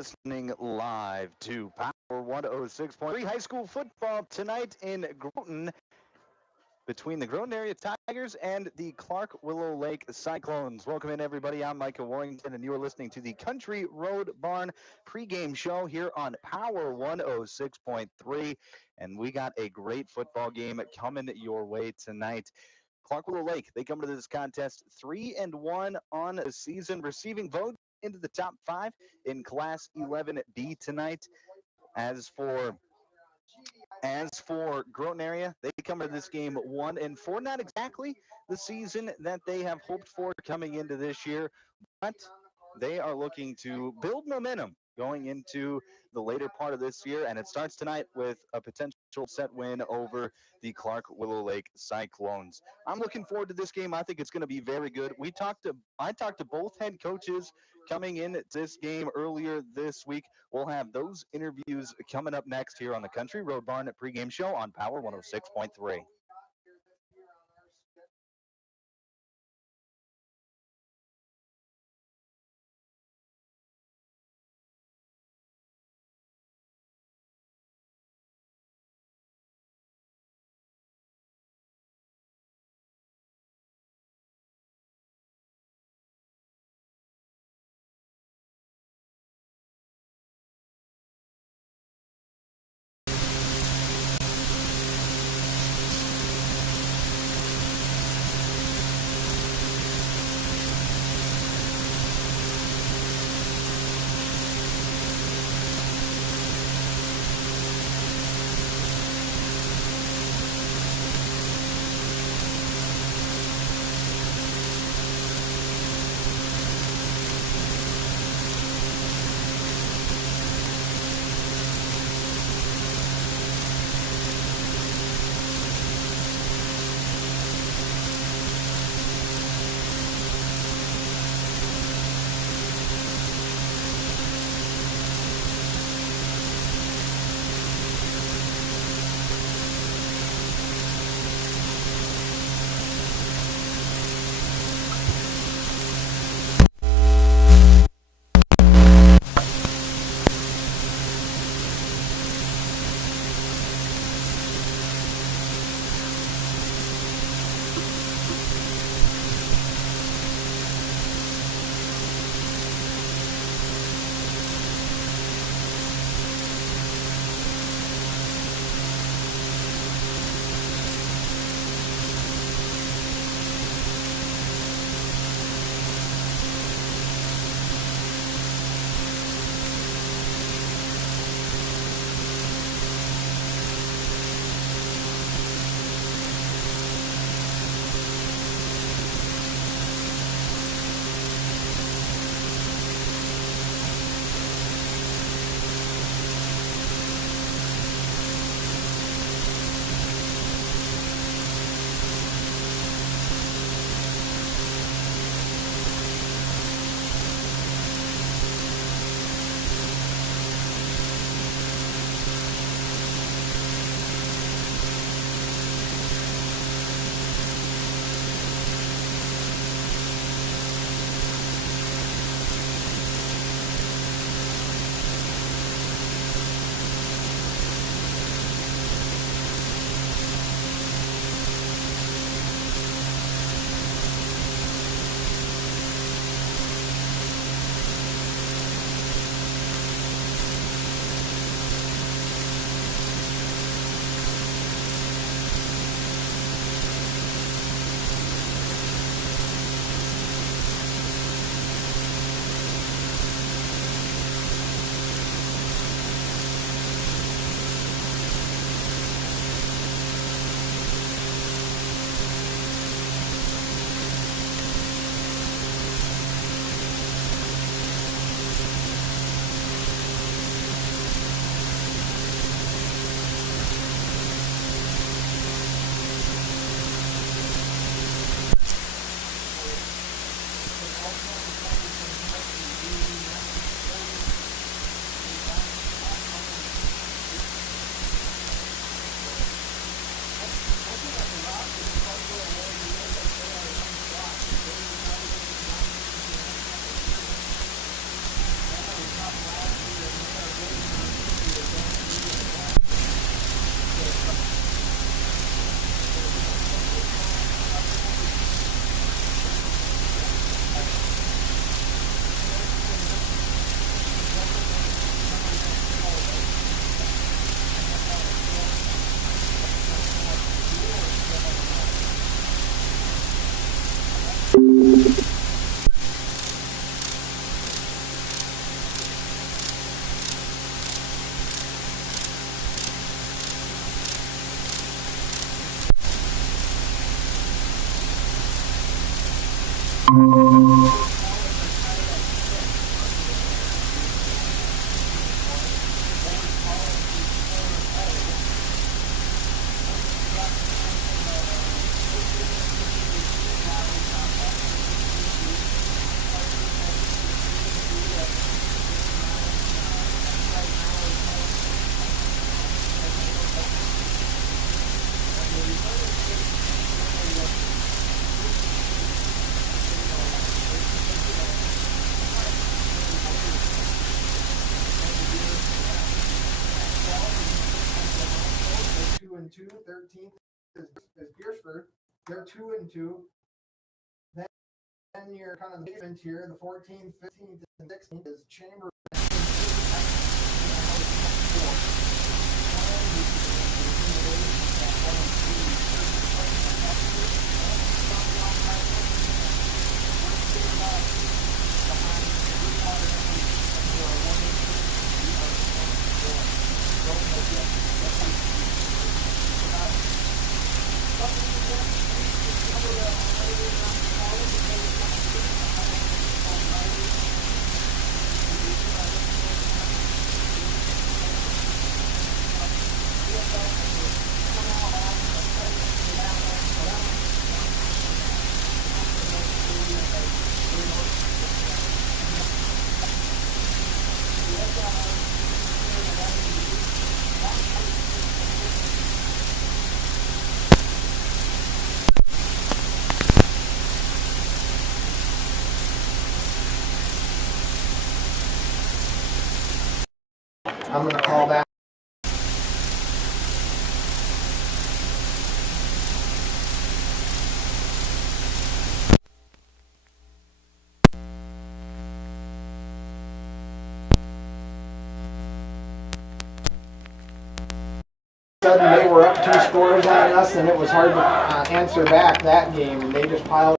listening live to Power 106.3 high school football tonight in Groton between the Groton area Tigers and the Clark Willow Lake Cyclones. Welcome in, everybody. I'm Micah Warrington, and you are listening to the Country Road Barn pregame show here on Power 106.3. And we got a great football game coming your way tonight. Clark Willow Lake, they come to this contest 3-1 on the season, receiving votes into the top 5 in Class 11B tonight. As for Groton area, they come to this game 1-4. Not exactly the season that they have hoped for coming into this year, but they are looking to build momentum going into the later part of this year, and it starts tonight with a potential set win over the Clark Willow Lake Cyclones. I'm looking forward to this game. I think it's going to be very good. I talked to both head coaches coming in this game earlier this week. We'll have those interviews coming up next here on the Country Road Barn pregame show on Power 106.3. 2-2. 13th is Beersford. They're 2-2. Then you're kind of basement here. The 14th, 15th, and 16th is Chamber. I'm going to call that. Suddenly they were up 2 scores on us, and it was hard to answer back that game, and they just piled.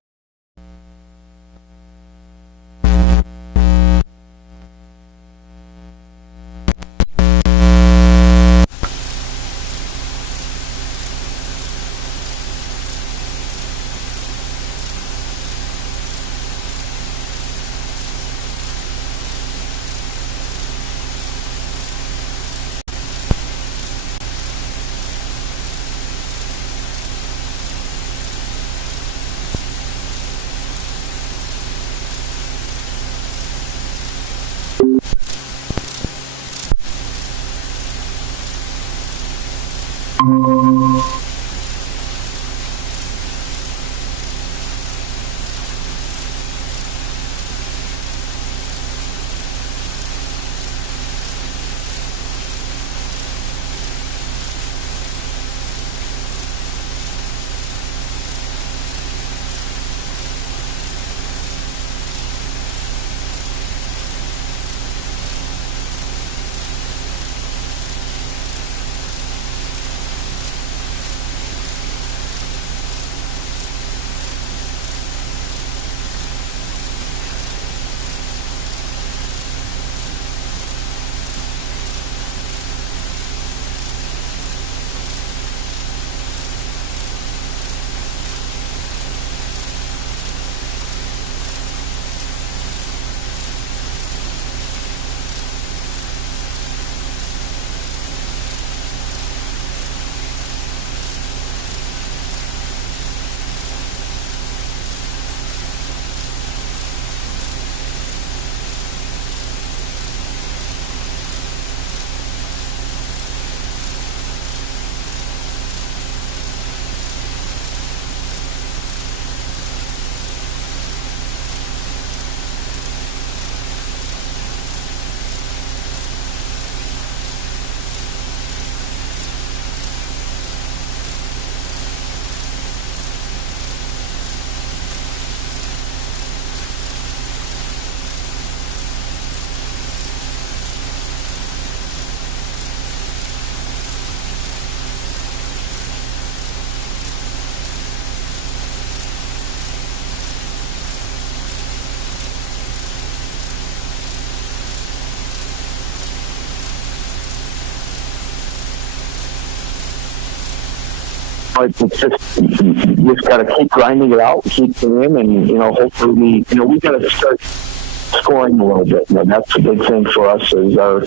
it's just you just got to keep grinding it out, keep going, and hopefully we got to start scoring a little bit. That's the big thing for us is our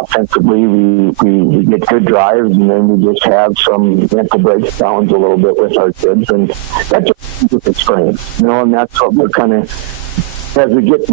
offensively we get good drives, and then we just have some mental breakdowns a little bit with our kids, and that's just the spring, and that's what we're kind of as we get.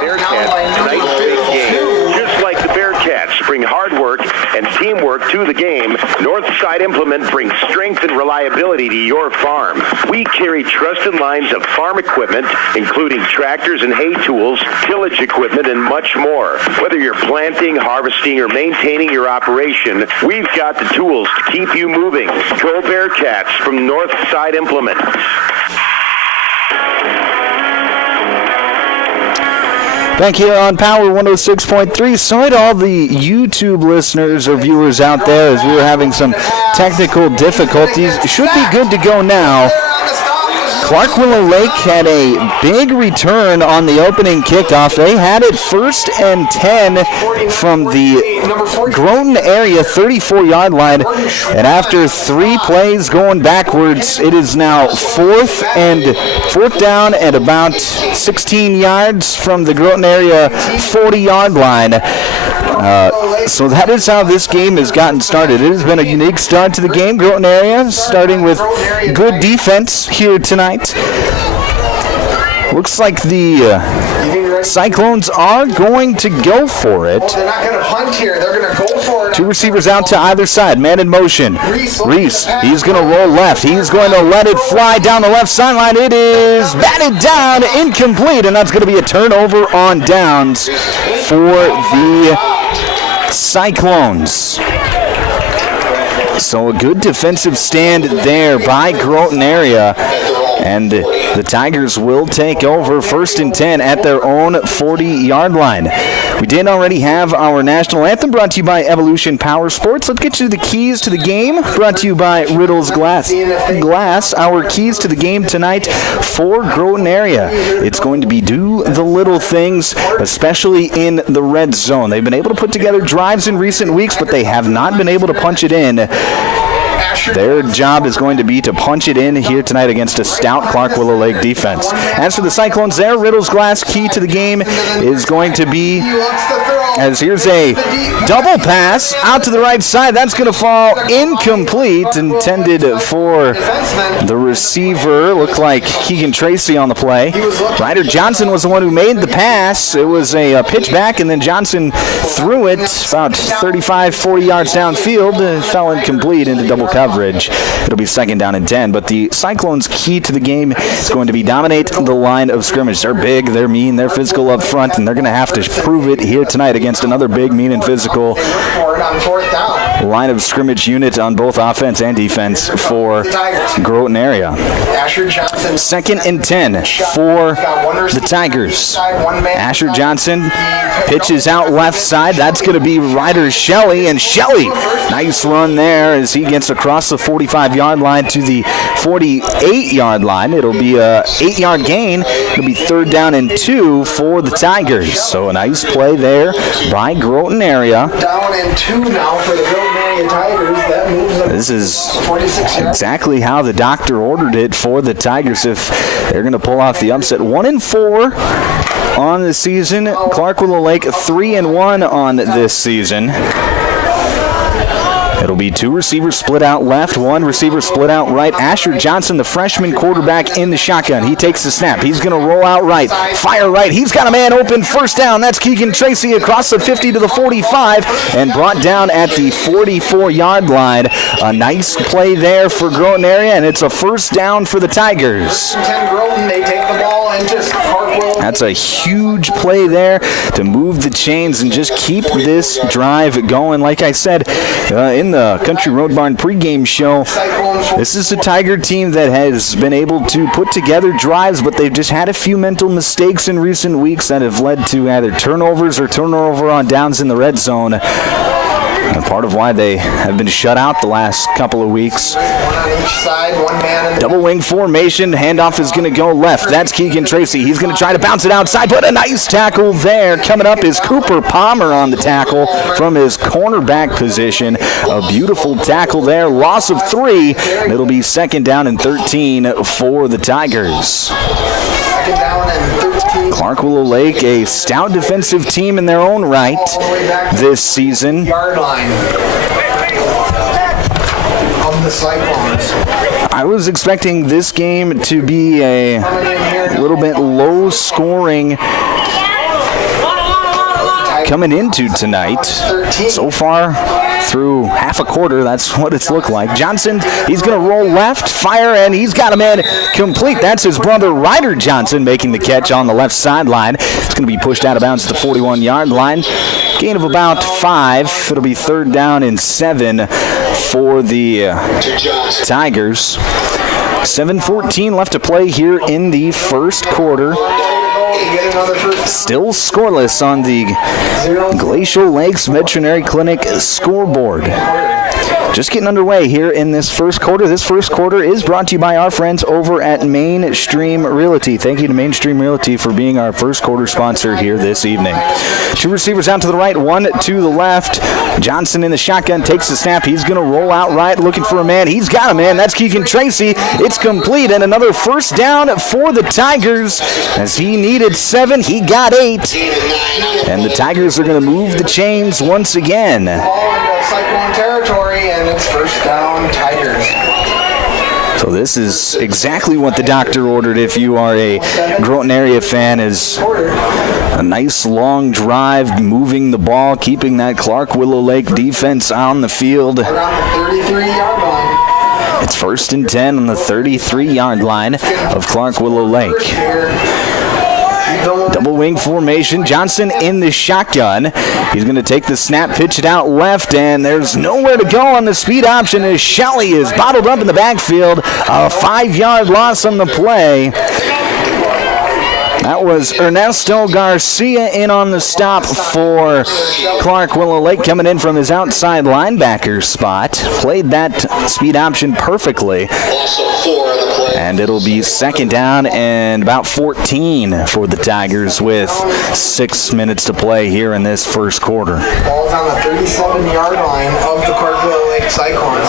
Bearcats tonight's big game. Just like the Bearcats bring hard work and teamwork to the game, Northside Implement brings strength and reliability to your farm. We carry trusted lines of farm equipment, including tractors and hay tools, tillage equipment, and much more. Whether you're planting, harvesting, or maintaining your operation, we've got the tools to keep you moving. Go Bearcats from Northside Implement. Back here on Power 106.3. Sorry to all the YouTube listeners or viewers out there as we were having some technical difficulties. It should be good to go now. Clark Willow Lake had a big return on the opening kickoff. They had it 1st and 10 from the Groton area 34-yard line. And after 3 plays going backwards, it is now fourth down at about 16 yards from the Groton area 40-yard line. So that is how this game has gotten started. It has been a unique start to the game. Groton area starting with good defense here tonight. Looks like the Cyclones are going to go for it. They're not going to punt here. They're going to go for it. 2 receivers out to either side. Man in motion. Reese, he's going to roll left. He's going to let it fly down the left sideline. It is batted down, incomplete, and that's going to be a turnover on downs for the Cyclones. So a good defensive stand there by Groton area. And the Tigers will take over 1st and 10 at their own 40-yard line. We did already have our national anthem brought to you by Evolution Power Sports. Let's get you the keys to the game brought to you by Riddle's Glass. Our keys to the game tonight for Groton area. It's going to be do the little things, especially in the red zone. They've been able to put together drives in recent weeks, but they have not been able to punch it in. Their job is going to be to punch it in here tonight against a stout Clark Willow Lake defense. As for the Cyclones there, Riddle's Glass key to the game is going to be, as here's a double pass out to the right side. That's going to fall incomplete, intended for the receiver. Looked like Keegan Tracy on the play. Ryder Johnson was the one who made the pass. It was a pitch back, and then Johnson threw it about 35, 40 yards downfield and fell incomplete into double coverage. It'll be 2nd down and 10, but the Cyclones' key to the game is going to be dominate the line of scrimmage. They're big, they're mean, they're physical up front, and they're going to have to prove it here tonight against another big, mean, and physical line of scrimmage unit on both offense and defense for Groton area. 2nd and 10 for the Tigers. Asher Johnson pitches out left side. That's going to be Ryder Shelley, and Shelley, nice run there as he gets across the 45-yard line to the 48-yard line. It'll be a 8-yard gain. It'll be 3rd down and 2 for the Tigers. So a nice play there by Groton area. Down and 2 now for the Groton area Tigers. That moves them. This is exactly how the doctor ordered it for the Tigers if they're going to pull off the upset. 1-4 on the season. Clark Willow Lake 3-1 on this season. It'll be 2 receivers split out left, 1 receiver split out right. Asher Johnson, the freshman quarterback, in the shotgun. He takes the snap. He's going to roll out right, fire right. He's got a man open, 1st down. That's Keegan Tracy across the 50 to the 45 and brought down at the 44-yard line. A nice play there for Groton area, and it's a 1st down for the Tigers. 10 Groton, they take the ball into Parkwell. That's a huge play there to move the chains and just keep this drive going. Like I said, in the Country Road Barn pregame show, this is a Tiger team that has been able to put together drives, but they've just had a few mental mistakes in recent weeks that have led to either turnovers or turnover on downs in the red zone. And part of why they have been shut out the last couple of weeks. 1 on each side, 1 man. Double wing formation. Handoff is going to go left. That's Keegan Tracy. He's going to try to bounce it outside, but a nice tackle there. Coming up is Cooper Palmer on the tackle from his cornerback position. A beautiful tackle there. Loss of 3. It'll be 2nd down and 13 for the Tigers. 2nd down and 13. Clark Willow Lake, a stout defensive team in their own right this season. Yard line of the Cyclones. I was expecting this game to be a little bit low scoring coming into tonight. So far through half a quarter, that's what it's looked like. Johnson, he's going to roll left, fire, and he's got a man complete. That's his brother Ryder Johnson making the catch on the left sideline. It's going to be pushed out of bounds to the 41-yard line. Gain of about 5. It'll be 3rd down and 7 for the Tigers. 7:14 left to play here in the first quarter. Still scoreless on the Glacial Lakes Veterinary Clinic scoreboard. Just getting underway here in this first quarter. This first quarter is brought to you by our friends over at Mainstream Realty. Thank you to Mainstream Realty for being our first quarter sponsor here this evening. 2 receivers out to the right, 1 to the left. Johnson in the shotgun takes the snap. He's going to roll out right, looking for a man. He's got a man. That's Keegan Tracy. It's complete, and another first down for the Tigers. As he needed 7, he got 8. And the Tigers are going to move the chains once again. Cyclone territory, and it's first down, Tigers. So this is exactly what the doctor ordered if you are a Groton area fan, is a nice long drive, moving the ball, keeping that Clark Willow Lake defense on the field. Around the 33-yard line. It's 1st and 10 on the 33-yard line of Clark Willow Lake. Double wing formation. Johnson in the shotgun. He's going to take the snap, pitch it out left, and there's nowhere to go on the speed option as Shelley is bottled up in the backfield. A 5-yard loss on the play. That was Ernesto Garcia in on the stop for Clark Willow Lake, coming in from his outside linebacker spot. Played that speed option perfectly. And it'll be 2nd down and about 14 for the Tigers with 6 minutes to play here in this first quarter. Ball's on the 37-yard line of the Clark Willow Lake Cyclones.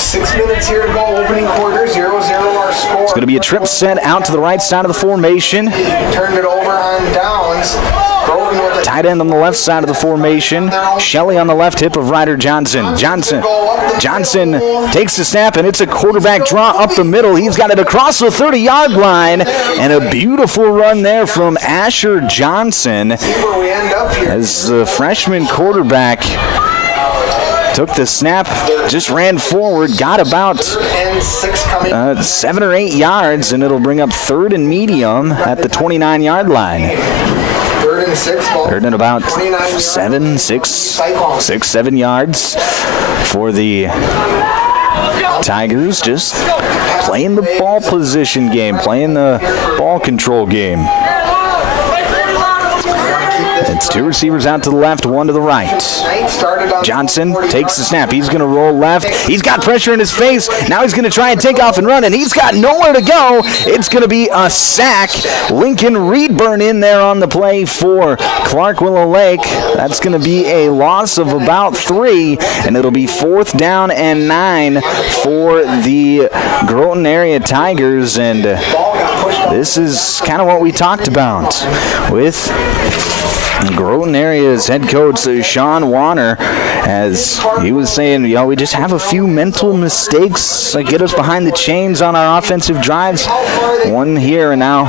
6 minutes here to go, opening quarter, 0-0 our score. It's going to be a trip set out to the right side of the formation. Turned it over on downs. Tight end on the left side of the formation. Shelley on the left hip of Ryder Johnson. Johnson takes the snap, and it's a quarterback draw up the middle. He's got it across the 30-yard line, and a beautiful run there from Asher Johnson as the freshman quarterback took the snap, just ran forward, got about 7 or 8 yards, and it'll bring up 3rd and medium at the 29-yard line. 3rd and 6. 3rd and about 7 yards for the Tigers. Just playing the ball position game, playing the ball control game. It's 2 receivers out to the left, 1 to the right. Johnson takes the snap. He's going to roll left. He's got pressure in his face. Now he's going to try and take off and run, and he's got nowhere to go. It's going to be a sack. Lincoln Reedburn in there on the play for Clark Willow Lake. That's going to be a loss of about 3, and it'll be 4th down and 9 for the Groton area Tigers. And this is kind of what we talked about with Groton area's head coach Sean Warner, as he was saying, we just have a few mental mistakes that get us behind the chains on our offensive drives. One here and now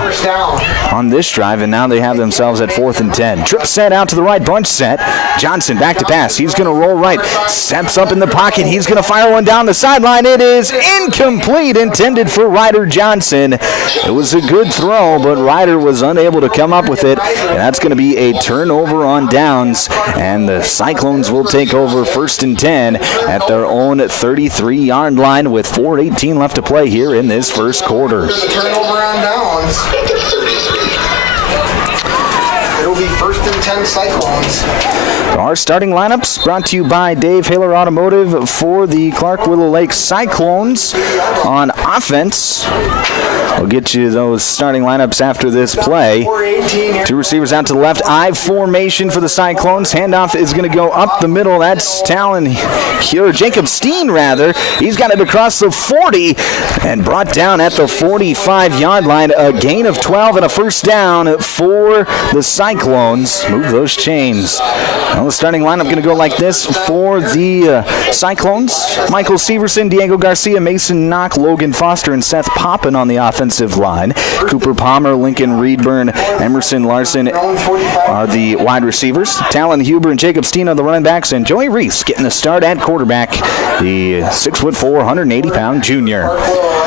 on this drive, and now they have themselves at 4th and 10. Trip set out to the right, bunch set. Johnson back to pass. He's going to roll right. Steps up in the pocket. He's going to fire one down the sideline. It is incomplete, intended for Ryder Johnson. It was a good throw, but Ryder was unable to come up with it, and that's going to be a turnover on downs, and the Cyclones will take over 1st and 10 at their own 33-yard line with 4:18 left to play here in this first quarter. Turnover on downs. It'll be 1st and 10 Cyclones. Our starting lineups brought to you by Dave Haler Automotive for the Clark Willow Lake Cyclones. On offense, we'll get you those starting lineups after this play. 2 receivers out to the left. I formation for the Cyclones. Handoff is going to go up the middle. That's Jacob Steen, rather. He's got it across the 40 and brought down at the 45-yard line. A gain of 12 and a first down for the Cyclones. Cyclones. Move those chains. Well, the starting lineup going to go like this for the Cyclones. Michael Severson, Diego Garcia, Mason Knock, Logan Foster, and Seth Poppin on the offensive line. Cooper Palmer, Lincoln Reedburn, Emerson Larson are the wide receivers. Talon Huber and Jacob Steen are the running backs, and Joey Reese getting the start at quarterback, the 6'4", 180-pound junior.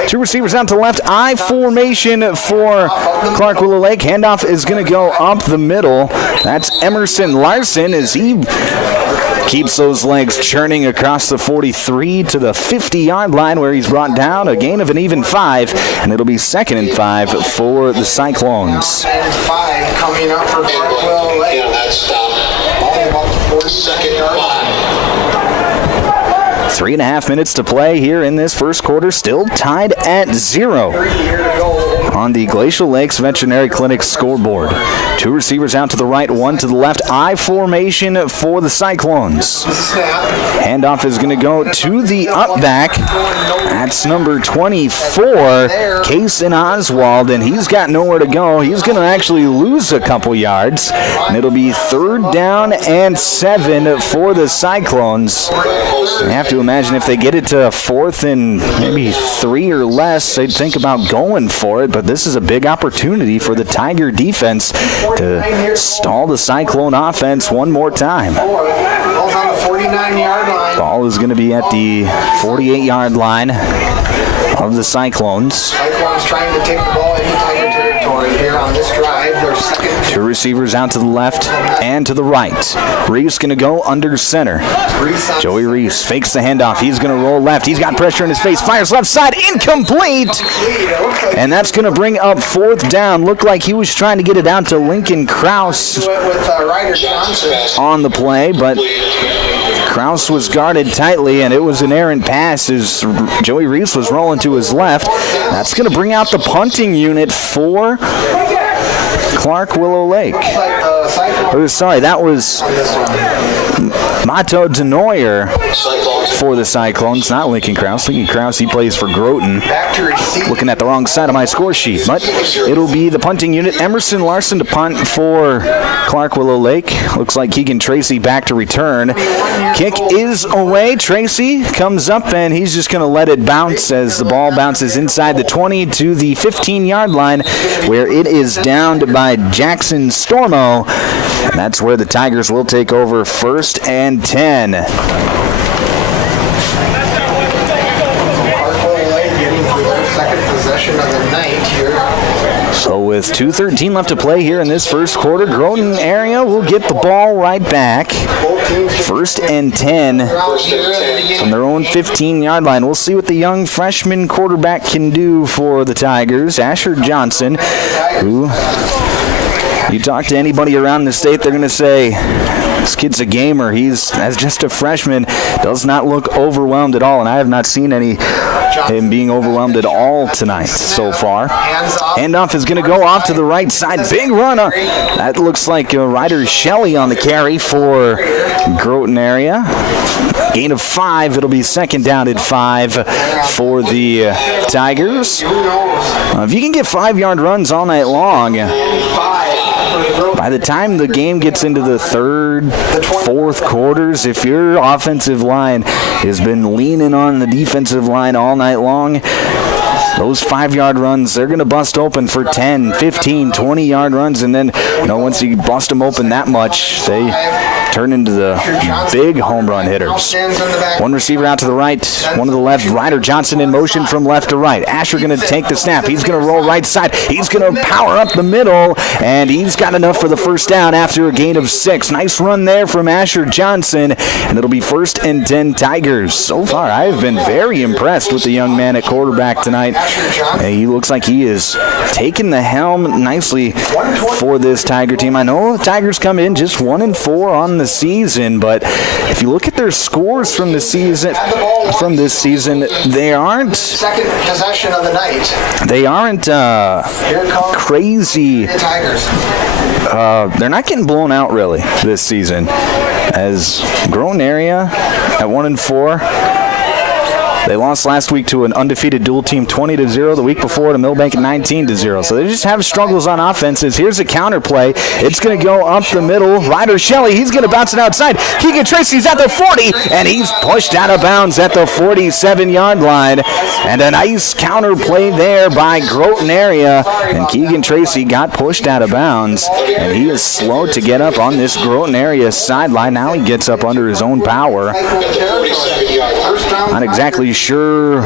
Two receivers out to the left. I formation for Clark Willow Lake. Handoff is going to go up the middle. That's Emerson Larson as he keeps those legs churning across the 43 to the 50-yard line where he's brought down a gain of an even 5, and it'll be 2nd and 5 for the Cyclones. 5 coming up for Clark Willow Lake. Yeah, that's all about the 42nd line. 3.5 minutes to play here in this first quarter, still tied at 0 on the Glacial Lakes Veterinary Clinic scoreboard. Two receivers out to the right, one to the left. I formation for the Cyclones. Handoff is going to go to the up back. That's number 24, Kason Oswald, and he's got nowhere to go. He's going to actually lose a couple yards, and it'll be 3rd down and 7 for the Cyclones. I have to imagine if they get it to 4th and maybe 3 or less, they'd think about going for it, but this is a big opportunity for the Tiger defense to stall the Cyclone offense one more time. Ball's on the 49-yard line. Ball is going to be at the 48-yard line of the Cyclones. Cyclones trying to take the ball into Tiger territory here on this drive. Their second. Two receivers out to the left and to the right. Reese going to go under center. Joey Reese fakes the handoff. He's going to roll left. He's got pressure in his face. Fires left side. Incomplete. And that's going to bring up 4th down. Looked like he was trying to get it out to Lincoln Krause on the play, but Krause was guarded tightly, and it was an errant pass as Joey Reese was rolling to his left. That's going to bring out the punting unit for Clark Willow Lake. Sorry, that was Mato Denoyer for the Cyclones, not Lincoln Krause. Lincoln Krause, he plays for Groton. Looking at the wrong side of my score sheet, but it'll be the punting unit. Emerson Larson to punt for Clark Willow Lake. Looks like Keegan Tracy back to return. Kick is away. Tracy comes up, and he's just going to let it bounce as the ball bounces inside the 20 to the 15-yard line, where it is downed by Jackson Stormo. And that's where the Tigers will take over 1st and 10. So with 2:13 left to play here in this first quarter, Groton area will get the ball right back. 1st and 10 from their own 15-yard line. We'll see what the young freshman quarterback can do for the Tigers. Asher Johnson, who you talk to anybody around the state, they're going to say, this kid's a gamer. He's, as just a freshman, does not look overwhelmed at all, and I have not seen him being overwhelmed at all tonight so far. Handoff is going to go off to the right side. Big run. That looks like Ryder Shelley on the carry for Groton area. Gain of 5. It'll be 2nd down and 5 for the Tigers. If you can get 5-yard runs all night long, by the time the game gets into the 3rd, 4th quarters, if your offensive line has been leaning on the defensive line all night long, those 5-yard runs, they're going to bust open for 10, 15, 20-yard runs, and then, once you bust them open that much, they turn into the big home run hitters. One receiver out to the right, one to the left. Ryder Johnson in motion from left to right. Asher going to take the snap. He's going to roll right side. He's going to power up the middle, and he's got enough for the 1st down after a gain of 6. Nice run there from Asher Johnson, and it'll be 1st and 10 Tigers. So far, I've been very impressed with the young man at quarterback tonight. He looks like he is taking the helm nicely for this Tiger team. I know the Tigers come in just 1-4 on the season, but if you look at their scores from this season, they aren't Second possession of the night. They aren't crazy. They're not getting blown out really this season. As Groton area at 1-4. They lost last week to an undefeated dual team 20-0. The week before to Millbank 19-0. So they just have struggles on offenses. Here's a counter play. It's going to go up the middle. Ryder Shelley, he's going to bounce it outside. Keegan Tracy's at the 40, and he's pushed out of bounds at the 47-yard line. And a nice counter play there by Groton area. And Keegan Tracy got pushed out of bounds, and he is slow to get up on this Groton area sideline. Now he gets up under his own power. Not exactly sure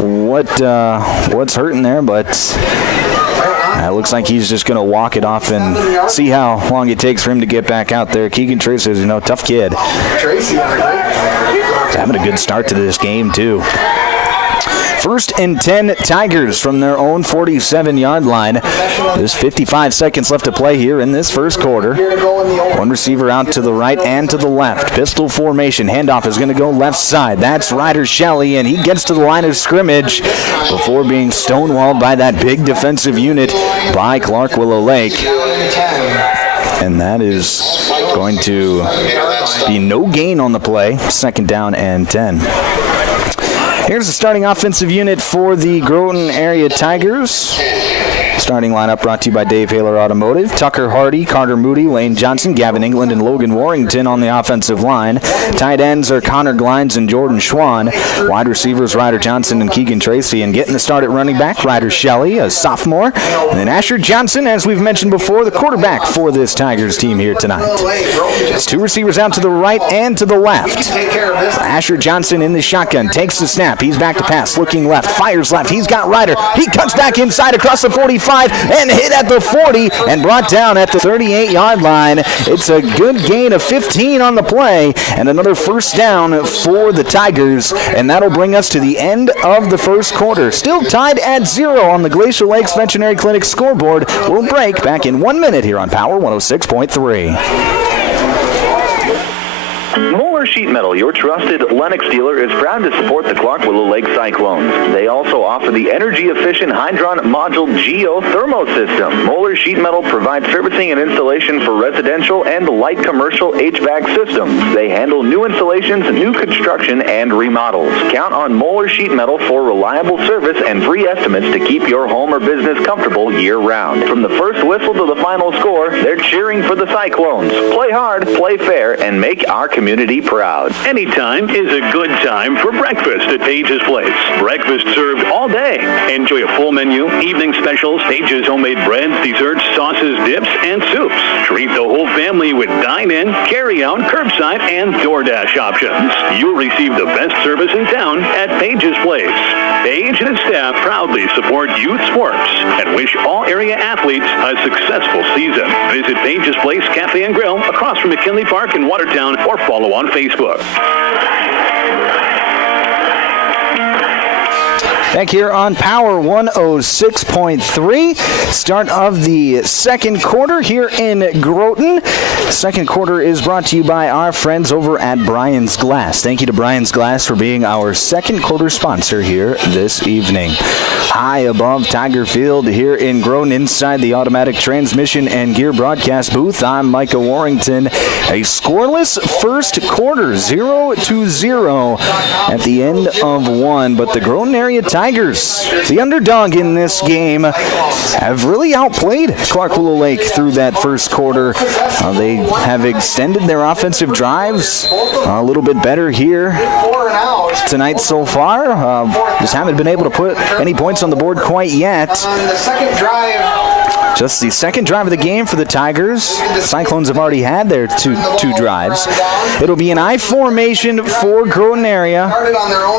what's hurting there, but it looks like he's just going to walk it off and see how long it takes for him to get back out there. Keegan Tracy is, tough kid. He's having a good start to this game, too. 1st and 10 Tigers from their own 47-yard line. There's 55 seconds left to play here in this first quarter. One receiver out to the right and to the left. Pistol formation. Handoff is going to go left side. That's Ryder Shelley, and he gets to the line of scrimmage before being stonewalled by that big defensive unit by Clark Willow Lake. And that is going to be no gain on the play. 2nd down and 10. Here's the starting offensive unit for the Groton area Tigers. Starting lineup brought to you by Dave Haler Automotive. Tucker Hardy, Carter Moody, Lane Johnson, Gavin England, and Logan Warrington on the offensive line. Tight ends are Connor Glines and Jordan Schwan. Wide receivers Ryder Johnson and Keegan Tracy. And getting the start at running back, Ryder Shelley, a sophomore. And then Asher Johnson, as we've mentioned before, the quarterback for this Tigers team here tonight. It's 2 receivers out to the right and to the left. Asher Johnson in the shotgun, takes the snap. He's back to pass, looking left, fires left. He's got Ryder. He cuts back inside across the 45. And hit at the 40 and brought down at the 38-yard line. It's a good gain of 15 on the play and another first down for the Tigers. And that'll bring us to the end of the first quarter. Still tied at 0 on the Glacier Lakes Veterinary Clinic scoreboard. We'll break back in 1 minute here on Power 106.3. Moeller Sheet Metal, your trusted Lennox dealer, is proud to support the Clark Willow Lake Cyclones. They also offer the energy-efficient Hydron Module Geothermo system. Moeller Sheet Metal provides servicing and installation for residential and light commercial HVAC systems. They handle new installations, new construction, and remodels. Count on Moeller Sheet Metal for reliable service and free estimates to keep your home or business comfortable year-round. From the first whistle to the final score, they're cheering for the Cyclones. Play hard, play fair, and make our community proud. Anytime is a good time for breakfast at Page's Place. Breakfast served all day. Enjoy a full menu, evening specials, Page's homemade breads, desserts, sauces, dips, and soups. Treat the whole family with dine-in, carry-out, curbside, and DoorDash options. You'll receive the best service in town at Page's Place. Page and his staff proudly support youth sports and wish all area athletes a successful season. Visit Page's Place Cafe and Grill across from McKinley Park in Watertown or follow on Facebook. Back here on Power 106.3. Start of the second quarter here in Groton. Second quarter is brought to you by our friends over at Brian's Glass. Thank you to Brian's Glass for being our second quarter sponsor here this evening. High above Tiger Field here in Groton inside the automatic transmission and gear broadcast booth. I'm Micah Warrington. A scoreless first quarter, 0-0 at the end of one. But the Groton area Tigers, the underdog in this game, have really outplayed Clark Willow Lake through that first quarter. They have extended their offensive drives a little bit better here tonight so far. Just haven't been able to put any points on the board quite yet. The second drive. Just the second drive of the game for the Tigers. The Cyclones have already had their two drives. It'll be an I formation for Groton area.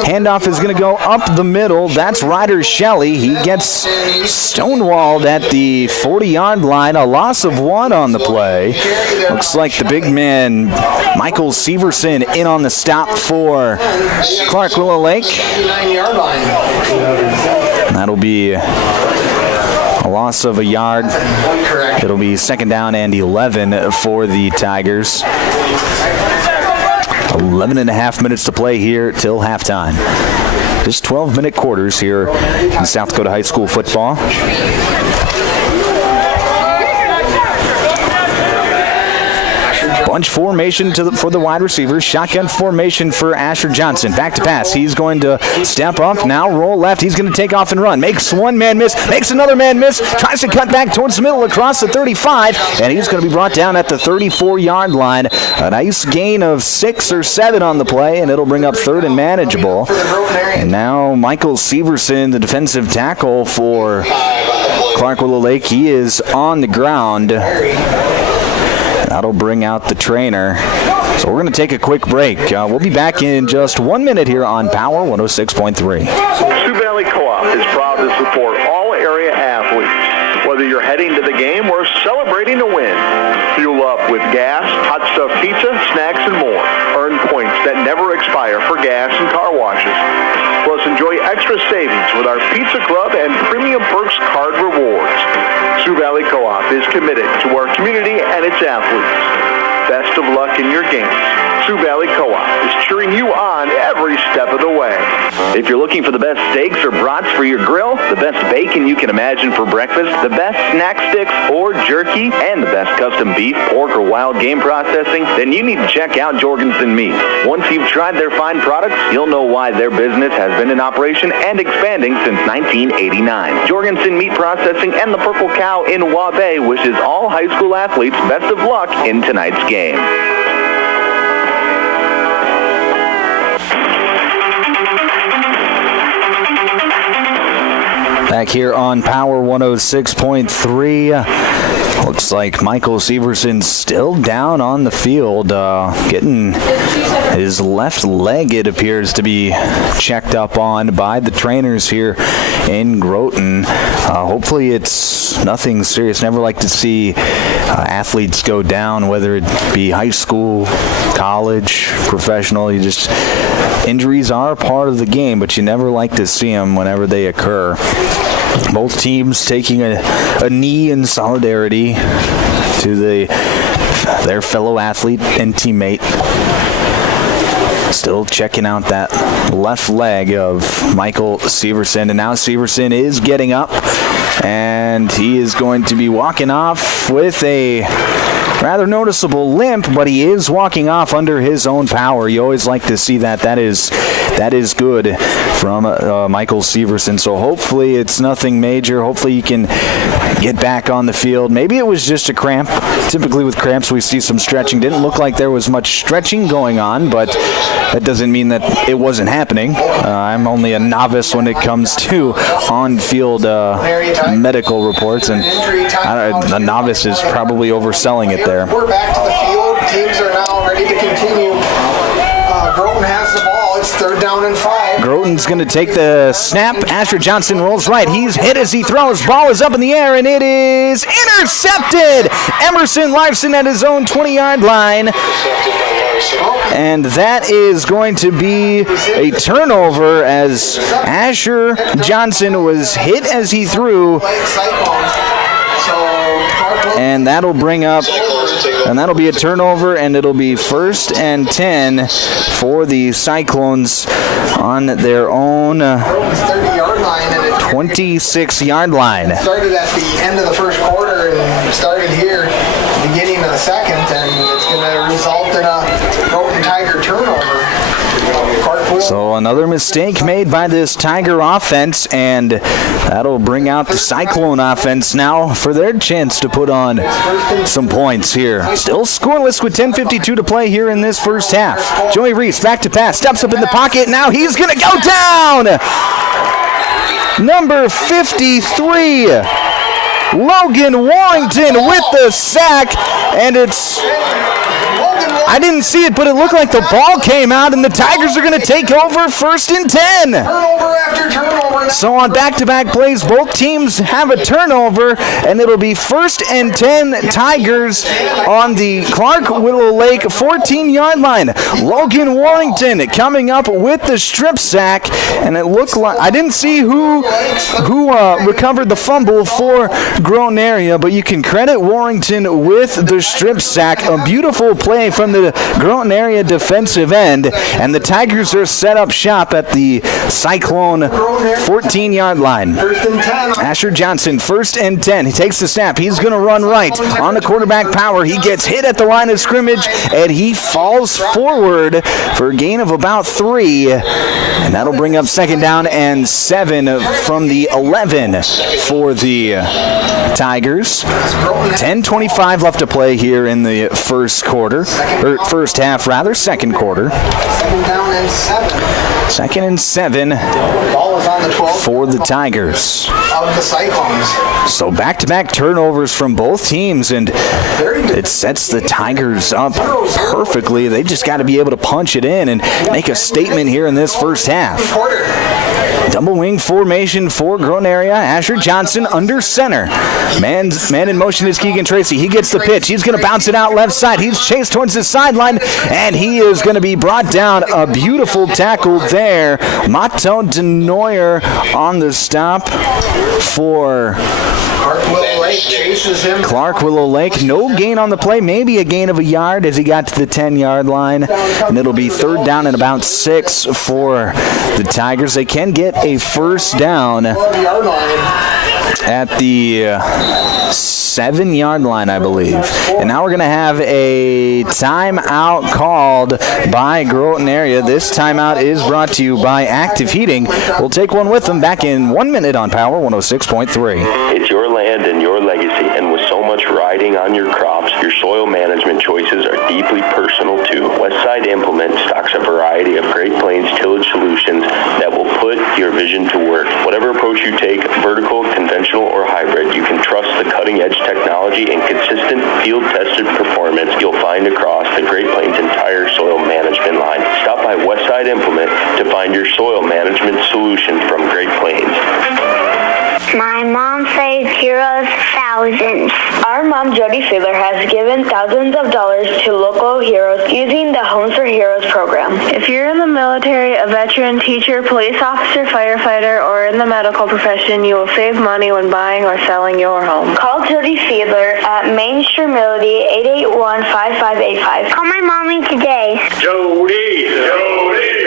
Handoff is going to go up the middle. That's Ryder Shelley. He gets stonewalled at the 40-yard line. A loss of 1 on the play. Looks like the big man, Michael Severson, in on the stop for Clark Willow Lake. That'll be a loss of a yard. It'll be 2nd down and 11 for the Tigers. 11 and a half minutes to play here till halftime. Just 12-minute quarters here in South Dakota High School football. Bunch formation for the wide receivers. Shotgun formation for Asher Johnson. Back to pass. He's going to step up now, roll left. He's going to take off and run. Makes one man miss. Makes another man miss. Tries to cut back towards the middle across the 35. And he's going to be brought down at the 34-yard line. A nice gain of 6 or 7 on the play, and it'll bring up third and manageable. And now Michael Severson, the defensive tackle for Clark Willow Lake, he is on the ground. That'll bring out the trainer. So we're going to take a quick break. We'll be back in just 1 minute here on Power 106.3. Sioux Valley Co-op is proud to support all area athletes, whether you're heading to the game or celebrating a win. Fuel up with gas, hot stuff pizza, snacks, and more. Earn points that never expire for gas and car washes. Plus, enjoy extra savings with our Pizza Club and Premium Perks card rewards. Sioux Valley Co-op is committed to our community and its athletes. Best of luck in your games. Sioux Valley Co-op is cheering you on every step of the way. If you're looking for the best steaks or brats for your grill, the best bacon you can imagine for breakfast, the best snack sticks or jerky, and the best custom beef, pork, or wild game processing, then you need to check out Jorgensen Meat. Once you've tried their fine products, you'll know why their business has been in operation and expanding since 1989. Jorgensen Meat Processing and the Purple Cow in Waubay wishes all high school athletes best of luck in tonight's game. Back here on Power 106.3. Looks like Michael Severson still down on the field, getting his left leg, it appears, to be checked up on by the trainers here in Groton. Hopefully it's nothing serious. Never like to see athletes go down, whether it be high school, college, professional. Injuries are part of the game, but you never like to see them whenever they occur. Both teams taking a knee in solidarity to their fellow athlete and teammate. Still checking out that left leg of Michael Severson. And now Severson is getting up, and he is going to be walking off with a rather noticeable limp, but he is walking off under his own power. You always like to see that. That is good from Michael Severson. So hopefully it's nothing major. Hopefully he can get back on the field. Maybe it was just a cramp. Typically with cramps we see some stretching. Didn't look like there was much stretching going on, but that doesn't mean that it wasn't happening. I'm only a novice when it comes to on-field medical reports, and a novice is probably overselling it there. We're back to the field. Teams are now ready to continue. Groton has the ball. It's 3rd down and 5. Groton's going to take the snap. Asher Johnson rolls right. He's hit as he throws. Ball is up in the air, and it is intercepted. Emerson Larson at his own 20-yard line. And that is going to be a turnover, as Asher Johnson was hit as he threw. And that'll bring up, and that'll be a turnover, and it'll be 1st and 10 for the Cyclones on their own 26-yard line. Started at the end of the first quarter and started here beginning of the second, and it's going to result in a Groton Tiger turnover. So another mistake made by this Tiger offense, and that'll bring out the Cyclone offense now for their chance to put on some points here. Still scoreless with 10:52 to play here in this first half. Joey Reese back to pass, steps up in the pocket. Now he's going to go down. Number 53, Logan Warrington with the sack, and I didn't see it, but it looked like the ball came out, and the Tigers are going to take over 1st and 10. Turnover after turnover. So on back-to-back plays, both teams have a turnover, and it'll be 1st and 10 Tigers on the Clark Willow Lake 14-yard line. Logan Warrington coming up with the strip sack, and it looked like I didn't see who recovered the fumble for Groton area, but you can credit Warrington with the strip sack. A beautiful play from the Groton area defensive end, and the Tigers are set up shop at the Cyclone 14 14-yard line. First and 10. Asher Johnson, 1st and 10. He takes the snap. He's going to run right on the quarterback power. He gets hit at the line of scrimmage, and he falls forward for a gain of about 3. And that'll bring up 2nd down and 7 from the 11 for the Tigers. 10:25 left to play here in the first quarter, or first half rather, second quarter. 2nd down and 7. 2nd and 7 Ball is on the 12 for the Tigers. of the Cyclones. So back-to-back turnovers from both teams, and it sets the Tigers up perfectly. They just got to be able to punch it in and make a statement here in this first half. Double wing formation for Groton area. Asher Johnson under center. Man in motion is Keegan Tracy. He gets the pitch. He's going to bounce it out left side. He's chased towards the sideline, and he is going to be brought down. A beautiful tackle there. Mato Denoyer on the stop for Willow Lake chases him. Clark Willow Lake. No gain on the play. Maybe a gain of a yard as he got to the 10-yard line. And it'll be 3rd down and about 6 for the Tigers. They can get a first down at the 7-yard line, I believe. And now we're going to have a timeout called by Groton area. This timeout is brought to you by Active Heating. We'll take one with them back in 1 minute on Power 106.3. It's your land and your legacy, and with so much riding on your crops, your soil management choices are deeply personal too. Westside Implement stocks a variety of Great Plains tillage solutions that will put your vision to work. Whatever approach you take, vertical, conventional, or hybrid, you can trust the cutting-edge technology and consistent field-tested performance you'll find across the Great Plains entire soil management line. Stop by Westside Implement to find your soil management solution from Great Plains. My mom saves heroes thousands. Our mom, Jody Fiedler, has given thousands of dollars to local heroes using the Homes for Heroes program. If you're in the military, a veteran, teacher, police officer, firefighter, or in the medical profession, you will save money when buying or selling your home. Call Jody Fiedler at Main Street Melody 881-5585. Call my mommy today. Jody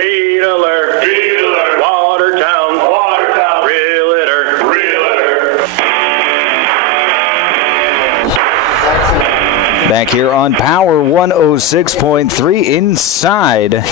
Fiedler, Watertown, Realtor. Back here on Power 106.3 inside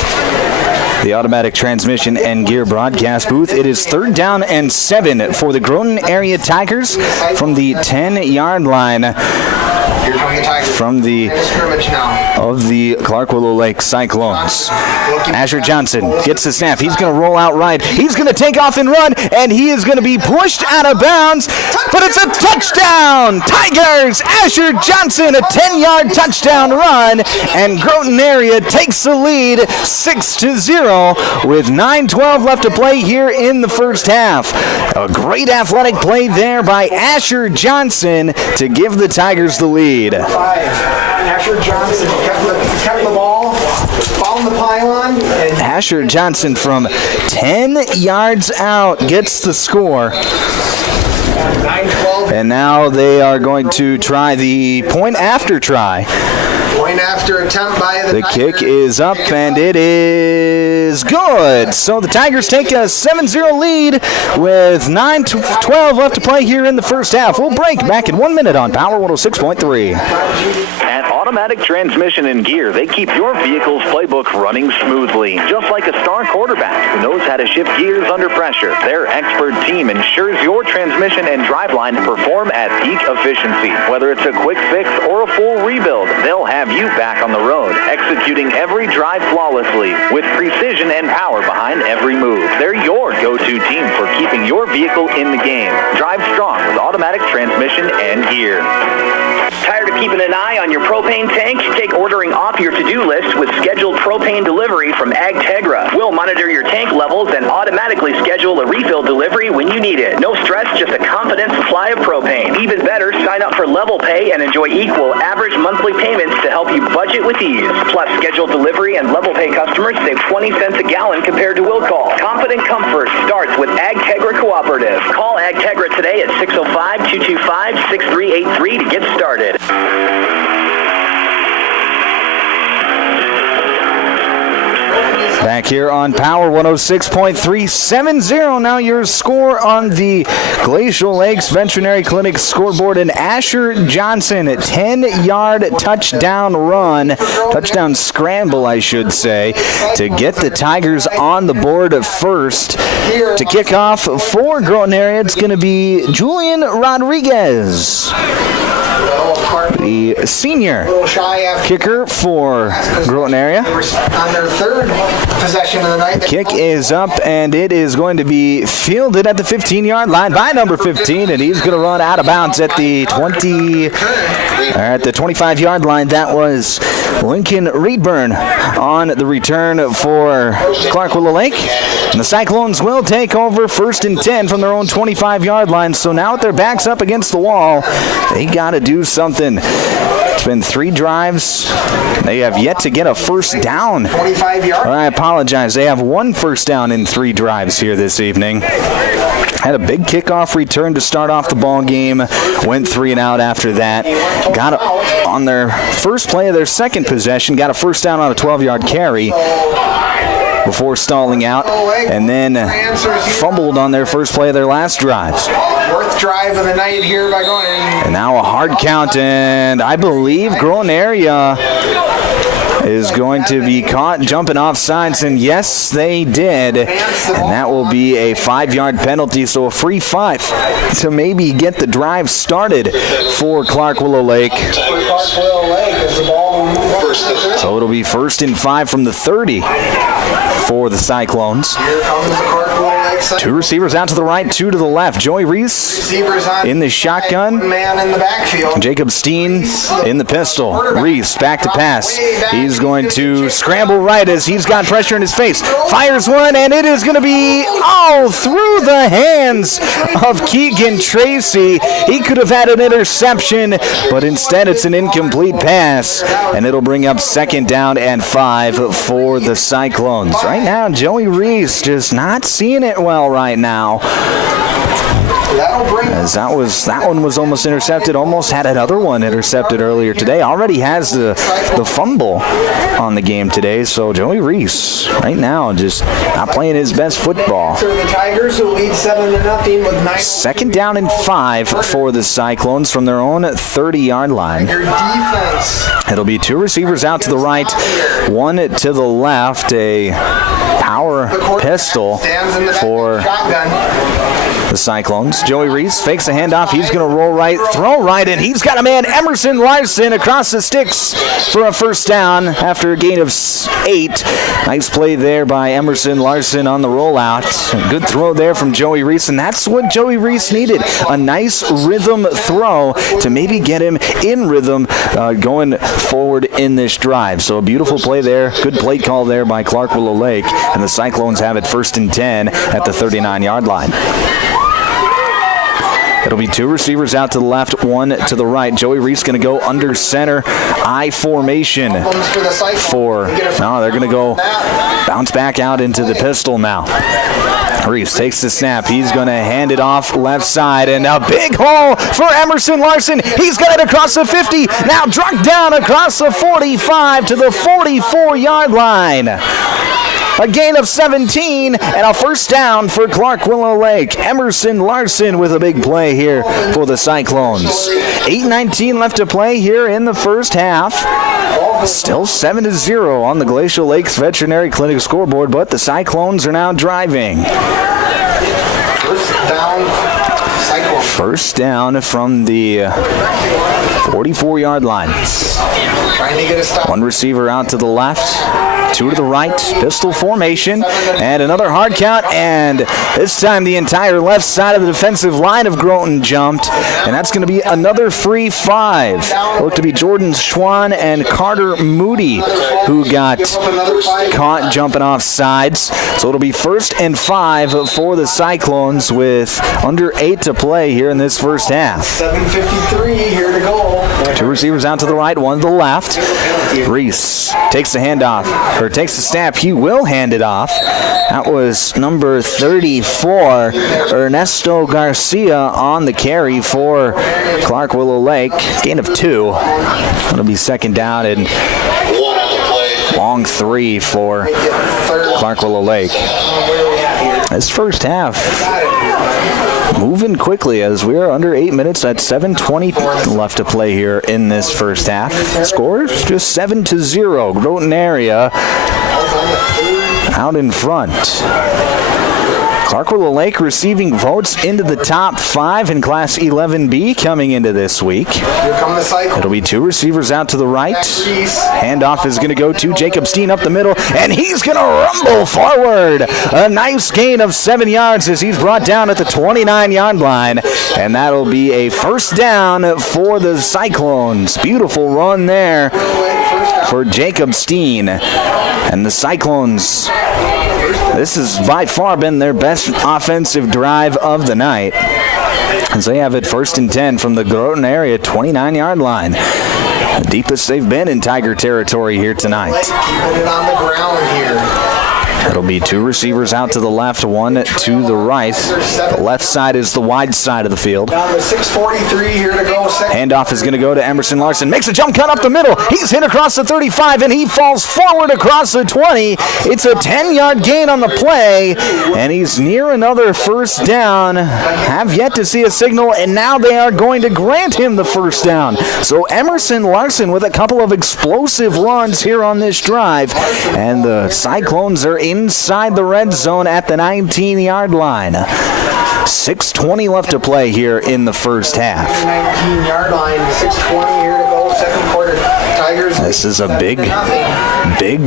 the automatic transmission and gear broadcast booth. It is 3rd down and 7 for the Groton area Tigers from the 10-yard line. Here come the Tigers. From the scrimmage now. of the Clark Willow Lake Cyclones. Asher Johnson gets the snap. He's going to roll out right. He's going to take off and run, and he is going to be pushed out of bounds, but it's a touchdown! Tigers! Asher Johnson, a 10-yard touchdown run, and Groton area takes the lead 6-0 with 9:12 left to play here in the first half. A great athletic play there by Asher Johnson to give the Tigers the lead. Asher Johnson kept the ball, found the pylon. And Asher Johnson from 10 yards out gets the score. 9-12. And now they are going to try the point after try. Point after attempt by The kick is up, and it is good. So the Tigers take a 7-0 lead with 9:12 left to play here in the first half. We'll break back in 1 minute on Power 106.3. At Automatic Transmission and Gear, they keep your vehicle's playbook running smoothly. Just like a star quarterback who knows how to shift gears under pressure, their expert team ensures your transmission and driveline perform at peak efficiency. Whether it's a quick fix or a full rebuild, they'll have you back on the road, executing every drive flawlessly with precision and power behind every move. They're your go-to team for keeping your vehicle in the game. Drive strong with Automatic Transmission and Gear. Tired of keeping an eye on your propane tank? Take ordering off your to-do list with scheduled propane delivery from AgTegra. We'll monitor your tank levels and automatically schedule a refill delivery when you need it. No stress, just a confident supply of propane. Even better, sign up for Level Pay and enjoy equal average monthly payments to help you budget with ease. Plus, scheduled delivery and Level Pay customers save 20 cents a gallon compared to will call. Confident comfort starts with AgTegra Cooperative. Call AgTegra today at 605-225-6383 to get started. Back here on Power 106.3, 7-0. Now your score on the Glacial Lakes Veterinary Clinic scoreboard. And Asher Johnson, a 10-yard touchdown scramble, I should say, to get the Tigers on the board first. To kick off for Groton area, it's going to be Julian Rodriguez, the senior kicker for Groton area. On their third possession of the night. The kick is up, and it is going to be fielded at the 15-yard line by number 15, and he's going to run out of bounds at the 25-yard line. That was Lincoln Reedburn on the return for Clark Willow Lake. And the Cyclones will take over 1st and 10 from their own 25-yard line. So now with their backs up against the wall, they got to do something. It's been 3 drives. They have yet to get a first down. 25-yard. I apologize. They have 1 first down in 3 drives here this evening. Had a big kickoff return to start off the ball game. Went 3 and out after that. Got on their first play of their second possession. Got a first down on a 12-yard carry before stalling out, and then fumbled on their first play of their last drives. Fourth drive of the night here by going in. And now a hard count, and I believe Groton area is going to be caught jumping off sides, and yes, they did. And that will be a 5-yard penalty, so a free 5 to maybe get the drive started for Clark Willow Lake. So it'll be 1st and 5 from the 30 for the Cyclones. Here comes the Clark Willow Lake. 2 receivers out to the right, 2 to the left. Joey Reese in the shotgun. One man in the backfield. Jacob Steen in the pistol. Reese back to pass. He's going to scramble right as he's got pressure in his face. Fires one, and it is going to be through the hands of Keegan Tracy. He could have had an interception, but instead it's an incomplete pass, and it'll bring up 2nd down and 5 for the Cyclones. Right now, Joey Reese just not seeing it well right now. As that one was almost intercepted, almost had another one intercepted earlier today. Already has the fumble on the game today. So Joey Reese right now just not playing his best football. The Tigers will lead 7-0 with 9. 2nd down and 5 for the Cyclones from their own 30-yard line. It'll be 2 receivers out to the right, 1 to the left. A power pistol for the Cyclones. Joey Reese fakes the handoff. He's going to roll right, throw right, and he's got a man, Emerson Larson, across the sticks for a first down after a gain of 8. Nice play there by Emerson Larson on the rollout. Good throw there from Joey Reese, and that's what Joey Reese needed. A nice rhythm throw to maybe get him in rhythm going forward in this drive. So a beautiful play there. Good play call there by Clark Willow Lake, and the Cyclones have it 1st and 10 at the 39-yard line. It'll be 2 receivers out to the left, 1 to the right. Joey Reese going to go under center, I formation they're going to go bounce back out into the pistol now. Reese takes the snap. He's going to hand it off left side, and a big hole for Emerson Larson. He's got it across the 50, now dragged down across the 45 to the 44-yard line. A gain of 17 and a first down for Clark Willow Lake. Emerson Larson with a big play here for the Cyclones. 8:19 left to play here in the first half. Still 7-0 on the Glacial Lakes Veterinary Clinic scoreboard, but the Cyclones are now driving. First down from the 44-yard line. 1 receiver out to the left, 2 to the right, pistol formation, and another hard count, and this time the entire left side of the defensive line of Groton jumped, and that's going to be another free 5. Looked to be Jordan Schwann and Carter Moody who got caught jumping off sides. So it'll be 1st and 5 for the Cyclones with under 8 to play here in this first half. 7:53 here to go. 2 receivers out to the right, 1 to the left. Reese takes the handoff, or takes the snap. He will hand it off. That was number 34, Ernesto Garcia, on the carry for Clark Willow Lake. Gain of 2. It'll be 2nd down and Long 3 for Clark Willow Lake. This first half moving quickly as we are under 8 minutes at 7:20 left to play here in this first half. Scores just 7-0. Groton area out in front. Clark Willow Lake receiving votes into the top 5 in Class 11B coming into this week. It'll be 2 receivers out to the right. Handoff is going to go to Jacob Steen up the middle, and he's going to rumble forward. A nice gain of 7 yards as he's brought down at the 29-yard line, and that'll be a first down for the Cyclones. Beautiful run there for Jacob Steen. And the Cyclones, this has by far been their best offensive drive of the night, as they have it 1st and 10 from the Groton area 29-yard line. The deepest they've been in Tiger territory here tonight. Keeping it on the ground here. It'll be 2 receivers out to the left, 1 to the right. The left side is the wide side of the field. Down to 6:43 here to go. Handoff is going to go to Emerson Larson. Makes a jump cut up the middle. He's hit across the 35, and he falls forward across the 20. It's a 10-yard gain on the play, and he's near another first down. Have yet to see a signal, and now they are going to grant him the first down. So Emerson Larson with a couple of explosive runs here on this drive, and the Cyclones are inside the red zone at the 19-yard line. 6:20 left to play here in the first half. 19-yard line, 6:20 here to go, second quarter. Tigers. This is a big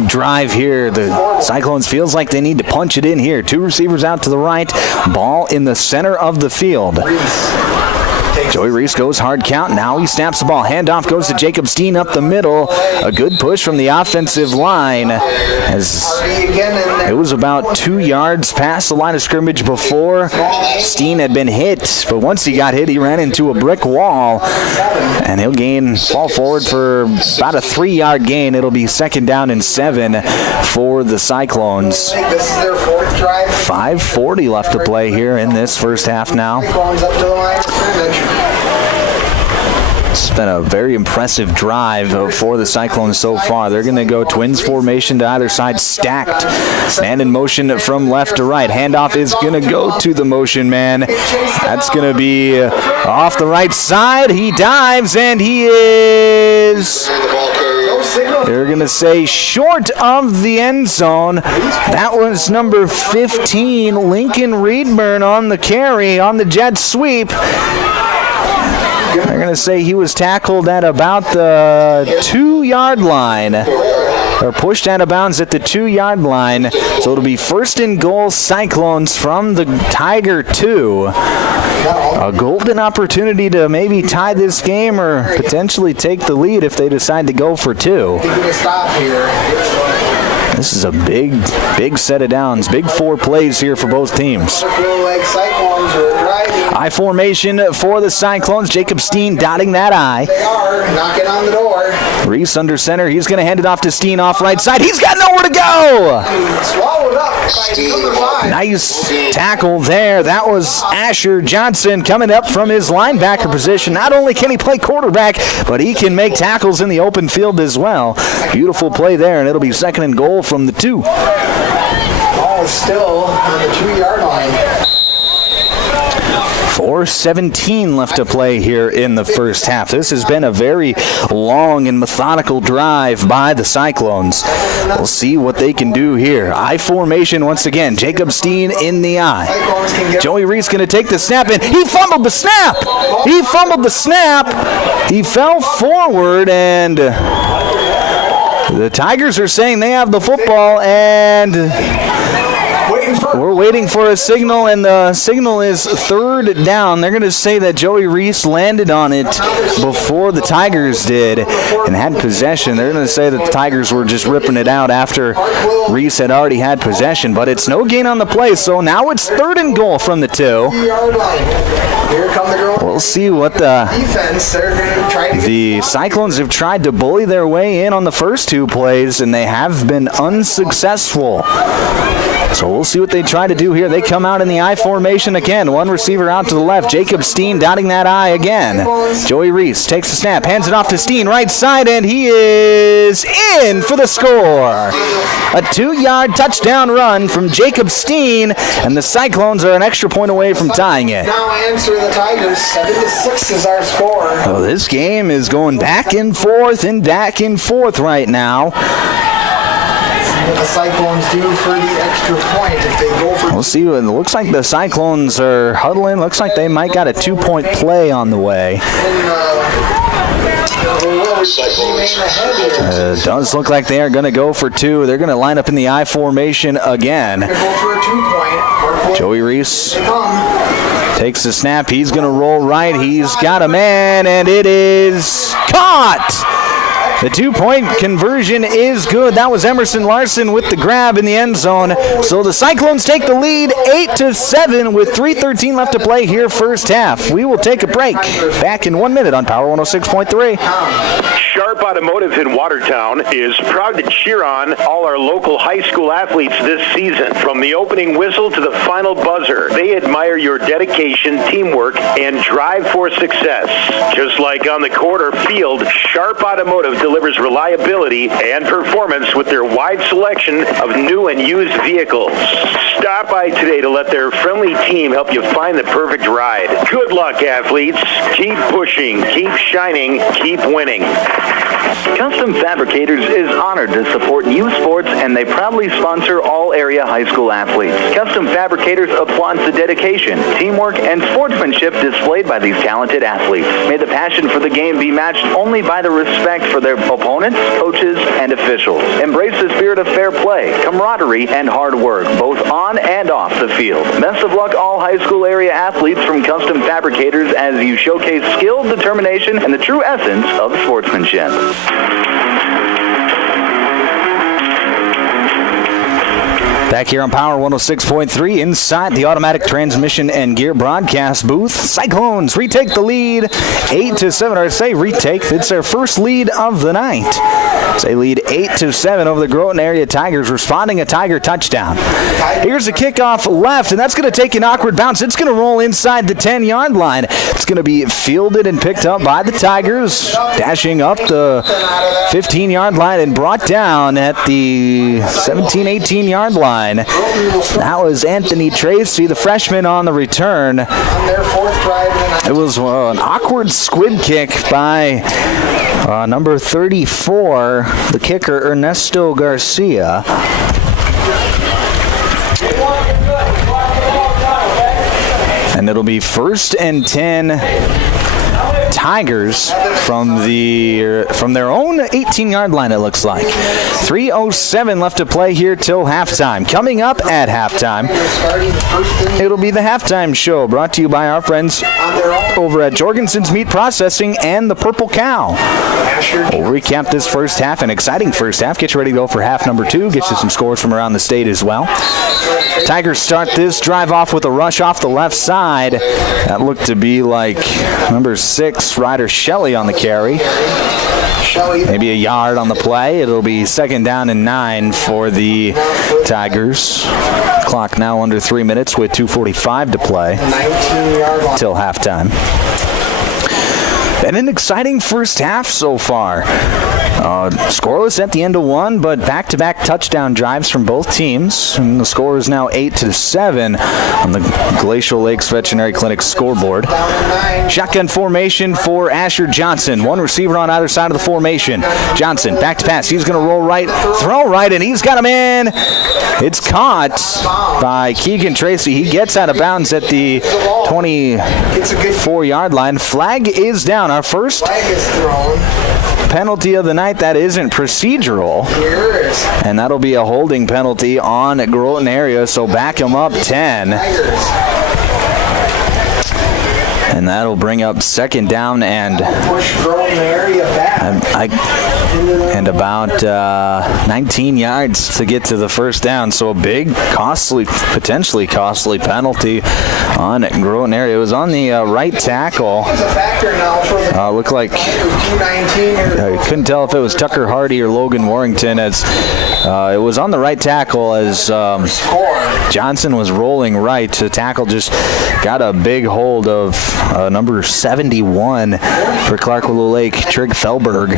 drive here. The Cyclones feels like they need to punch it in here. 2 receivers out to the right, ball in the center of the field. Joey Reese goes hard count. Now he snaps the ball. Handoff goes to Jacob Steen up the middle. A good push from the offensive line, as it was about 2 yards past the line of scrimmage before Steen had been hit. But once he got hit, he ran into a brick wall, and he'll fall forward for about a 3-yard gain. It'll be 2nd down and 7 for the Cyclones. 5:40 left to play here in this first half now. It's been a very impressive drive for the Cyclones so far. They're going to go twins formation to either side, stacked. Man in motion from left to right. Handoff is going to go to the motion man. That's going to be off the right side. He dives, and he is... They're going to say short of the end zone. That was number 15, Lincoln Reedburn, on the carry, on the jet sweep. They're going to say he was tackled at about the 2-yard line, or pushed out of bounds at the 2-yard line. So it'll be 1st and goal, Cyclones from the Tiger 2. A golden opportunity to maybe tie this game or potentially take the lead if they decide to go for 2. This is a big set of downs. Big 4 plays here for both teams. I formation for the Cyclones. Jacob Steen dotting that I. They are knocking on the door. Reese under center. He's going to hand it off to Steen off right side. He's got nowhere to go. Swallowed up by number 5. Nice tackle there. That was Asher Johnson coming up from his linebacker position. Not only can he play quarterback, but he can make tackles in the open field as well. Beautiful play there, and it'll be 2nd and goal from the 2. Ball is still on the 2-yard line. 4:17 left to play here in the first half. This has been a very long and methodical drive by the Cyclones. We'll see what they can do here. I formation once again. Jacob Steen in the I. Joey Reese going to take the snap, and he fumbled the snap. He fell forward, and the Tigers are saying they have the football, and we're waiting for a signal, and the signal is 3rd down. They're going to say that Joey Reese landed on it before the Tigers did and had possession. They're going to say that the Tigers were just ripping it out after Reese had already had possession, but it's no gain on the play, so now it's 3rd and goal from the 2. We'll see what the Cyclones have tried to bully their way in on the first 2 plays, and they have been unsuccessful. So we'll see what they try to do here. They come out in the I formation again. One receiver out to the left. Jacob Steen dotting that I again. Joey Reese takes the snap, hands it off to Steen, right side, and he is in for the score. A 2-yard touchdown run from Jacob Steen, and the Cyclones are an extra point away from tying it. Now answer the Tigers. 7-6 is our score. Well, this game is going back and forth right now. What the Cyclones do for the extra point if they go for. We'll see. It looks like the Cyclones are huddling. Looks like they might got a 2-point play on the way. It does look like they are going to go for 2. They're going to line up in the I formation again. Go for a 2-point. Joey Reese takes the snap. He's going to roll right. He's got a man, and it is caught. The 2-point conversion is good. That was Emerson Larson with the grab in the end zone. So the Cyclones take the lead 8-7 with 3:13 left to play here first half. We will take a break. Back in 1 minute on Power 106.3. Sharp Automotive in Watertown is proud to cheer on all our local high school athletes this season. From the opening whistle to the final buzzer, they admire your dedication, teamwork, and drive for success. Just like on the quarter field, Sharp Automotive delivers reliability and performance with their wide selection of new and used vehicles. Stop by today to let their friendly team help you find the perfect ride. Good luck, athletes. Keep pushing, keep shining, keep winning. Custom Fabricators is honored to support youth sports, and they proudly sponsor all area high school athletes. Custom Fabricators applauds the dedication, teamwork, and sportsmanship displayed by these talented athletes. May the passion for the game be matched only by the respect for their opponents, coaches, and officials. Embrace the spirit of fair play, camaraderie, and hard work, both on and off the field. Best of luck, all high school area athletes from Custom Fabricators, as you showcase skill, determination, and the true essence of sportsmanship. Back here on Power 106.3 inside the automatic transmission and gear broadcast booth. Cyclones retake the lead 8-7. Or say retake. It's their first lead of the night. They lead 8-7 over the Groton area Tigers, responding a Tiger touchdown. Here's a kickoff left, and that's going to take an awkward bounce. It's going to roll inside the 10-yard line. It's going to be fielded and picked up by the Tigers, dashing up the 15-yard line and brought down at the 17-18-yard line. That was Anthony Tracy, the freshman, on the return. It was an awkward squib kick by number 34, the kicker, Ernesto Garcia. And it'll be 1st and 10 Tigers from their own 18-yard line, it looks like. 3:07 left to play here till halftime. Coming up at halftime, it'll be the halftime show brought to you by our friends over at Jorgensen's Meat Processing and the Purple Cow. We'll recap this first half, an exciting first half. Get you ready to go for half number 2. Get you some scores from around the state as well. Tigers start this drive off with a rush off the left side. That looked to be like number 6, Ryder Shelley, on the carry. Maybe a yard on the play. It'll be 2nd down and 9 for the Tigers. Clock now under 3 minutes with 2:45 to play till halftime. And an exciting first half so far. Scoreless at the end of one, but back-to-back touchdown drives from both teams. And the score is now 8-7 on the Glacial Lakes Veterinary Clinic scoreboard. Shotgun formation for Asher Johnson. One receiver on either side of the formation. Johnson, back to pass. He's going to roll right, throw right, and he's got a man. It's caught by Keegan Tracy. He gets out of bounds at the 24-yard line. Flag is down. Our first penalty of the night that isn't procedural, and that'll be a holding penalty on Groton area, so back him up 10. And that'll bring up second down and about 19 yards to get to the first down. So a big, potentially costly penalty on Groton area. It was on the right tackle. Looked like I couldn't tell if it was Tucker Hardy or Logan Warrington, as it was on the right tackle as Johnson was rolling right. The tackle just got a big hold of number 71 for Clark Willow Lake, Trig Felberg.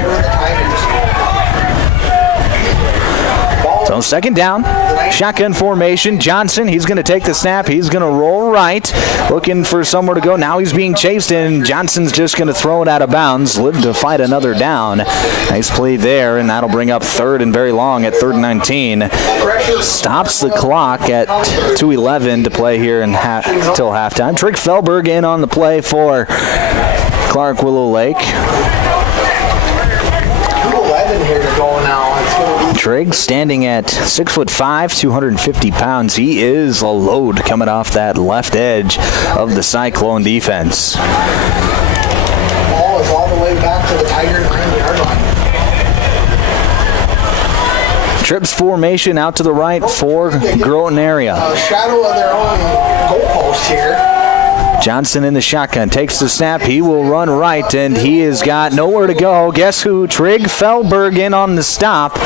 So second down, shotgun formation. Johnson, he's going to take the snap. He's going to roll right, looking for somewhere to go. Now he's being chased, and Johnson's just going to throw it out of bounds, live to fight another down. Nice play there, and that'll bring up third and very long at 3rd and 19. Stops the clock at 2:11 to play here until halftime. Trig Felberg in on the play for Clark Willow Lake. 2:11 here to go now. Trig standing at 6'5", 250 pounds. He is a load coming off that left edge of the Cyclone defense. Ball is all the way back to the Tiger 9-yard line. Trips formation out to the right for Groton area. Shadow of their own goalpost here. Johnson in the shotgun, takes the snap. He will run right, and he has got nowhere to go. Guess who? Trig Felberg in on the stop.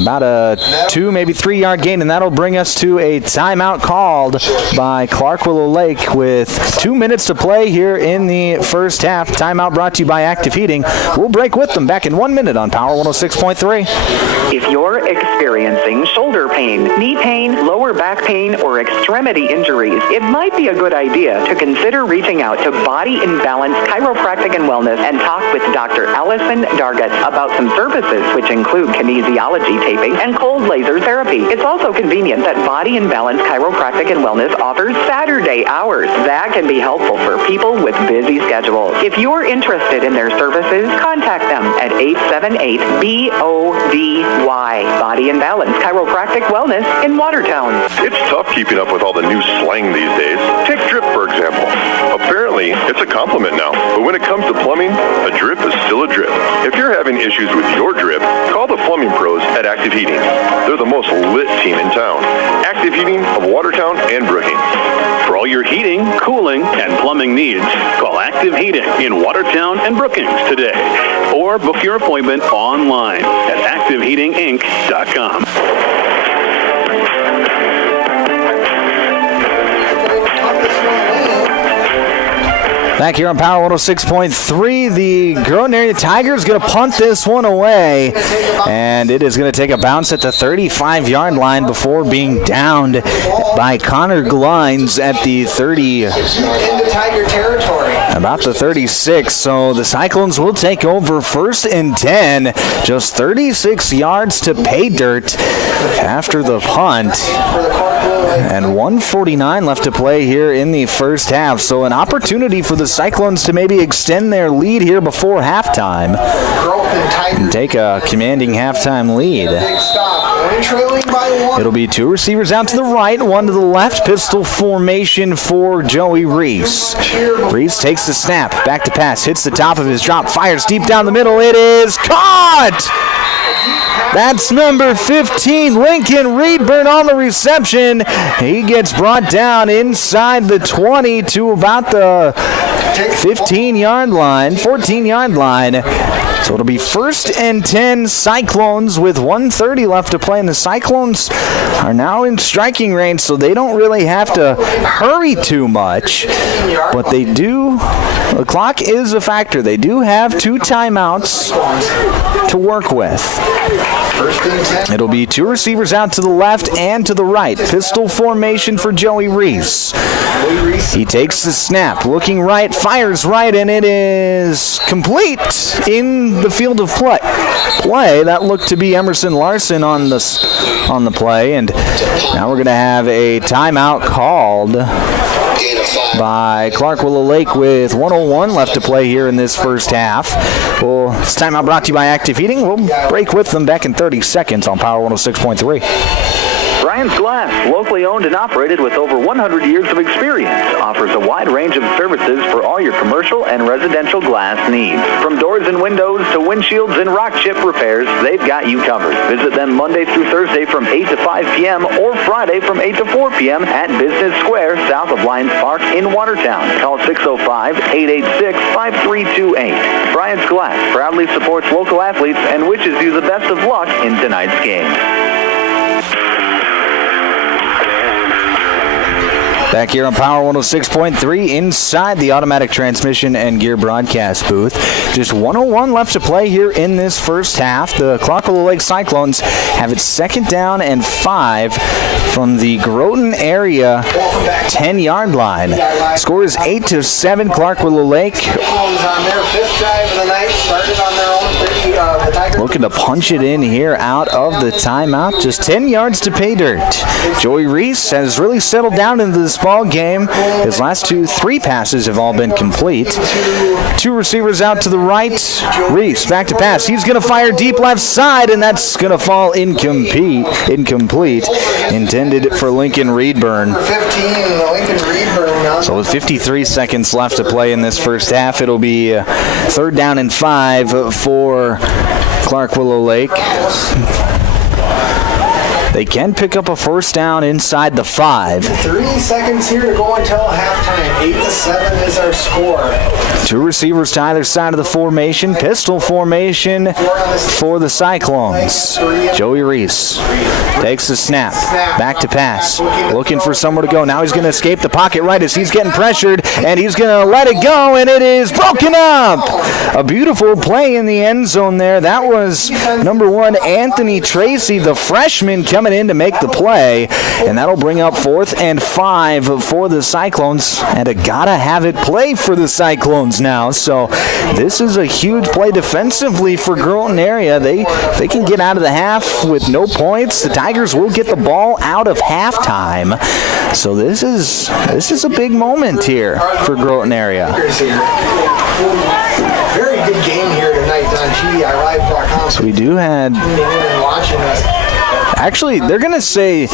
About a 2, maybe 3-yard gain, and that'll bring us to a timeout called by Clark Willow Lake with 2 minutes to play here in the first half. Timeout brought to you by Active Heating. We'll break with them back in 1 minute on Power 106.3. If you're experiencing shoulder pain, knee pain, lower back pain, or extremity injuries, it might be a good idea to consider reaching out to Body in Balance Chiropractic and Wellness and talk with Dr. Allison Dargett about some services which include kinesiology taping and cold laser therapy. It's also convenient that Body in Balance Chiropractic and Wellness offers Saturday hours. That can be helpful for people with busy schedules. If you're interested in their services, contact them at 878-BODY. Body in Balance Chiropractic Wellness in Watertown. It's tough keeping up with all the new slang these days. Take drip, for example. Apparently, it's a compliment now. But when it comes to plumbing, a drip is still a drip. If you're having issues with your drip, call the plumbing pros at Active Heating. They're the most lit team in town. Active Heating of Watertown and Brookings. For all your heating, cooling, and plumbing needs, call Active Heating in Watertown and Brookings today. Or book your appointment online at activeheatinginc.com. Back here on Power 106.3, the Groton area Tigers going to punt this one away, and it is going to take a bounce at the 35-yard line before being downed by Connor Glines at the 30. Into Tiger territory. About the 36, so the Cyclones will take over 1st and 10. Just 36 yards to pay dirt after the punt. And 1:49 left to play here in the first half. So an opportunity for the Cyclones to maybe extend their lead here before halftime and take a commanding halftime lead. It'll be 2 receivers out to the right, 1 to the left. Pistol formation for Joey Reese. Reese takes the snap, back to pass, hits the top of his drop, fires deep down the middle. It is caught! That's number 15, Lincoln Reedburn on the reception. He gets brought down inside the 20 to about the 15-yard line, 14-yard line. So it'll be 1st and 10 Cyclones with 1:30 left to play. And the Cyclones are now in striking range, so they don't really have to hurry too much. But they do, the clock is a factor. They do have 2 timeouts to work with. It'll be 2 receivers out to the left and to the right. Pistol formation for Joey Reese. He takes the snap, looking right, fires right, and it is complete in the field of play. That looked to be Emerson Larson on the play, and now we're going to have a timeout called by Clark Willow Lake with 1:01 left to play here in this first half. Well, this timeout brought to you by Active Heating. We'll break with them back in 30 seconds on Power 106.3. Brian's Glass, locally owned and operated with over 100 years of experience, offers a wide range of services for all your commercial and residential glass needs. From doors and windows to windshields and rock chip repairs, they've got you covered. Visit them Monday through Thursday from 8 to 5 p.m. or Friday from 8 to 4 p.m. at Business Square, south of Lions Park in Watertown. Call 605-886-5328. Brian's Glass proudly supports local athletes and wishes you the best of luck in tonight's game. Back here on Power 106.3 inside the automatic transmission and gear broadcast booth. Just 1:01 left to play here in this first half. The Clark Willow Lake Cyclones have it 2nd down and 5 from the Groton area 10-yard line. Score is 8-7 Clark Willow Lake. Looking to punch it in here out of the timeout. Just 10 yards to pay dirt. Joey Reese has really settled down into this ball game. His last 3 passes have all been complete. 2 receivers out to the right. Reese back to pass. He's going to fire deep left side, and that's going to fall incomplete. Intended for Lincoln Reedburn. So with 53 seconds left to play in this first half, it'll be 3rd down and 5 for Clark Willow Lake. They can pick up a first down inside the 5. 3 seconds here to go until halftime. 8-7 is our score. 2 receivers to either side of the formation. Pistol formation for the Cyclones. Joey Reese takes the snap. Back to pass. Looking for somewhere to go. Now he's going to escape the pocket right as he's getting pressured, and he's going to let it go, and it is broken up. A beautiful play in the end zone there. That was number 1, Anthony Tracy, the freshman, coming in to make the play, and that'll bring up 4th and 5 for the Cyclones, and a gotta have it play for the Cyclones now. So this is a huge play defensively for Groton area. They can get out of the half with no points. The Tigers will get the ball out of halftime. So this is a big moment here for Groton area. Very good game here tonight on GDILive.com. So we do had. Actually, they're going to say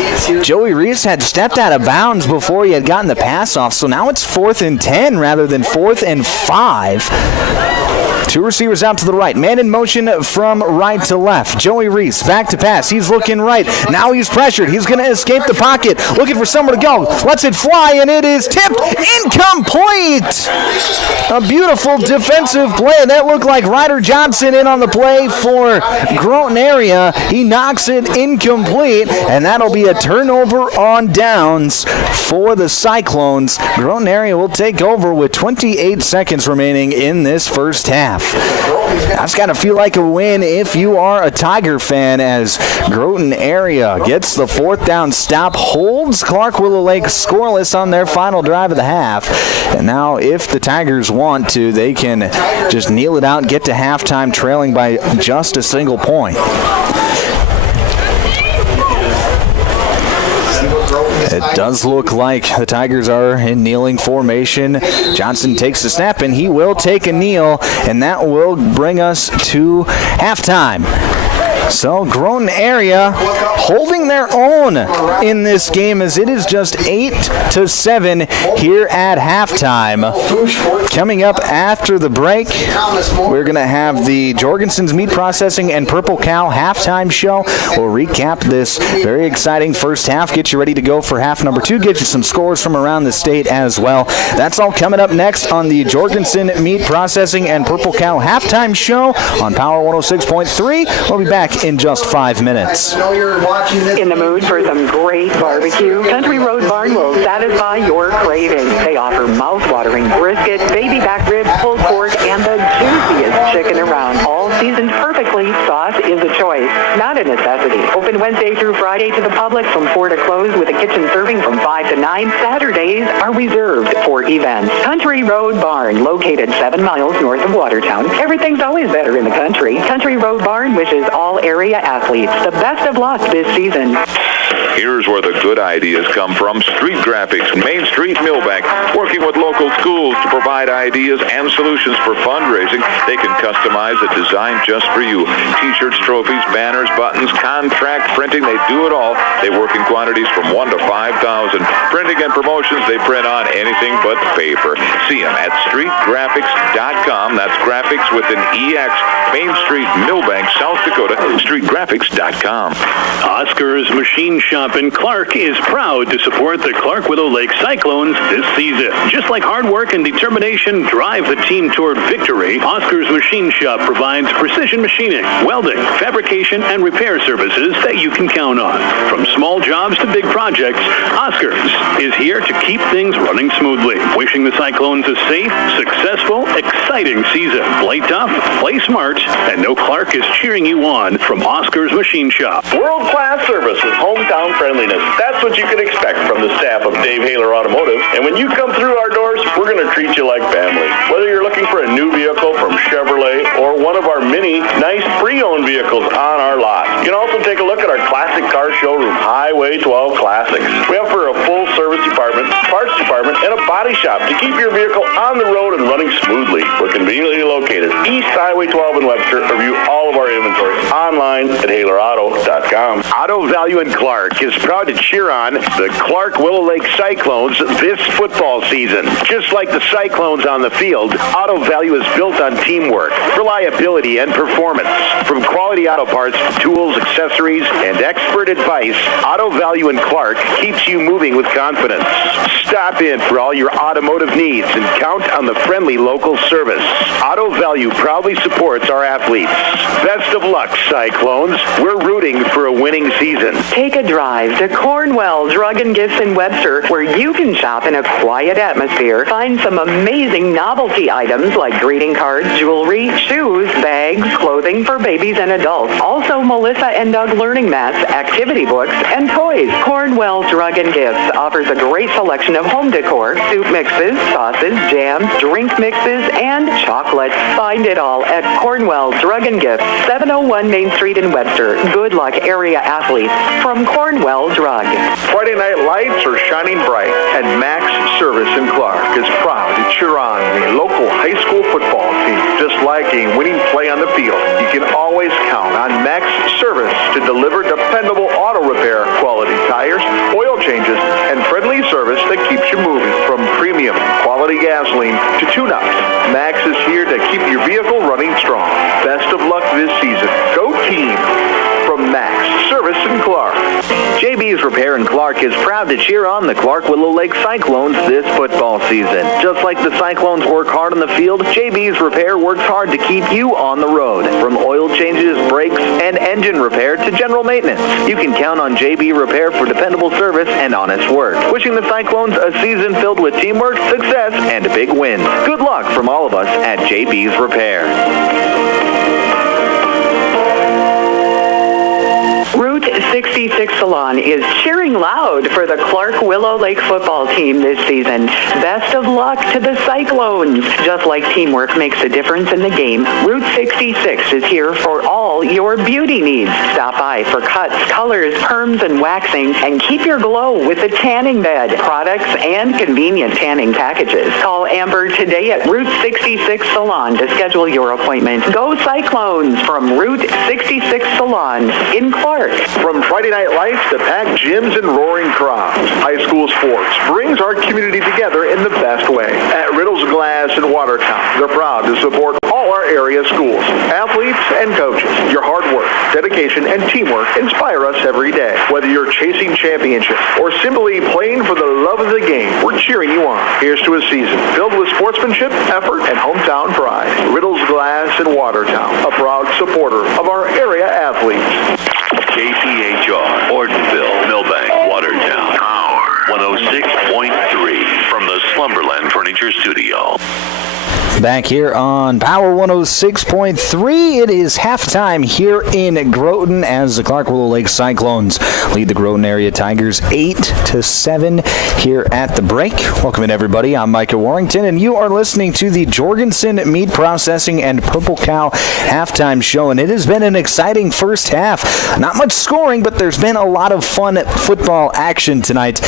Joey Reese had stepped out of bounds before he had gotten the pass off, so now it's 4th and 10 rather than 4th and 5. 2 receivers out to the right. Man in motion from right to left. Joey Reese back to pass. He's looking right. Now he's pressured. He's going to escape the pocket. Looking for somewhere to go. Lets it fly, and it is tipped. Incomplete. A beautiful defensive play. That looked like Ryder Johnson in on the play for Groton area. He knocks it incomplete, and that'll be a turnover on downs for the Cyclones. Groton area will take over with 28 seconds remaining in this first half. That's got to feel like a win if you are a Tiger fan, as Groton area gets the 4th down stop, holds Clark Willow Lake scoreless on their final drive of the half. And now if the Tigers want to, they can just kneel it out and get to halftime trailing by just a single point. It does look like the Tigers are in kneeling formation. Johnson takes the snap, and he will take a kneel, and that will bring us to halftime. So Groton area holding their own in this game, as it is just 8-7 here at halftime. Coming up after the break, we're going to have the Jorgensen's Meat Processing and Purple Cow halftime show. We'll recap this very exciting first half, get you ready to go for half number 2, get you some scores from around the state as well. That's all coming up next on the Jorgensen Meat Processing and Purple Cow halftime show on Power 106.3. We'll be back in just 5 minutes. In the mood for some great barbecue? Country Road Barn will satisfy your cravings. They offer mouth-watering brisket, baby back ribs, pulled pork, and the juiciest chicken around. All seasoned perfectly. Sauce is a choice, not a necessity. Open Wednesday through Friday to the public from 4 to close, with a kitchen serving from 5 to 9. Saturdays are reserved for events. Country Road Barn, located 7 miles north of Watertown. Everything's always better in the country. Country Road Barn wishes all area athletes the best of luck this season. Here's where the good ideas come from. Street Graphics, Main Street, Millbank, working with local schools to provide ideas and solutions for fundraising. They can customize a design just for you. T-shirts, trophies, banners, buttons, contract printing, they do it all. They work in quantities from 1 to 5,000. Printing and promotions, they print on anything but paper. See them at streetgraphics.com. That's graphics with an EX. Main Street, Millbank, South Dakota, streetgraphics.com. Oscar's Machine Shop in Clark is proud to support the Clark Willow Lake Cyclones this season. Just like hard work and determination drive the team toward victory, Oscar's Machine Shop provides precision machining, welding, fabrication, and repair services that you can count on. From small jobs to big projects, Oscar's is here to keep things running smoothly. Wishing the Cyclones a safe, successful, exciting season. Play tough, play smart, and know Clark is cheering you on from Oscar's Machine Shop. World-class service with hometown friendliness. That's what you can expect from the staff of Dave Haler Automotive. And when you come through our doors, we're going to treat you like family. Whether you're looking for a new vehicle from Chevrolet or one of our many nice pre-owned vehicles on our lot. You can also take a look at our classic car showroom, Highway 12 Classics. We offer a full service department, parts department, and a body shop to keep your vehicle on the road and running smoothly. We're conveniently located East Highway 12 in Webster. Review all of our inventory online at HalerAuto.com. Auto Value in Clark is proud to cheer on the Clark Willow Lake Cyclones this football season. Just like the Cyclones on the field, Auto Value is built on teamwork, reliability, and performance. From quality auto parts, tools, accessories, and expert advice, Auto Value in Clark keeps you moving with confidence. Stop in for all your automotive needs and count on the friendly local service. Auto Value proudly supports our athletes. Best of luck, Cyclones. We're rooting for a winning season. Take a drive to Cornwell Drug and Gifts in Webster, where you can shop in a quiet atmosphere. Find some amazing novelty items like greeting cards, jewelry, shoes, bags, clothing for babies and adults. Also, Melissa and Doug learning mats, activity books, and toys. Cornwell Drug and Gifts offers a great selection of home decor, soup mixes, sauces, jams, drink mixes, and chocolates. Find it all at Cornwell Drug and Gifts, 701 Main Street in Webster. Good luck, area athletes from Cornwell Drug. Friday night lights are shining bright, and Max Service in Clark is proud to cheer on the local high school football team. Just like a winning play on the field, you can always count on Max Service to deliver dependable auto repair, quality tires, oil changes, and friendly service that keeps you moving. From premium quality gasoline to tune-ups, Max is here to keep your vehicle running strong. Best of luck this season. Go team! From Max Service in Clark. JB's Repair in Clark is proud to cheer on the Clark Willow Lake Cyclones this football season. Just like the Cyclones work hard on the field, JB's Repair works hard to keep you on the road. From oil changes, brakes, and engine repair to general maintenance, you can count on JB Repair for dependable service and honest work. Wishing the Cyclones a season filled with teamwork, success, and big wins. Good luck from all of us at JB's Repair. Route 66 Salon is cheering loud for the Clark Willow Lake football team this season. Best of luck to the Cyclones. Just like teamwork makes a difference in the game, Route 66 is here for all your beauty needs. Stop by for cuts, colors, perms, and waxing, and keep your glow with the tanning bed, products, and convenient tanning packages. Call Amber today at Route 66 Salon to schedule your appointment. Go Cyclones from Route 66 Salon in Clark. From Friday Night Lights to packed gyms and roaring crowds, high school sports brings our community together in the best way. At Riddle's Glass in Watertown, they're proud to support all our area schools, athletes, and coaches. Your hard work, dedication, and teamwork inspire us every day. Whether you're chasing championships or simply playing for the love of the game, we're cheering you on. Here's to a season filled with sportsmanship, effort, and hometown pride. Riddle's Glass in Watertown, a proud supporter of our area athletes. KCHR, Ortonville, Millbank, Watertown, Power 106.3 from the Slumberland Furniture Studio. Back here on Power 106.3, it is halftime here in Groton as the Clark Willow Lake Cyclones lead the Groton area Tigers 8-7 here at the break. Welcome in, everybody. I'm Micah Warrington, and you are listening to the Jorgensen Meat Processing and Purple Cow halftime show, and it has been an exciting first half. Not much scoring, but there's been a lot of fun football action tonight.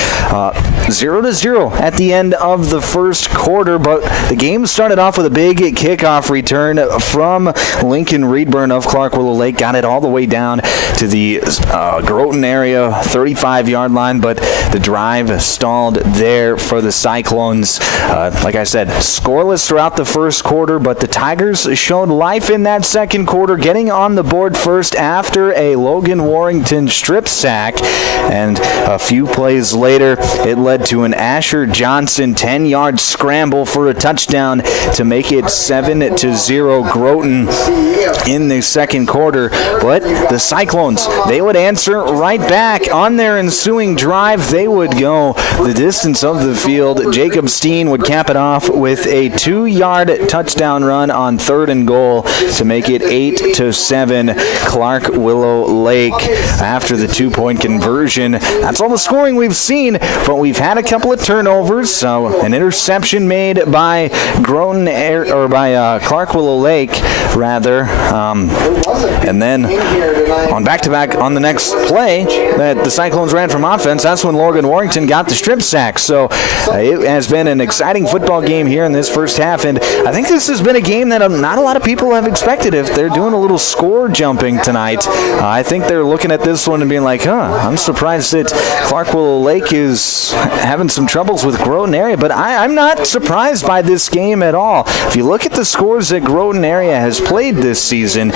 0-0 at the end of the first quarter, but the game started off with a big kickoff return from Lincoln Reedburn of Clark Willow Lake. Got it all the way down to the Groton area 35-yard line, but the drive stalled there for the Cyclones. Like I said, scoreless throughout the first quarter, but the Tigers showed life in that second quarter, getting on the board first after a Logan Warrington strip sack, and a few plays later, it led to an Asher Johnson 10-yard scramble for a touchdown to make it 7-0 Groton in the second quarter. But the Cyclones, they would answer right back. On their ensuing drive, they would go the distance of the field. Jacob Steen would cap it off with a 2-yard touchdown run on 3rd and goal to make it 8-7 Clark Willow Lake after the 2-point conversion. That's all the scoring we've seen, but we've had a couple of turnovers. So an interception made by Groton or by Clark Willow Lake, rather, and then on back-to-back on the next play that the Cyclones ran from offense, that's when Logan Warrington got the strip sack. So it has been an exciting football game here in this first half, and I think this has been a game that not a lot of people have expected. If they're doing a little score jumping tonight, I think they're looking at this one and being like, I'm surprised that Clark Willow Lake is having some troubles with Groton area, but I'm not surprised by this game at all. If you look at the scores that Groton area has played this season,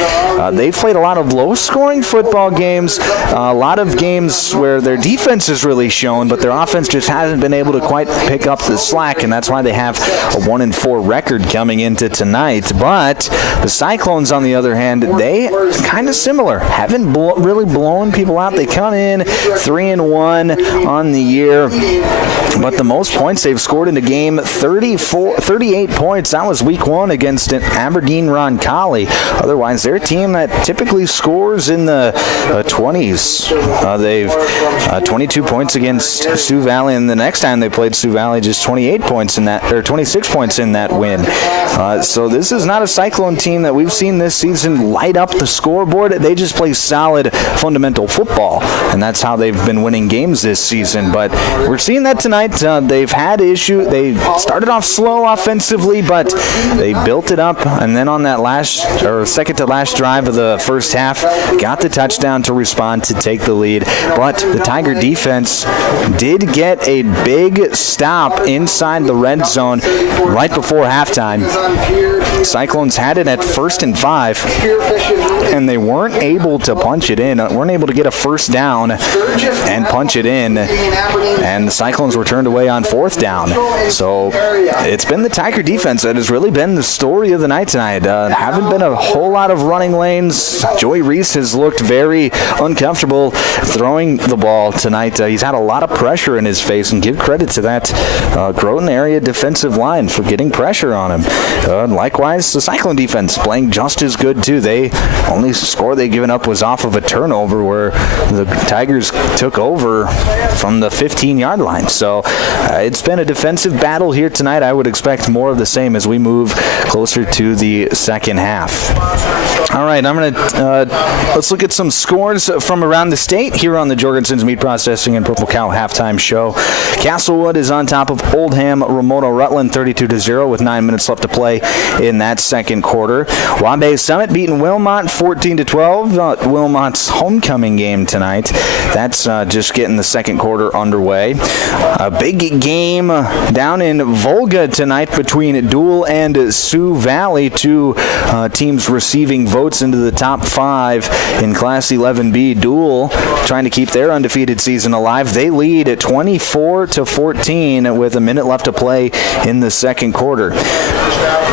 they've played a lot of low-scoring football games, a lot of games where their defense has really shown, but their offense just hasn't been able to quite pick up the slack, and that's why they have a 1-4 record coming into tonight. But the Cyclones, on the other hand, they kind of similar. Haven't really blown people out. They come in 3-1 on the year, but the most points they've scored in a game, 38 points. That was week 1 against Aberdeen Roncalli. Otherwise, they're a team that typically scores in the 20s. They've 22 points against Sioux Valley, and the next time they played Sioux Valley, just 28 points in that, or 26 points in that win. So this is not a Cyclone team that we've seen this season light up the scoreboard. They just play solid fundamental football, and that's how they've been winning games this season. But we're seeing that tonight. They've had issue. They started off slow offensively, but they built it up, and then on that second to last drive of the first half, got the touchdown to respond to take the lead. But the Tiger defense did get a big stop inside the red zone right before halftime. Cyclones had it at 1st and 5, and they weren't able to punch it in, weren't able to get a first down and punch it in, and the Cyclones were turned away on 4th down. So it's been the Tiger defense that has really been the story of the night tonight. Haven't been a whole lot of running lanes. Joey Reese has looked very uncomfortable throwing the ball tonight. He's had a lot of pressure in his face, and give credit to that Groton area defensive line for getting pressure on him. Likewise, the Cyclone defense playing just as good too. They only score they given up was off of a turnover where the Tigers took over from the 15-yard line. So it's been a defensive battle here tonight. I would expect more of the same as we move closer to the second half. All right, let's look at some scores from around the state here on the Jorgensen's Meat Processing and Purple Cow halftime show. Castlewood is on top of Oldham Remoto Rutland 32-0 with 9 minutes left to play in that second quarter. Wabash Summit beating Wilmot 14-12. Wilmot's homecoming game tonight. That's just getting the second quarter underway. A big game down in Volga tonight between Dual and Sioux Valley, two teams receiving votes into the top 5 in Class 11B. Dual trying to keep their undefeated season alive. They lead at 24-14 with a minute left to play in the second quarter.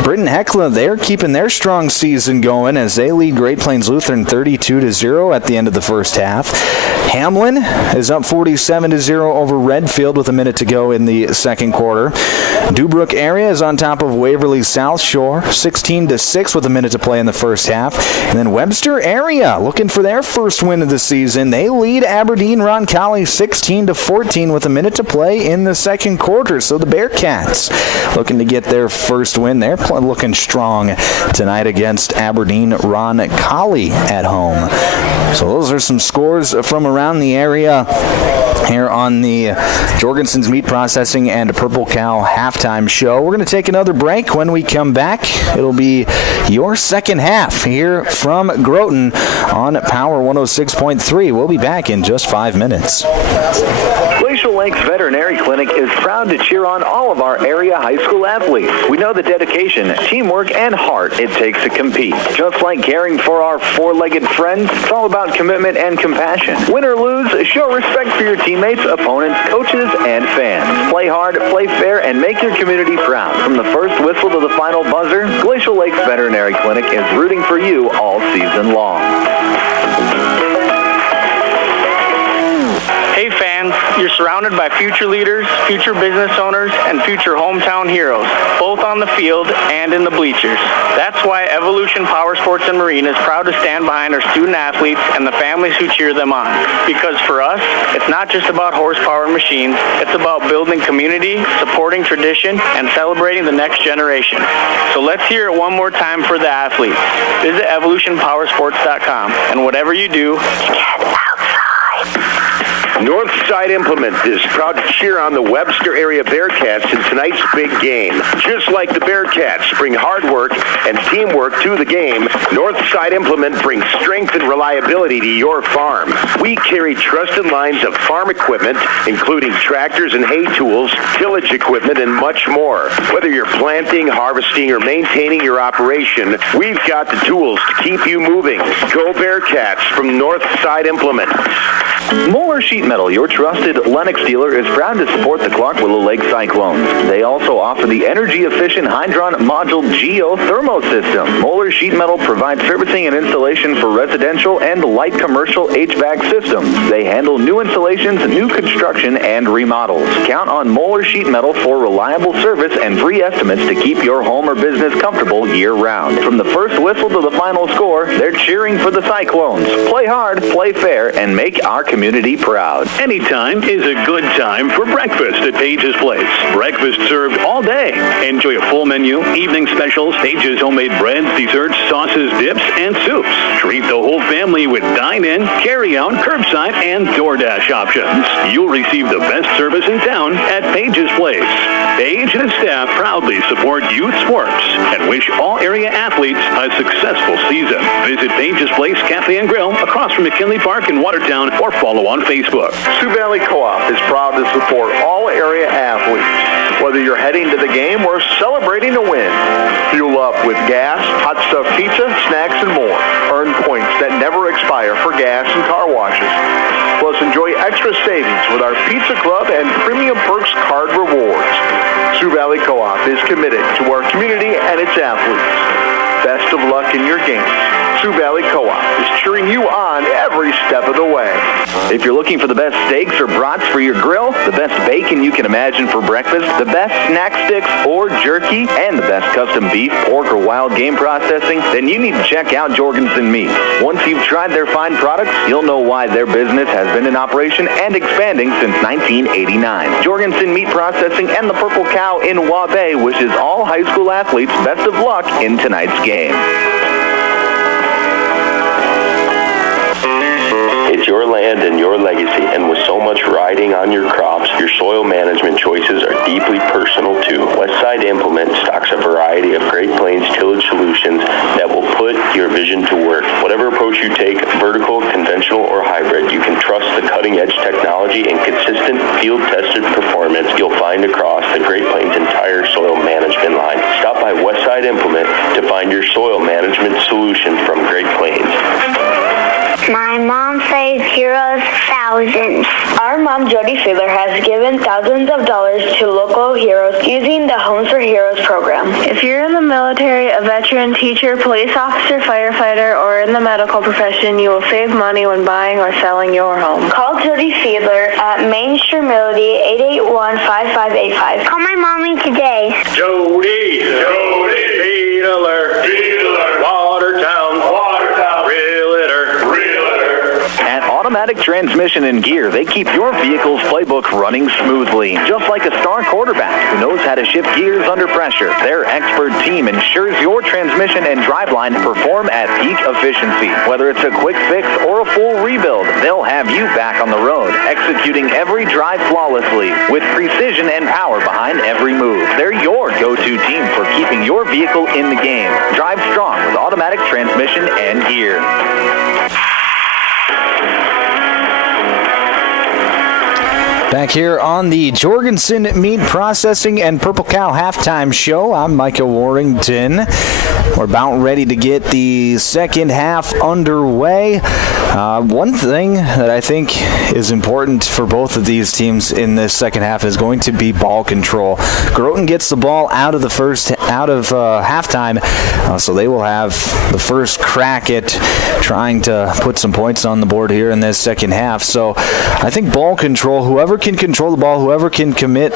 Britton Heckler, they're keeping their strong season going as they lead Great Plains Lutheran 32-0 at the end of the first half. Hamlin is up 47-0 over Redfield with a minute to go in the second quarter. Dubrook area is on top of Waverly South Shore, 16-6 with a minute to play in the first half. And then Webster area looking for their first win of the season. They lead Aberdeen Roncalli 16-14 with a minute to play in the second quarter. So the Bearcats looking to get their first win. They're looking strong tonight against Aberdeen Roncalli at home. So those are some scores from around the area here on the Jorgensen's Meat Processing and Purple Cow halftime show. We're going to take another break. When we come back, it'll be your second half here from Groton on Power 106.3. We'll be back in just 5 minutes. Glacial Lakes Veterinary Clinic is proud to cheer on all of our area high school athletes. We know the dedication, teamwork, and heart it takes to compete. Just like caring for our four-legged friends, it's all about commitment and compassion. Win or lose, show respect for your teammates, opponents, coaches, and fans. Play hard, play fair, and make your community proud. From the first whistle to the final buzzer, Glacial Lakes Veterinary Clinic is rooting for you all season long. Hey fans, you're surrounded by future leaders, future business owners, and future hometown heroes, both on the field and in the bleachers. That's why Evolution Power Sports and Marine is proud to stand behind our student athletes and the families who cheer them on. Because for us, it's not just about horsepower and machines, it's about building community, supporting tradition, and celebrating the next generation. So let's hear it one more time for the athletes. Visit evolutionpowersports.com, and whatever you do, get outside. Northside Implement is proud to cheer on the Webster area Bearcats in tonight's big game. Just like the Bearcats bring hard work and teamwork to the game, Northside Implement brings strength and reliability to your farm. We carry trusted lines of farm equipment, including tractors and hay tools, tillage equipment, and much more. Whether you're planting, harvesting, or maintaining your operation, we've got the tools to keep you moving. Go Bearcats from Northside Implement. Moeller Sheet Metal, your trusted Lennox dealer, is proud to support the Clark Willow Lake Cyclones. They also offer the energy-efficient Hydron Module Geothermo System. Moeller Sheet Metal provides servicing and installation for residential and light commercial HVAC systems. They handle new installations, new construction, and remodels. Count on Moeller Sheet Metal for reliable service and free estimates to keep your home or business comfortable year-round. From the first whistle to the final score, they're cheering for the Cyclones. Play hard, play fair, and make our community proud. Anytime is a good time for breakfast at Page's Place. Breakfast served all day. Enjoy a full menu, evening specials, Page's homemade breads, desserts, sauces, dips, and soups. Treat the whole family with dine-in, carry-out, curbside, and DoorDash options. You'll receive the best service in town at Page's Place. Page and his staff proudly support youth sports and wish all area athletes a successful season. Visit Page's Place Cafe and Grill across from McKinley Park in Watertown or follow on Facebook. Sioux Valley Co-op is proud to support all area athletes, whether you're heading to the game or celebrating a win. Fuel up with gas, hot stuff pizza, snacks, and more. Earn points that never expire for gas and car washes. Plus, enjoy extra savings with our Pizza Club and Premium Perks card rewards. Sioux Valley Co-op is committed to our community and its athletes. Best of luck in your games. Sioux Valley Co-op is cheering you on every step of the way. If you're looking for the best steaks or brats for your grill, the best bacon you can imagine for breakfast, the best snack sticks or jerky, and the best custom beef, pork, or wild game processing, then you need to check out Jorgensen Meat. Once you've tried their fine products, you'll know why their business has been in operation and expanding since 1989. Jorgensen Meat Processing and the Purple Cow in Waubay wishes all high school athletes best of luck in tonight's game. It's your land and your legacy, and with so much riding on your crops, your soil management choices are deeply personal too. Westside Implement stocks a variety of Great Plains tillage solutions that will put your vision to work. Whatever approach you take, vertical, conventional, or hybrid, you can trust the cutting-edge technology and consistent field-tested performance you'll find across the Great Plains entire soil management line. Stop by Westside Implement to find your soil management solution from Great Plains. My mom saves heroes thousands. Our mom, Jody Fiedler, has given thousands of dollars to local heroes using the Homes for Heroes program. If you're in the military, a veteran, teacher, police officer, firefighter, or in the medical profession, you will save money when buying or selling your home. Call Jody Fiedler at Main Street Melody 881-5585. Call my mommy today. Jody Fiedler, Watertown, Realtor. At Automatic Transmission and Gear, they keep your vehicle's playbook running smoothly. Just like a star quarterback who knows how to shift gears under pressure, their expert team ensures your transmission and driveline perform at peak efficiency. Whether it's a quick fix or a full rebuild, they'll have you back on the road, executing every drive flawlessly with precision and power behind every move. They're your go-to team for keeping your vehicle in the game. Drive strong with Automatic Transmission and Gear. Back here on the Jorgensen Meat Processing and Purple Cow Halftime Show, I'm Micah Warrington. We're about ready to get the second half underway. One thing that I think is important for both of these teams in this second half is going to be ball control. Groton gets the ball out of halftime, so they will have the first crack at trying to put some points on the board here in this second half. So I think ball control, whoever can control the ball, whoever can commit,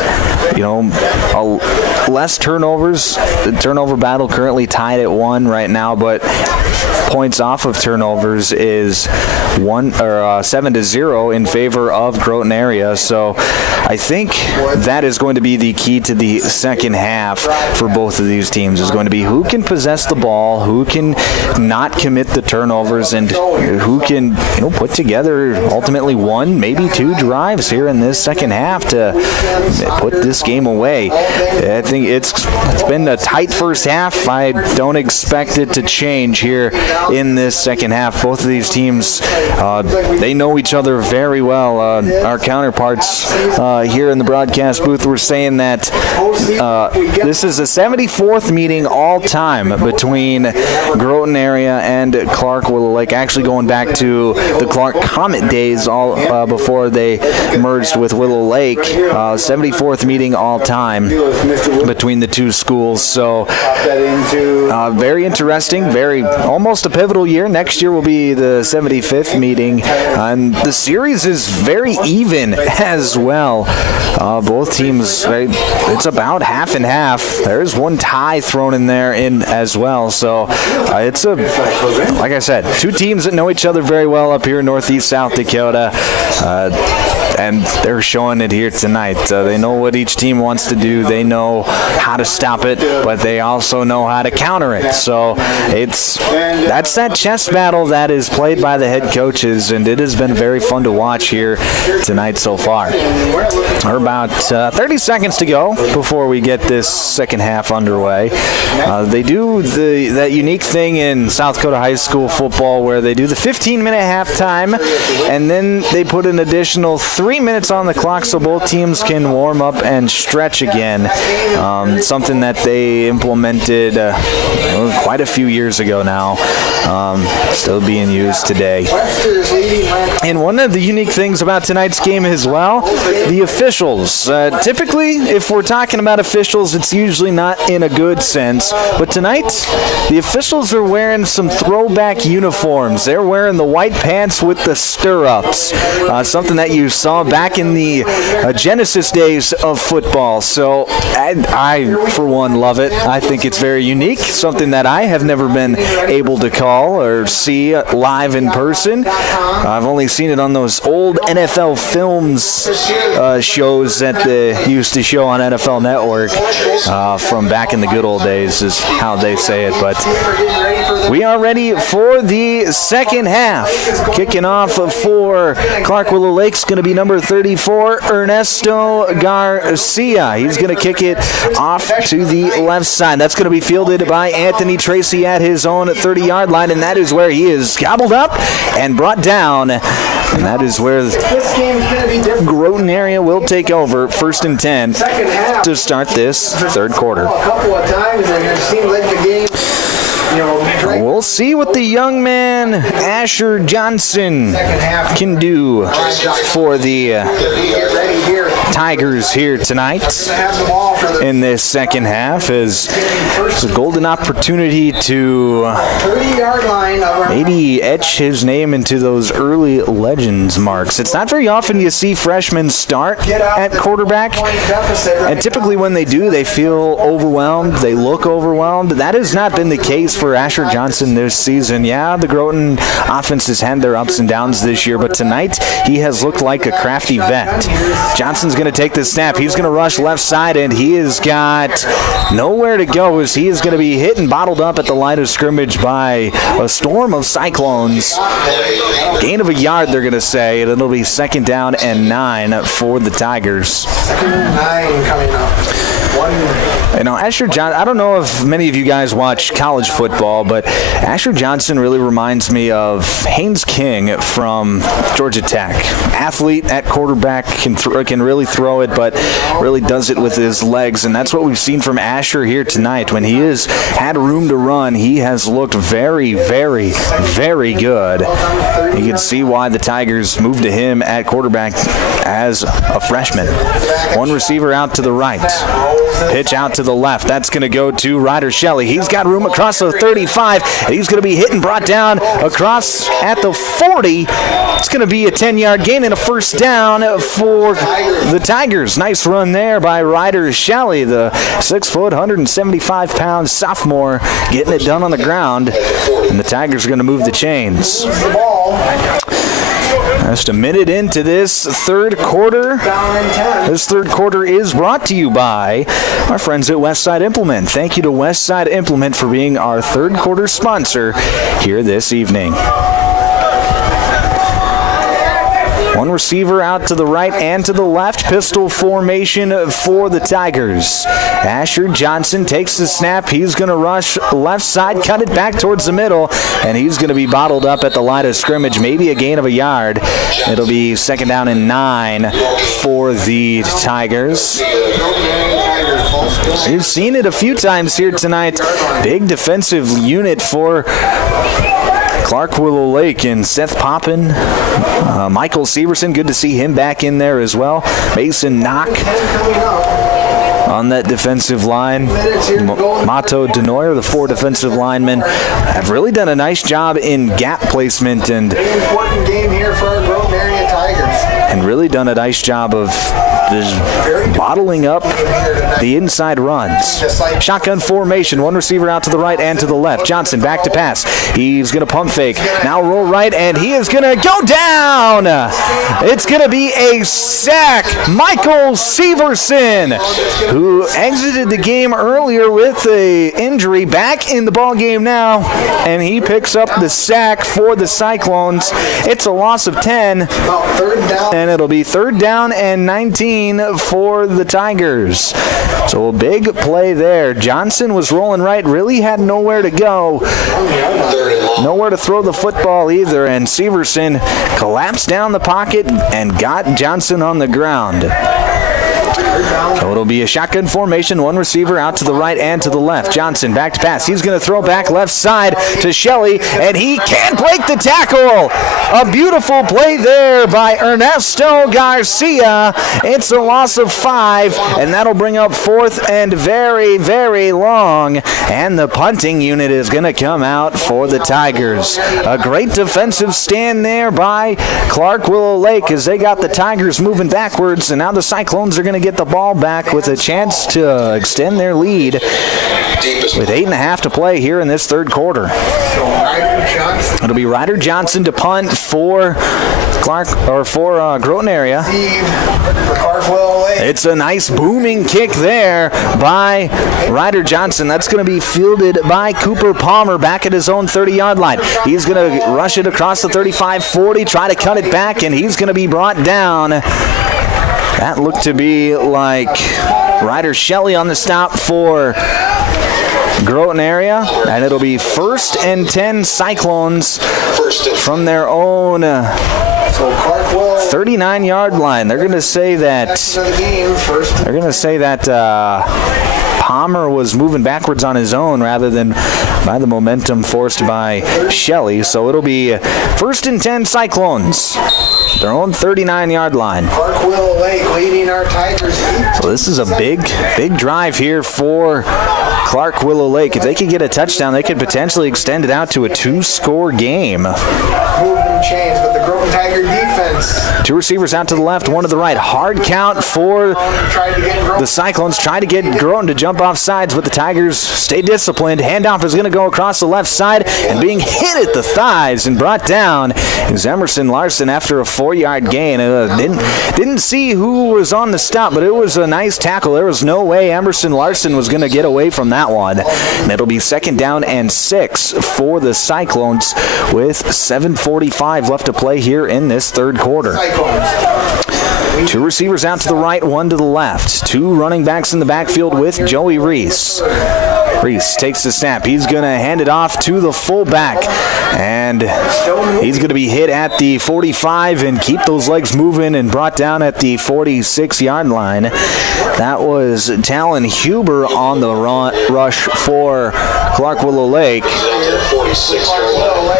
less turnovers. The turnover battle currently tied at 1 right now, but points off of turnovers is 7-0 in favor of Groton area. So I think that is going to be the key to the second half for both of these teams, is going to be who can possess the ball, who can not commit the turnovers, and who can put together ultimately 1, maybe 2 drives here in this second half to put this game away. I think it's been a tight first half. I don't expect it to change here in this second half. Both of these teams, they know each other very well. Our counterparts here in the broadcast booth were saying that this is a 74th meeting all time between Groton area and Clark Willow Lake, actually going back to the Clark Comet days all before they merged with Willow Lake. 74th meeting all time between the two schools. So very interesting, almost a pivotal year. Next year will be the 75th meeting, and the series is very even as well. Both teams, it's about half and half. There's one tie thrown in there as well. So it's like I said, two teams that know each other very well up here in Northeast South Dakota. And they're showing it here tonight. They know what each team wants to do. They know how to stop it, but they also know how to counter it. So that's that chess battle that is played by the head coaches, and it has been very fun to watch here tonight so far. We're about 30 seconds to go before we get this second half underway. They do that unique thing in South Dakota high school football where they do the 15-minute halftime, and then they put an additional 3 minutes on the clock so both teams can warm up and stretch again. Something that they implemented quite a few years ago now. Still being used today. And one of the unique things about tonight's game as well, the officials. Typically, if we're talking about officials, it's usually not in a good sense. But tonight, the officials are wearing some throwback uniforms. They're wearing the white pants with the stirrups. Something that you saw back in the Genesis days of football. So I, for one, love it. I think it's very unique. Something that I have never been able to call or see live in person. I've only seen it on those old NFL films shows that they used to show on NFL Network from back in the good old days is how they say it. But we are ready for the second half. Kicking off for Clark Willow Lake's going to be number 34, Ernesto Garcia. He's going to kick it off to the left side. That's going to be fielded by Anthony Tracy at his own 30-yard line, and that is where he is gobbled up and brought down. And that is where the Groton area will take over, 1st and 10 to start this third quarter. A couple of times, and it seemed like the game. We'll we'll see what the young man Asher Johnson can do for the Tigers here tonight in this second half, as it's a golden opportunity to maybe etch his name into those early Legends marks. It's not very often you see freshmen start at quarterback, and typically when they do, they feel overwhelmed, they look overwhelmed. That has not been the case for Asher Johnson this season. Yeah, the Groton offense has had their ups and downs this year, but tonight he has looked like a crafty vet. Johnson's going to take the snap. He's going to rush left side, and he has got nowhere to go as he is going to be hit and bottled up at the line of scrimmage by a storm of Cyclones. Gain of a yard, they're going to say, and it'll be 2nd down and 9 for the Tigers. 2nd and 9 coming up. You know, Asher Johnson, I don't know if many of you guys watch college football, but Asher Johnson really reminds me of Haynes King from Georgia Tech. Athlete at quarterback, can really throw it, but really does it with his legs, and that's what we've seen from Asher here tonight. When he has had room to run, he has looked very, very, very good. You can see why the Tigers moved to him at quarterback as a freshman. One receiver out to the right. Pitch out to the left. That's going to go to Ryder Shelley. He's got room across the 35, and he's going to be hit and brought down across at the 40. It's going to be a 10-yard gain and a 1st down for the Tigers. Nice run there by Ryder Shelley, the 6-foot, 175-pound sophomore, getting it done on the ground. And the Tigers are going to move the chains. Just a minute into this third quarter. This third quarter is brought to you by our friends at Westside Implement. Thank you to Westside Implement for being our third quarter sponsor here this evening. One receiver out to the right and to the left. Pistol formation for the Tigers. Asher Johnson takes the snap. He's going to rush left side, cut it back towards the middle, and he's going to be bottled up at the line of scrimmage. Maybe a gain of a yard. It'll be 2nd down and 9 for the Tigers. You've seen it a few times here tonight. Big defensive unit for Clark Willow Lake and Seth Poppin, Michael Severson, good to see him back in there as well. Mason Knock on that defensive line. Mato Denoyer, the 4 defensive linemen, have really done a nice job in gap placement and important game here for our Groton area Tigers. And really done a nice job of just bottling up the inside runs. Shotgun formation, one receiver out to the right and to the left. Johnson back to pass. He's going to pump fake. Now roll right, and he is going to go down. It's going to be a sack. Michael Severson, who exited the game earlier with an injury, back in the ball game now, and he picks up the sack for the Cyclones. It's a loss of 10, and it'll be 3rd down and 19 for the Tigers. So a big play there. Johnson was rolling right, really had nowhere to go, nowhere to throw the football either, and Severson collapsed down the pocket and got Johnson on the ground. So it'll be a shotgun formation, one receiver out to the right and to the left. Johnson back to pass. He's going to throw back left side to Shelley, and he can't break the tackle. A beautiful play there by Ernesto Garcia. It's a loss of 5, and that'll bring up 4th and very, very long. And the punting unit is going to come out for the Tigers. A great defensive stand there by Clark Willow Lake as they got the Tigers moving backwards, and now the Cyclones are going to get the ball back with a chance to extend their lead with 8.5 to play here in this third quarter. It'll be Ryder Johnson to punt for Groton area. It's a nice booming kick there by Ryder Johnson. That's going to be fielded by Cooper Palmer back at his own 30-yard line. He's going to rush it across the 35-40, try to cut it back, and he's going to be brought down. That looked to be like Ryder Shelley on the stop for Groton area, and it'll be 1st and 10 Cyclones from their own 39-yard line. They're going to say that Palmer was moving backwards on his own rather than by the momentum forced by Shelley. So it'll be 1st and 10 Cyclones. Their own 39-yard line. Clark Willow Lake leading our Tigers. So this is a big drive here for Clark Willow Lake. If they could get a touchdown, they could potentially extend it out to a 2-score game. Moving chains, but the Groton Tiger defense. 2 receivers out to the left, 1 to the right. Hard count for the Cyclones. Try to get Groton to jump off sides, but the Tigers stay disciplined. Handoff is going to go across the left side, and being hit at the thighs and brought down is Emerson Larson after a 4-yard gain. Didn't see who was on the stop, but it was a nice tackle. There was no way Emerson Larson was going to get away from that one. And it'll be 2nd down and 6 for the Cyclones with 7:45 left to play here in this third quarter. 2 receivers out to the right, 1 to the left. 2 running backs in the backfield with Joey Reese. Reese takes the snap. He's going to hand it off to the fullback. And he's going to be hit at the 45 and keep those legs moving and brought down at the 46-yard line. That was Talon Huber on the rush for Clark Willow Lake.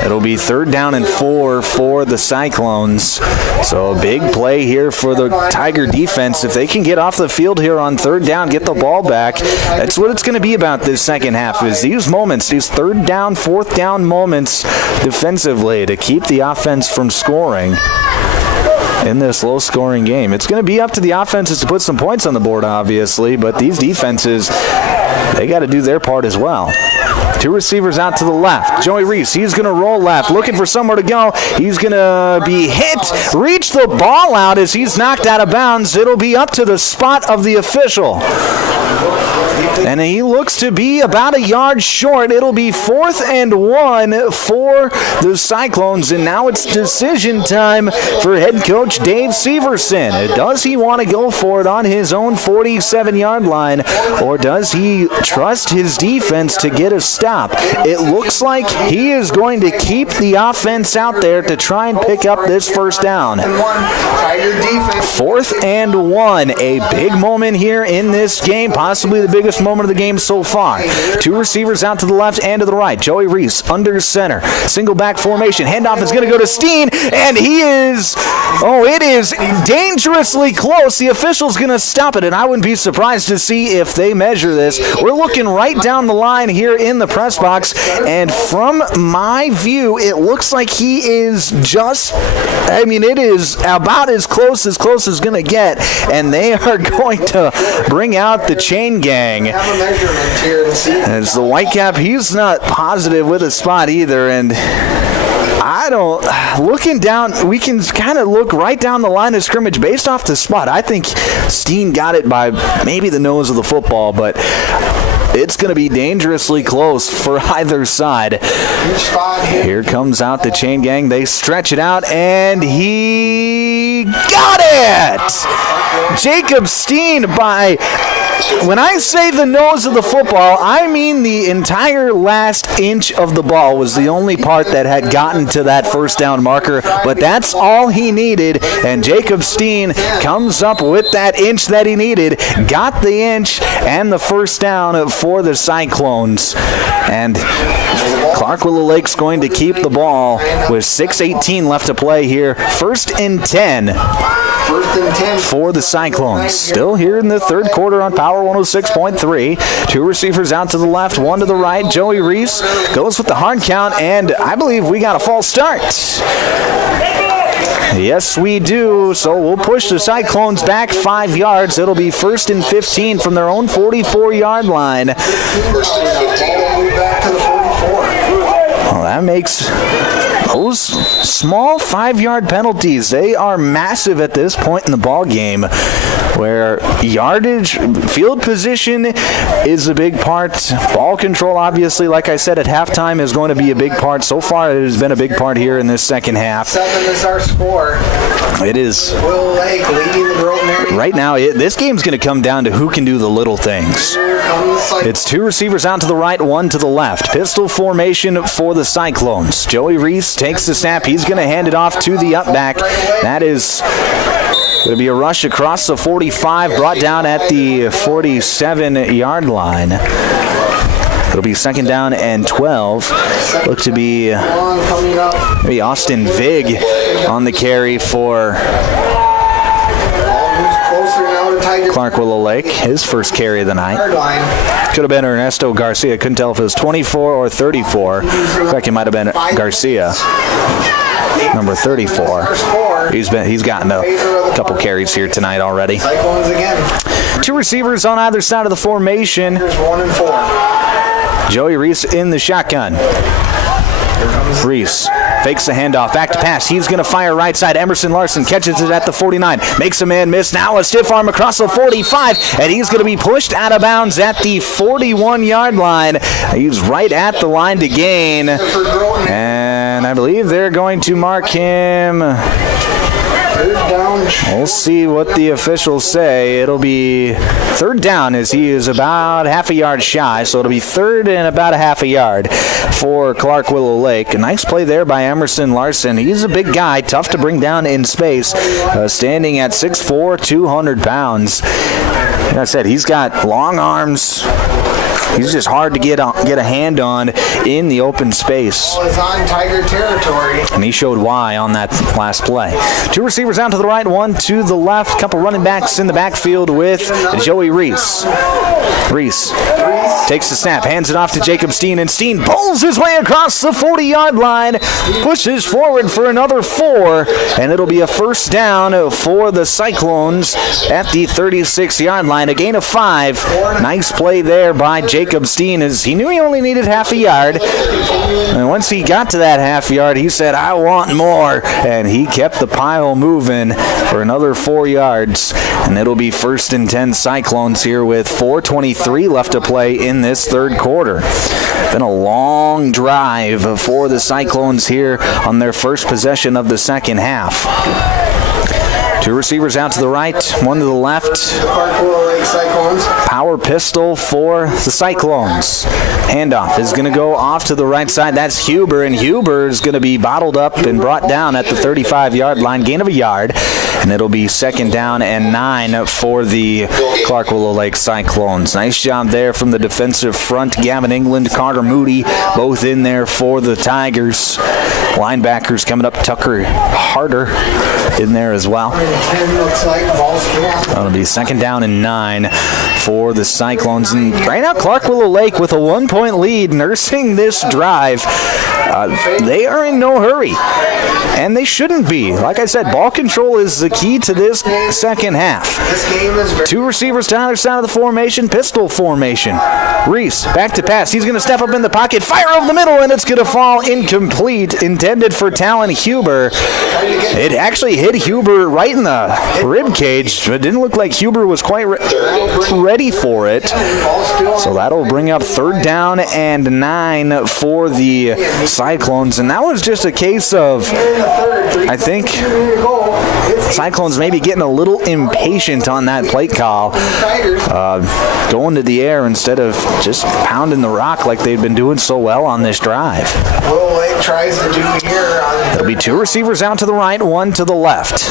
It'll be 3rd down and 4 for the Cyclones. So a big play here for the Tiger defense. If they can get off the field here on 3rd down, get the ball back, that's what it's going to be about this second half, is these moments, these 3rd down, 4th down moments defensively to keep the offense from scoring in this low-scoring game. It's going to be up to the offenses to put some points on the board, obviously, but these defenses, they got to do their part as well. 2 receivers out to the left. Joey Reese, he's going to roll left, looking for somewhere to go. He's going to be hit, reach the ball out as he's knocked out of bounds. It'll be up to the spot of the official. And he looks to be about a yard short. It'll be 4th and 1 for the Cyclones. And now it's decision time for head coach Dave Severson. Does he want to go for it on his own 47-yard line, or does he trust his defense to get a stop? It looks like he is going to keep the offense out there to try and pick up this 1st down. 4th and 1. A big moment here in this game, possibly the biggest moment of the game so far. 2 receivers out to the left and to the right. Joey Reese under center. Single back formation. Handoff is going to go to Steen, and it is dangerously close. The official's going to stop it, and I wouldn't be surprised to see if they measure this. We're looking right down the line here in the press box, and from my view, it looks like he is it is about as close as going to get, and they are going to bring out the chain gang. As the Whitecap, he's not positive with a spot either, and looking down, we can kind of look right down the line of scrimmage based off the spot. I think Steen got it by maybe the nose of the football, but it's going to be dangerously close for either side. Here comes out the chain gang. They stretch it out, and he got it! Jacob Steen by... When I say the nose of the football, I mean the entire last inch of the ball was the only part that had gotten to that 1st down marker, but that's all he needed, and Jacob Steen comes up with that inch that he needed, got the inch and the 1st down for the Cyclones. And Clark Willow Lake's going to keep the ball with 6:18 left to play here. 1st and 10. For the Cyclones. Still here in the third quarter on Power 106.3. 2 receivers out to the left, 1 to the right. Joey Reese goes with the hard count, and I believe we got a false start. Yes, we do. So we'll push the Cyclones back 5 yards. It'll be 1st and 15 from their own 44-yard line. Well, that makes those small 5-yard penalties, they are massive at this point in the ball game, where yardage, field position is a big part. Ball control, obviously, like I said, at halftime is going to be a big part. So far, it has been a big part here in this second half. 7 is our score. It is. Willow Lake leading the Groton area. Right now, this game's going to come down to who can do the little things. It's 2 receivers out to the right, 1 to the left. Pistol formation for the Cyclones. Joey Reese takes the snap. He's going to hand it off to the up back. That is going to be a rush across the 45, brought down at the 47-yard line. It'll be second down and 12. Look to be maybe Austin Vig on the carry for Clark Willow Lake, his first carry of the night. Could have been Ernesto Garcia. Couldn't tell if it was 24 or 34. Looks like it might have been Garcia, number 34. He's gotten a couple carries here tonight already. Two receivers on either side of the formation. Joey Reese in the shotgun. Reese fakes the handoff, back to pass. He's going to fire right side. Emerson Larson catches it at the 49. Makes a man miss. Now a stiff arm across the 45, and he's going to be pushed out of bounds at the 41-yard line. He's right at the line to gain, and I believe they're going to mark him. We'll see what the officials say. It'll be third down as he is about half a yard shy, so it'll be third and about a half a yard for Clark Willow Lake. A nice play there by Emerson Larson. He's a big guy, tough to bring down in space, standing at 6'4", 200 pounds. Like I said, he's got long arms. He's just hard to get a hand on in the open space. It's on Tiger territory. And he showed why on that last play. Two receivers out to the right, one to the left. Couple running backs in the backfield with Joey Reese. Reese takes the snap, hands it off to Jacob Steen, and Steen bowls his way across the 40-yard line, pushes forward for another 4, and it'll be a first down for the Cyclones at the 36-yard line. A gain of 5. Nice play there by Jacob Steen, as he knew he only needed half a yard. And once he got to that half yard, he said, I want more. And he kept the pile moving for another 4 yards. And it'll be first and 10 Cyclones here with 4:23 left to play in this third quarter. Been a long drive for the Cyclones here on their first possession of the second half. Two receivers out to the right, one to the left. Power pistol for the Cyclones. Handoff is going to go off to the right side. That's Huber, and Huber is going to be bottled up and brought down at the 35-yard line, gain of a yard. And it'll be second down and 9 for the Clark Willow Lake Cyclones. Nice job there from the defensive front. Gavin England, Carter Moody, both in there for the Tigers. Linebackers coming up, Tucker Harder in there as well. That'll be second down and 9 for the Cyclones. And right now, Clark Willow Lake with a 1-point lead, nursing this drive. They are in no hurry, and they shouldn't be. Like I said, ball control is the key to this second half. Two receivers to either side of the formation, pistol formation. Reese, back to pass. He's going to step up in the pocket, fire over the middle, and it's going to fall incomplete, intended for Talon Huber. It actually hit Huber right in the rib cage, but it didn't look like Huber was quite ready for it. So that'll bring up third down and 9 for the Cyclones, and that was just a case of, I think, Cyclones maybe getting a little impatient on that plate call, going to the air instead of just pounding the rock like they've been doing so well on this drive. Willow Lake tries to do here on There'll be two receivers out to the right, one to the left.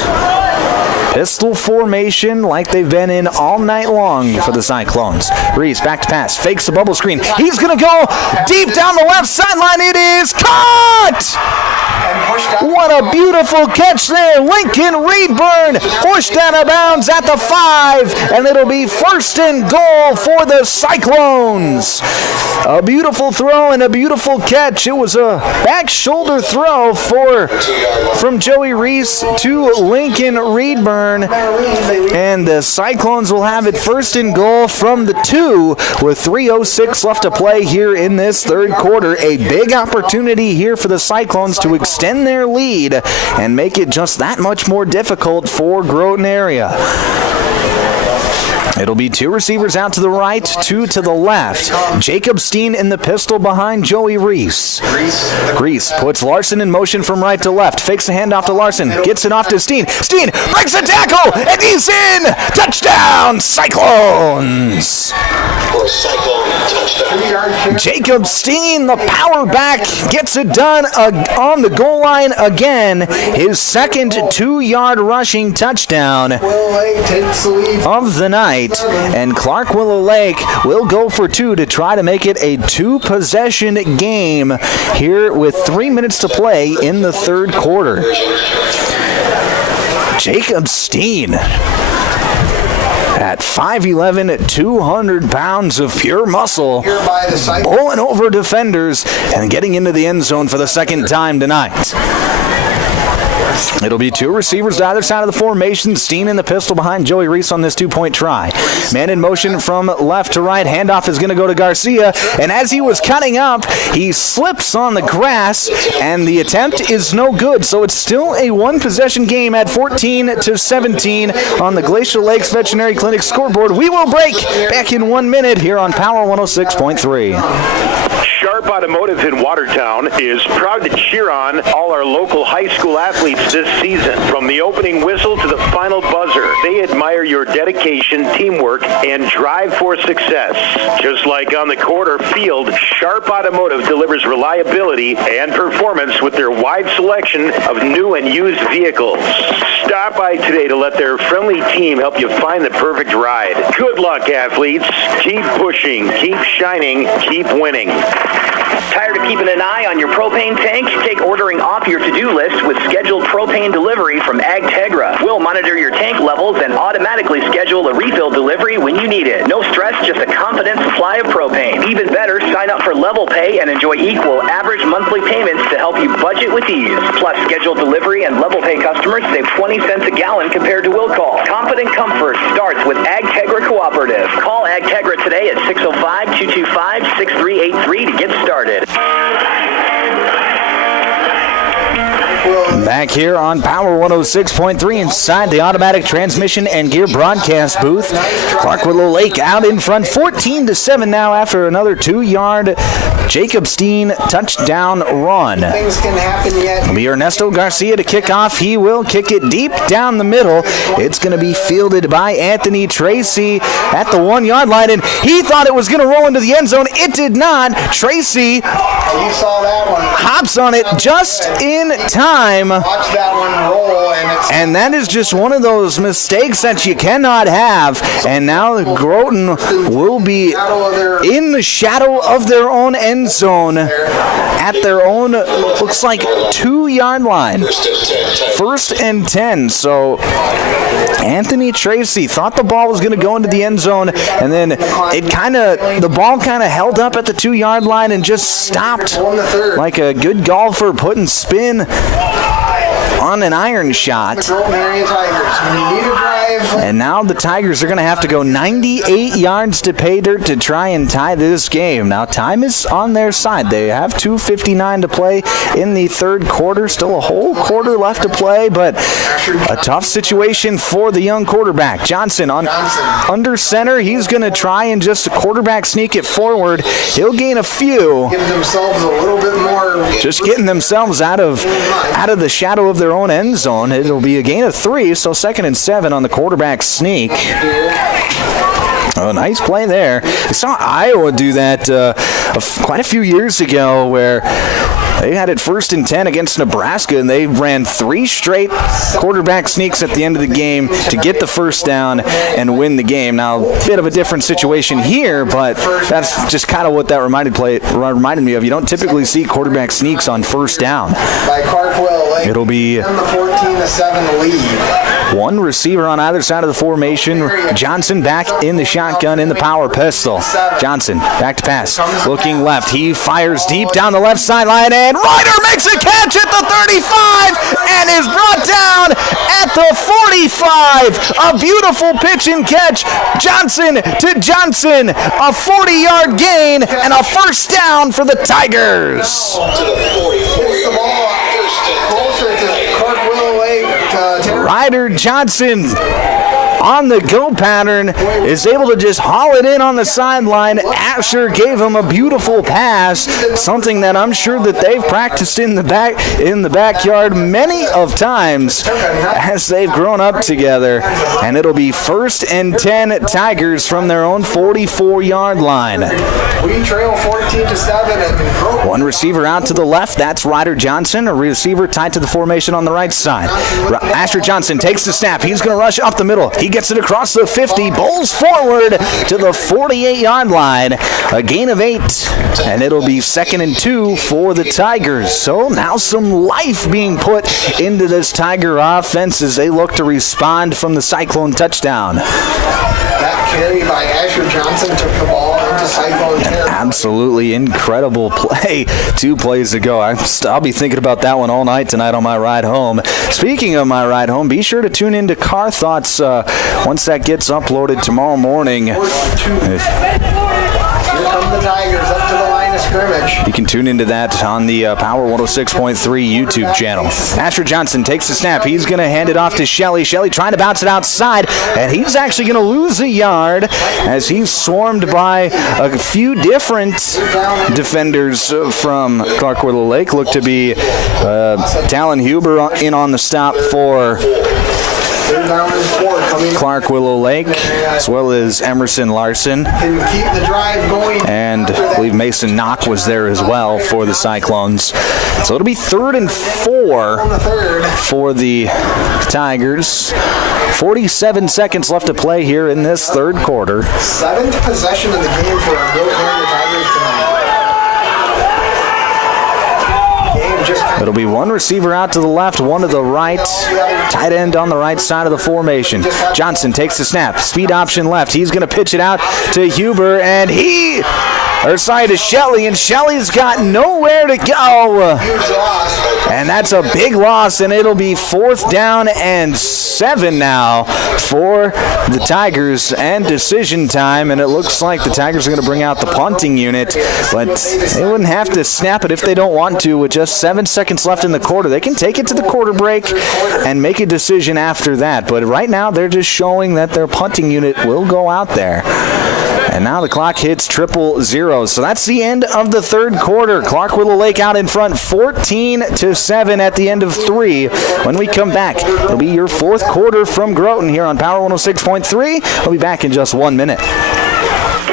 Pistol formation like they've been in all night long for the Cyclones. Reese back to pass, fakes the bubble screen. He's going to go deep down the left sideline. It is caught! What a beautiful catch there. Lincoln Reedburn pushed out of bounds at the 5, and it'll be first and goal for the Cyclones. A beautiful throw and a beautiful catch. It was a back shoulder throw from Joey Reese to Lincoln Reedburn, and the Cyclones will have it first and goal from the 2 with 3:06 left to play here in this third quarter. A big opportunity here for the Cyclones to extend their lead and make it just that much more difficult for Groton area. It'll be two receivers out to the right, two to the left. Jacob Steen in the pistol behind Joey Reese. Reese puts Larson in motion from right to left. Fakes a handoff to Larson. Gets it off to Steen. Steen breaks a tackle, and he's in! Touchdown, Cyclones! Jacob Steen, the power back, gets it done on the goal line again. His second 2-yard rushing touchdown of the night. tonight, and Clark Willow Lake will go for two to try to make it a two-possession game here with 3 minutes to play in the third quarter. Jacob Steen at 5'11", 200 pounds of pure muscle, bowling over defenders and getting into the end zone for the second time tonight. It'll be two receivers to either side of the formation. Steen in the pistol behind Joey Reese on this two-point try. Man in motion from left to right. Handoff is going to go to Garcia. And as he was cutting up, he slips on the grass, and the attempt is no good. So it's still a one-possession game at 14-17 on the Glacial Lakes Veterinary Clinic scoreboard. We will break back in 1 minute here on Power 106.3. Sharp Automotive in Watertown is proud to cheer on all our local high school athletes this season. From the opening whistle to the final buzzer, they admire your dedication, teamwork, and drive for success. Just like on the quarter field, Sharp Automotive delivers reliability and performance with their wide selection of new and used vehicles. Stop by today to let their friendly team help you find the perfect ride. Good luck, athletes. Keep pushing, keep shining, keep winning. Tired of keeping an eye on your propane tank? Take ordering off your to-do list with scheduled propane delivery from AgTegra. We'll monitor your tank levels and automatically schedule a refill delivery when you need it. No stress, just a confident supply of propane. Even better, sign up for level pay and enjoy equal average monthly payments to help you budget with ease. Plus, scheduled delivery and level pay customers save 20 cents a gallon compared to will call. Confident comfort starts with AgTegra Cooperative. Call AgTegra today at 605-225-6383 to get started. Back here on Power 106.3 inside the automatic transmission and gear broadcast booth. Clark Willow Lake out in front 14-7 now after another 2-yard Jacob Steen touchdown run. Things can happen yet. It'll be Ernesto Garcia to kick off. He will kick it deep down the middle. It's going to be fielded by Anthony Tracy at the 1-yard line, and he thought it was going to roll into the end zone. It did not. Tracy You saw that one. hops on it just in time. Watch that one roll, And that is just one of those mistakes that you cannot have. And now Groton will be in the shadow of their own end zone at their own, looks like, 2-yard line. 1st and 10. So Anthony Tracy thought the ball was going to go into the end zone, and then the ball kind of held up at the 2-yard line and just stopped like a good golfer putting spin on an iron shot. And now the Tigers are going to have to go 98 yards to pay dirt to try and tie this game. Now time is on their side. They have 2:59 to play in the third quarter. Still a whole quarter left to play, but a tough situation for the young quarterback. Johnson under center. He's going to try and just quarterback sneak it forward. He'll gain a few. Give themselves a little bit more. Just getting themselves out of the shadow of their own end zone. It'll be a gain of 3, so 2nd and 7 on the quarterback sneak. Oh, nice play there. I saw Iowa do that quite a few years ago where they had it 1st and 10 against Nebraska, and they ran 3 straight quarterback sneaks at the end of the game to get the first down and win the game. Now, a bit of a different situation here, but that's just kind of what that reminded me of. You don't typically see quarterback sneaks on first down. By Clark Willow Lake. It'll be the 14-7 lead. One receiver on either side of the formation. Johnson back in the shotgun in the power pistol. Johnson back to pass. Looking left. He fires deep down the left sideline, and Ryder makes a catch at the 35 and is brought down at the 45. A beautiful pitch and catch. Johnson to Johnson. A 40-yard gain and a first down for the Tigers. Ryder Johnson on the go pattern is able to just haul it in on the sideline. Asher gave him a beautiful pass, something that I'm sure that they've practiced in the backyard many of times as they've grown up together. And it'll be 1st and 10 Tigers from their own 44-yard line. We trail 14-7. One receiver out to the left. That's Ryder Johnson. A receiver tied to the formation on the right side. Asher Johnson takes the snap. He's going to rush up the middle. He He gets it across the 50, bowls forward to the 48-yard line. A gain of 8, and it'll be 2nd and 2 for the Tigers. So now some life being put into this Tiger offense as they look to respond from the Cyclone touchdown. That carry by Asher Johnson took the ball into Cyclone territory. Absolutely incredible play 2 plays ago. I'll be thinking about that one all night tonight on my ride home. Speaking of my ride home, be sure to tune into Car Thoughts once that gets uploaded tomorrow morning. Here come the Tigers up to the line of scrimmage. You can tune into that on the Power 106.3 YouTube channel. Asher Johnson takes the snap. He's going to hand it off to Shelley. Shelley trying to bounce it outside, and he's actually going to lose a yard as he's swarmed by a few different defenders from Clark Willow Lake. Look to be Talon Huber in on the stop for Clark Willow Lake, as well as Emerson Larson. And I believe Mason Knock was there as well for the Cyclones. So it'll be 3rd and 4 for the Tigers. 47 seconds left to play here in this 3rd quarter. 7th possession of the game for our Groton Tigers tonight. It'll be one receiver out to the left, one to the right. Tight end on the right side of the formation. Johnson takes the snap. Speed option left. He's going to pitch it out to Huber, and to Shelley, and Shelley's got nowhere to go. And that's a big loss, and it'll be 4th down and 7 now for the Tigers, and decision time, and it looks like the Tigers are going to bring out the punting unit, but they wouldn't have to snap it if they don't want to. With just 7 seconds left in the quarter, they can take it to the quarter break and make a decision after that, but right now they're just showing that their punting unit will go out there. And now the clock hits 000. So that's the end of the 3rd quarter. Clark Willow Lake out in front 14-7 at the end of 3. When we come back, it'll be your 4th quarter from Groton here on Power 106.3. We'll be back in just 1 minute.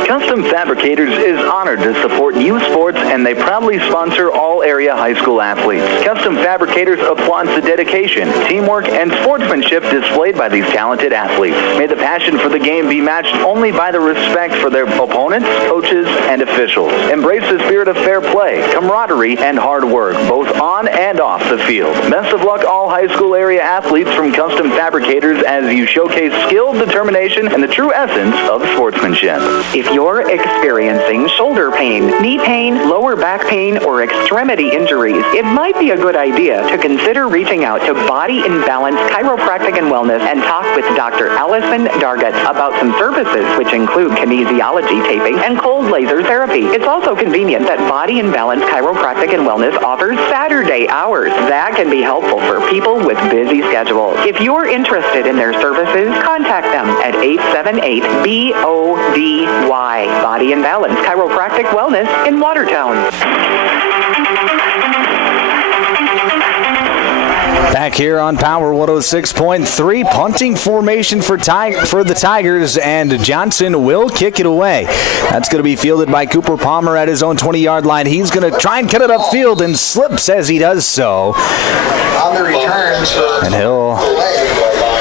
Custom Fabricators is honored to support youth sports, and they proudly sponsor all area high school athletes. Custom Fabricators applauds the dedication, teamwork, and sportsmanship displayed by these talented athletes. May the passion for the game be matched only by the respect for their opponents, coaches, and officials. Embrace the spirit of fair play, camaraderie, and hard work, both on and off the field. Best of luck all high school area athletes from Custom Fabricators as you showcase skill, determination, and the true essence of sportsmanship. If you're experiencing shoulder pain, knee pain, lower back pain, or extremity injuries, it might be a good idea to consider reaching out to Body in Balance Chiropractic and Wellness and talk with Dr. Allison Dargett about some services which include kinesiology taping and cold laser therapy. It's also convenient that Body in Balance Chiropractic and Wellness offers Saturday hours. That can be helpful for people with busy schedules. If you're interested in their services, contact them at 878-BODY. Body and Balance Chiropractic Wellness in Watertown. Back here on Power 106.3, punting formation for the Tigers, and Johnson will kick it away. That's going to be fielded by Cooper Palmer at his own 20-yard line. He's going to try and cut it upfield and slips as he does so. On the return, and he'll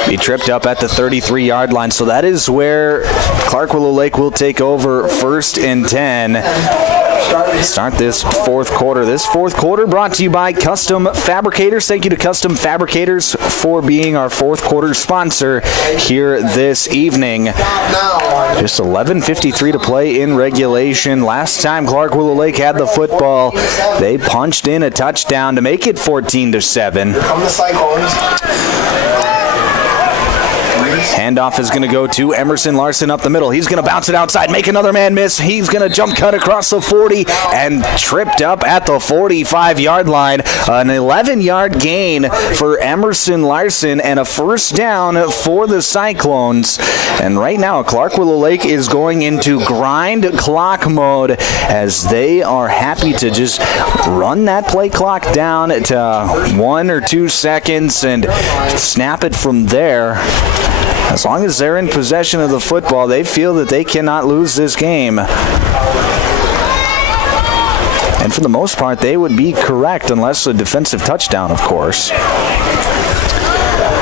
be tripped up at the 33-yard line. So that is where Clark Willow Lake will take over 1st and 10. Start this 4th quarter. This 4th quarter brought to you by Custom Fabricators. Thank you to Custom Fabricators for being our 4th quarter sponsor here this evening. Just 11:53 to play in regulation. Last time Clark Willow Lake had the football, they punched in a touchdown to make it 14-7. Here come the Cyclones. Handoff is going to go to Emerson Larson up the middle. He's going to bounce it outside, make another man miss. He's going to jump cut across the 40 and tripped up at the 45-yard line. An 11-yard gain for Emerson Larson and a 1st down for the Cyclones. And right now, Clark Willow Lake is going into grind clock mode as they are happy to just run that play clock down to 1 or 2 seconds and snap it from there. As long as they're in possession of the football, they feel that they cannot lose this game. And for the most part, they would be correct unless a defensive touchdown, of course.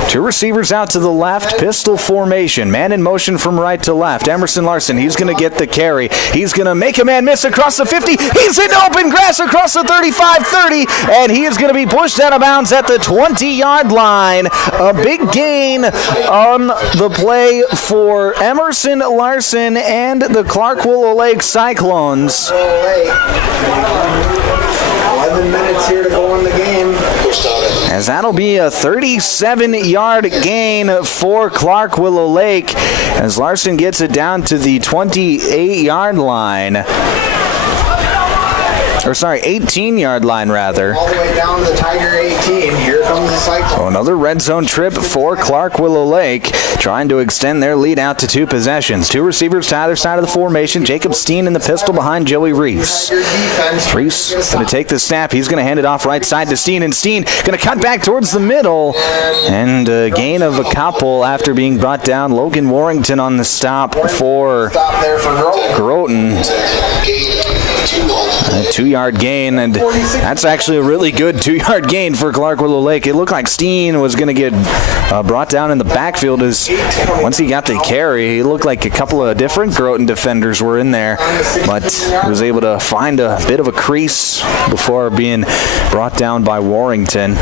Two receivers out to the left, pistol formation. Man in motion from right to left. Emerson Larson, he's going to get the carry. He's going to make a man miss across the 50. He's in open grass across the 35-30, and he is going to be pushed out of bounds at the 20-yard line. A big gain on the play for Emerson Larson and the Clark Willow Lake Cyclones. 11 minutes here to go in the game. As that'll be a 37-yard gain for Clark Willow Lake as Larson gets it down to the 28-yard line. 18-yard line, rather. All the way down to the Tiger 18. Here comes the Cyclones. So another red zone trip for Clark Willow Lake, trying to extend their lead out to 2 possessions. 2 receivers to either side of the formation. Jacob Steen in the pistol behind Joey Reese. Reese going to take the snap. He's going to hand it off right side to Steen, and Steen going to cut back towards the middle. And a gain of a couple after being brought down. Logan Warrington on the stop for Groton. A 2-yard gain, and that's actually a really good 2-yard gain for Clark Willow Lake. It looked like Steen was going to get brought down in the backfield as once he got the carry, it looked like a couple of different Groton defenders were in there, but he was able to find a bit of a crease before being brought down by Warrington.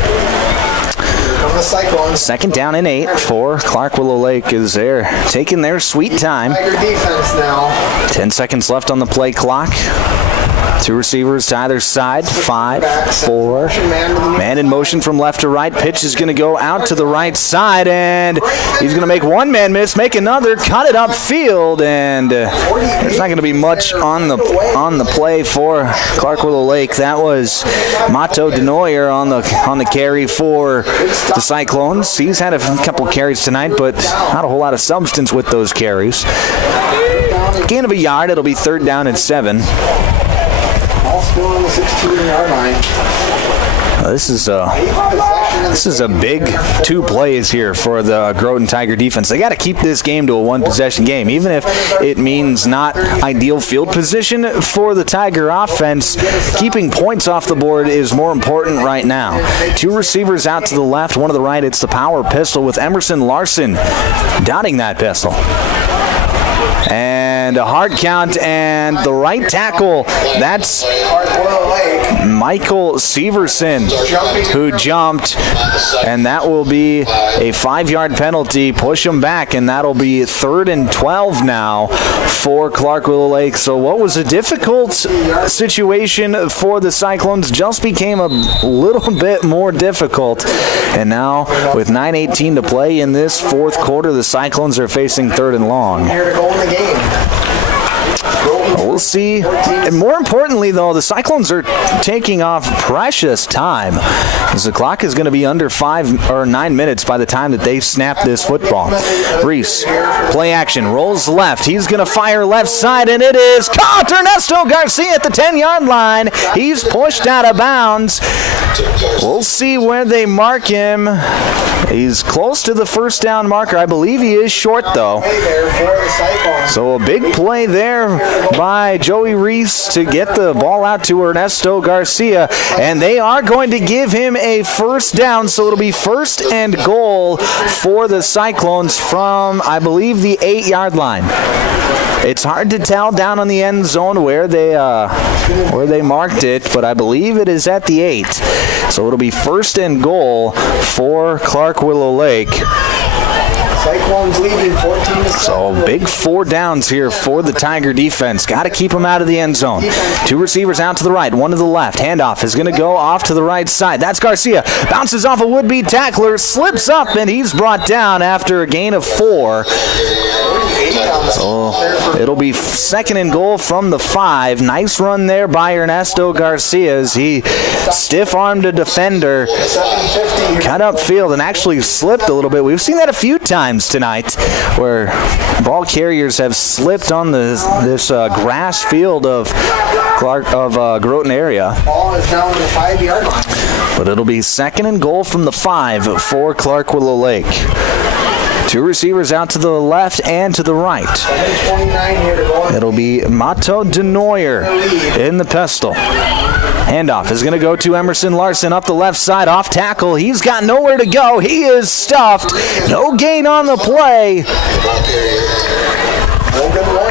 Second down and 8 for Clark Willow Lake as they're taking their sweet time. 10 seconds left on the play clock. 2 receivers to either side. 5, 4. Man in motion from left to right. Pitch is going to go out to the right side, and he's going to make one man miss, make another, cut it upfield, and there's not going to be much on the play for Clark Willow Lake. That was Mato Denoyer on the carry for the Cyclones. He's had a couple carries tonight, but not a whole lot of substance with those carries. Gain of a yard. It'll be 3rd down and 7. Still on the 16-yard line. This is a big 2 plays here for the Groton Tiger defense. They got to keep this game to a 1-possession game, even if it means not ideal field position for the Tiger offense. Keeping points off the board is more important right now. 2 receivers out to the left, 1 to the right. It's the power pistol with Emerson Larson dotting that pistol. And a hard count, and the right tackle, that's Michael Severson, who jumped, and that will be a 5-yard penalty. Push him back, and that'll be 3rd and 12 now for Clark Willow Lake. So what was a difficult situation for the Cyclones just became a little bit more difficult. And now with 9:18 to play in this 4th quarter, the Cyclones are facing 3rd and long. Here to go in the game. We'll see. And more importantly, though, the Cyclones are taking off precious time, as the clock is going to be under 5 or 9 minutes by the time that they snap this football. Reese, play action, rolls left. He's going to fire left side, and it is caught. Ernesto Garcia at the 10-yard line. He's pushed out of bounds. We'll see where they mark him. He's close to the 1st down marker. I believe he is short, though. So a big play there by Joey Reese to get the ball out to Ernesto Garcia, and they are going to give him a 1st down, so it'll be 1st and goal for the Cyclones from, I believe, the 8-yard line. It's hard to tell down on the end zone where they marked it, but I believe it is at the 8. So it'll be 1st and goal for Clark Willow Lake. Cyclones leading 14-7. So big 4 downs here for the Tiger defense. Got to keep them out of the end zone. 2 receivers out to the right, 1 to the left. Handoff is going to go off to the right side. That's Garcia. Bounces off a would-be tackler, slips up, and he's brought down after a gain of 4. So it'll be 2nd and goal from the 5. Nice run there by Ernesto Garcia as he stiff-armed a defender, cut upfield, and actually slipped a little bit. We've seen that a few times tonight where ball carriers have slipped on this grass field of Groton area. Ball is down to the 5-yard line. But it'll be 2nd and goal from the 5 for Clark Willow Lake. 2 receivers out to the left and to the right. It'll be Mato Denoyer in the pistol. Handoff is going to go to Emerson Larson up the left side, off tackle. He's got nowhere to go. He is stuffed. No gain on the play.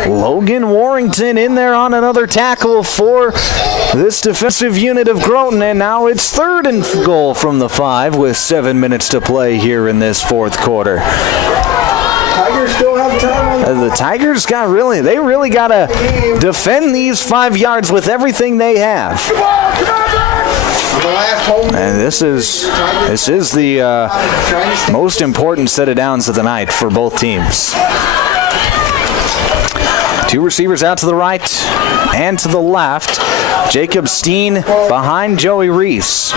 Logan Warrington in there on another tackle for this defensive unit of Groton, and now it's 3rd and goal from the 5 with 7 minutes to play here in this 4th quarter. Tigers still have time. The Tigers they really got to defend these 5 yards with everything they have. And this is the most important set of downs of the night for both teams. 2 receivers out to the right and to the left. Jacob Steen behind Joey Reese.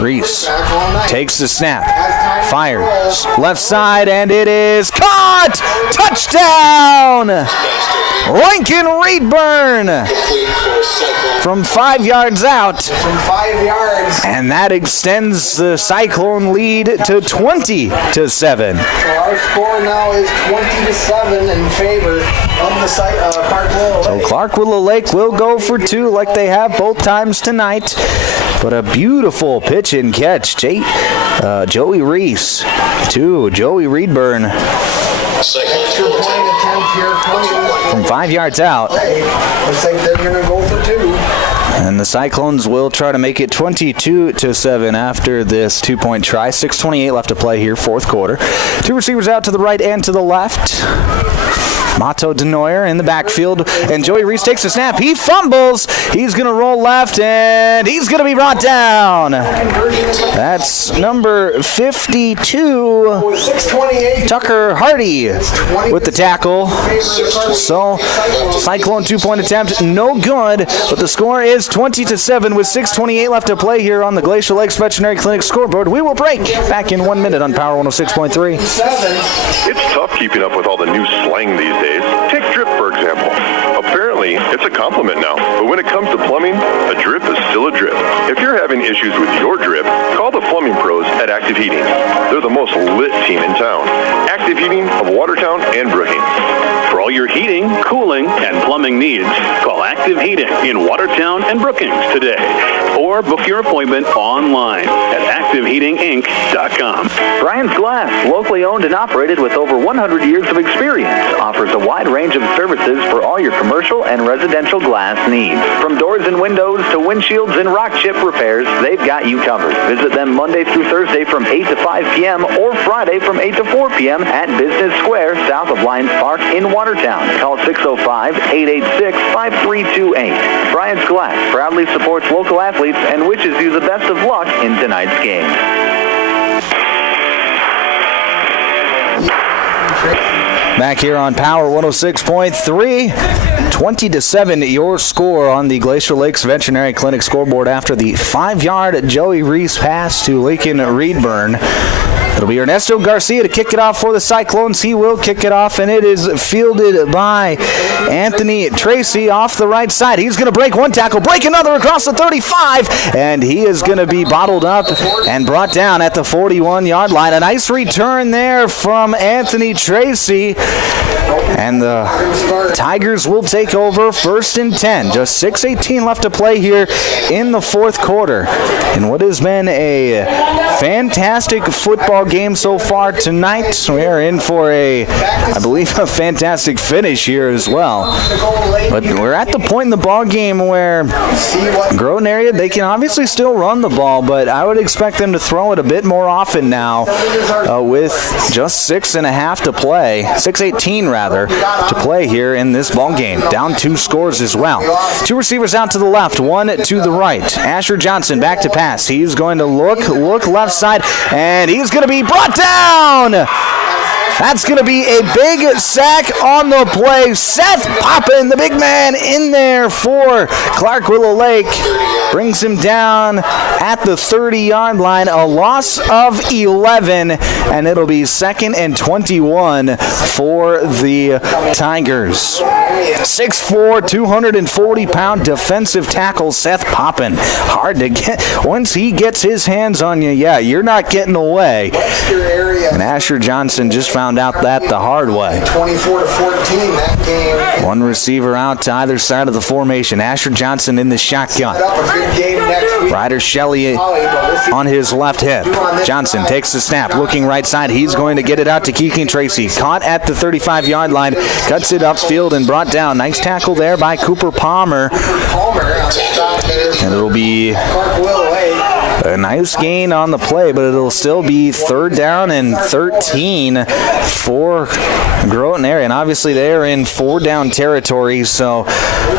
Reese takes the snap, fires left side, and it is caught! Touchdown! Lincoln Reedburn from 5 yards out. And that extends the Cyclone lead to 20-7. So our score now is 20-7 in favor of the Clark Willow Lake. So Clark Willow Lake will go for 2 like they have both times tonight. But a beautiful pitch and catch. Joey Reese to Joey Reedburn. Extra point attempt here from 5 yards out. Looks like they're going to go for 2. And the Cyclones will try to make it 22-7 after this 2-point try. 6:28 left to play here, 4th quarter. 2 receivers out to the right and to the left. Mato Denoyer in the backfield, and Joey Reese takes a snap. He fumbles. He's going to roll left, and he's going to be brought down. That's number 52, Tucker Hardy, with the tackle. So, Cyclone 2-point attempt, no good, but the score is 20-7 with 6:28 left to play here on the Glacier Lakes Veterinary Clinic scoreboard. We will break back in 1 minute on Power 106.3. It's tough keeping up with all the new slang these days. Take drip, for example. Apparently, it's a compliment now, but when it comes to plumbing, a drip is still a drip. If you're having issues with your drip, call the plumbing pros at Active Heating. They're the most lit team in town. Active Heating of Watertown and Brookings. For all your heating, cooling, and plumbing needs, call Active Heating in Watertown and Brookings today. Or book your appointment online at ActiveHeatingInc.com. Brian's Glass, locally owned and operated with over 100 years of experience, offers a wide range of services for all your commercial and residential glass needs. From doors and windows to windshields and rock chip repairs, they've got you covered. Visit them Monday through Thursday from 8 to 5 p.m. or Friday from 8 to 4 p.m. at Business Square, south of Lions Park in Watertown. Call 605-886-5328. Brian's Glass proudly supports local athletes and wishes you the best of luck in tonight's game. Back here on Power 106.3, 20-7 your score on the Glacier Lakes Veterinary Clinic scoreboard after the 5-yard Joey Reese pass to Lincoln Reedburn. It'll be Ernesto Garcia to kick it off for the Cyclones. He will kick it off, and it is fielded by Anthony Tracy off the right side. He's going to break one tackle, break another across the 35, and he is going to be bottled up and brought down at the 41-yard line. A nice return there from Anthony Tracy. And the Tigers will take over 1st and 10. Just 6:18 left to play here in the 4th quarter. And what has been a fantastic football game so far tonight. We are in for I believe, a fantastic finish here as well. But we're at the point in the ball game where Groton area, they can obviously still run the ball, but I would expect them to throw it a bit more often now with just 6.5 to play, 6:18 rather, to play here in this ball game. Down 2 scores as well. 2 receivers out to the left, 1 to the right. Asher Johnson back to pass. He's going to look left side, and he's going to be brought down. That's going to be a big sack on the play. Seth Poppin, the big man in there for Clark Willow Lake, brings him down at the 30-yard line. A loss of 11, and it'll be 2nd and 21 for the Tigers. 6'4", 240-pound defensive tackle Seth Poppin. Hard to get. Once he gets his hands on you, you're not getting away. And Asher Johnson just found found out that the hard way. 24-14, that game. One receiver out to either side of the formation. Asher Johnson in the shotgun. Set up a good game next week. Ryder Shelley on his left hip. Johnson takes the snap, looking right side. He's going to get it out to Keegan Tracy. Caught at the 35-yard line, cuts it upfield and brought down. Nice tackle there by Cooper Palmer. And it'll be a nice gain on the play, but it'll still be 3rd down and 13 for Groton area. And obviously they're in 4-down territory, so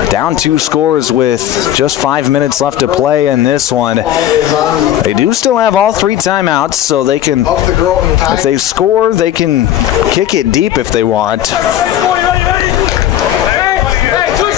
down 2 scores with just 5 minutes left to play in this one. They do still have all 3 timeouts, so they can, if they score, they can kick it deep if they want.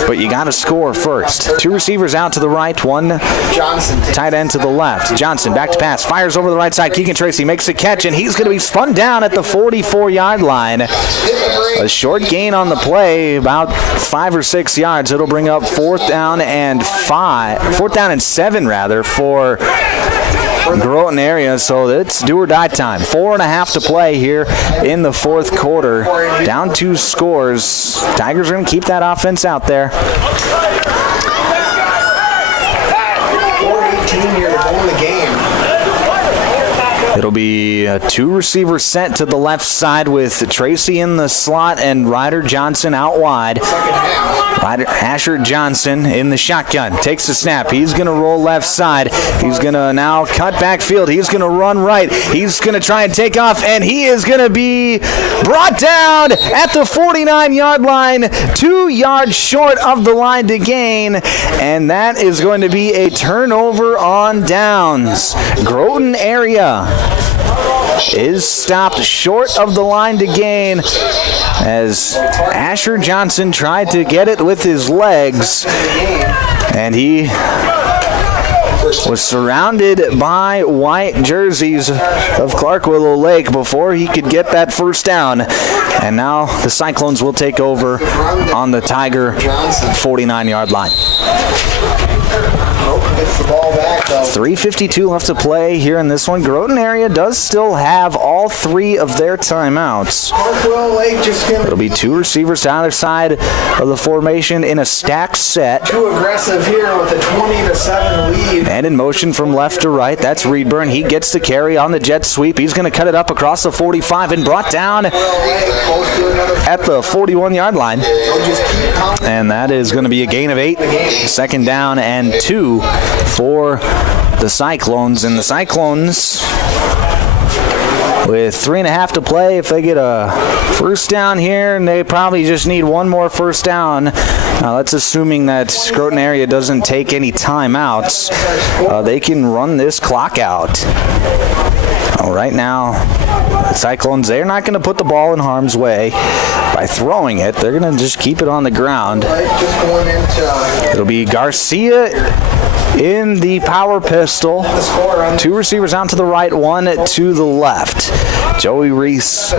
But you got to score first. 2 receivers out to the right, 1 tight end to the left. Johnson back to pass, fires over the right side. Keegan Tracy makes a catch, and he's going to be spun down at the 44-yard line. A short gain on the play, about 5 or 6 yards. It'll bring up 4th down and 7 rather for Groton area, so it's do or die time. 4.5 to play here in the 4th quarter. Down 2 scores. Tigers are going to keep that offense out there. 4:18 here to win the game. It'll be a 2 receiver set to the left side with Tracy in the slot and Ryder Johnson out wide. Asher Johnson in the shotgun. Takes the snap. He's going to roll left side. He's going to now cut backfield. He's going to run right. He's going to try and take off, and he is going to be brought down at the 49-yard line, 2 yards short of the line to gain, and that is going to be a turnover on downs. Groton area is stopped short of the line to gain as Asher Johnson tried to get it with his legs, and he was surrounded by white jerseys of Clark Willow Lake before he could get that first down. And now the Cyclones will take over on the Tiger 49-yard line. Gets the ball back, though. 3:52 left to play here in this one. Groton area does still have all 3 of their timeouts. It'll be 2 receivers to either side of the formation in a stacked set. Too aggressive here with a 20-7 lead. And in motion from left to right, that's Reedburn. He gets the carry on the jet sweep. He's going to cut it up across the 45 and brought down at the 41-yard line. And that is going to be a gain of 8. 2nd down and 2 for the Cyclones. And the Cyclones, with 3.5 to play, if they get a first down here, and they probably just need 1 more first down. That's assuming that Groton area doesn't take any timeouts. They can run this clock out. Right now, the Cyclones, they're not going to put the ball in harm's way by throwing it. They're going to just keep it on the ground. It'll be Garcia in the power pistol. 2 receivers out to the right, 1 to the left. Joey Reese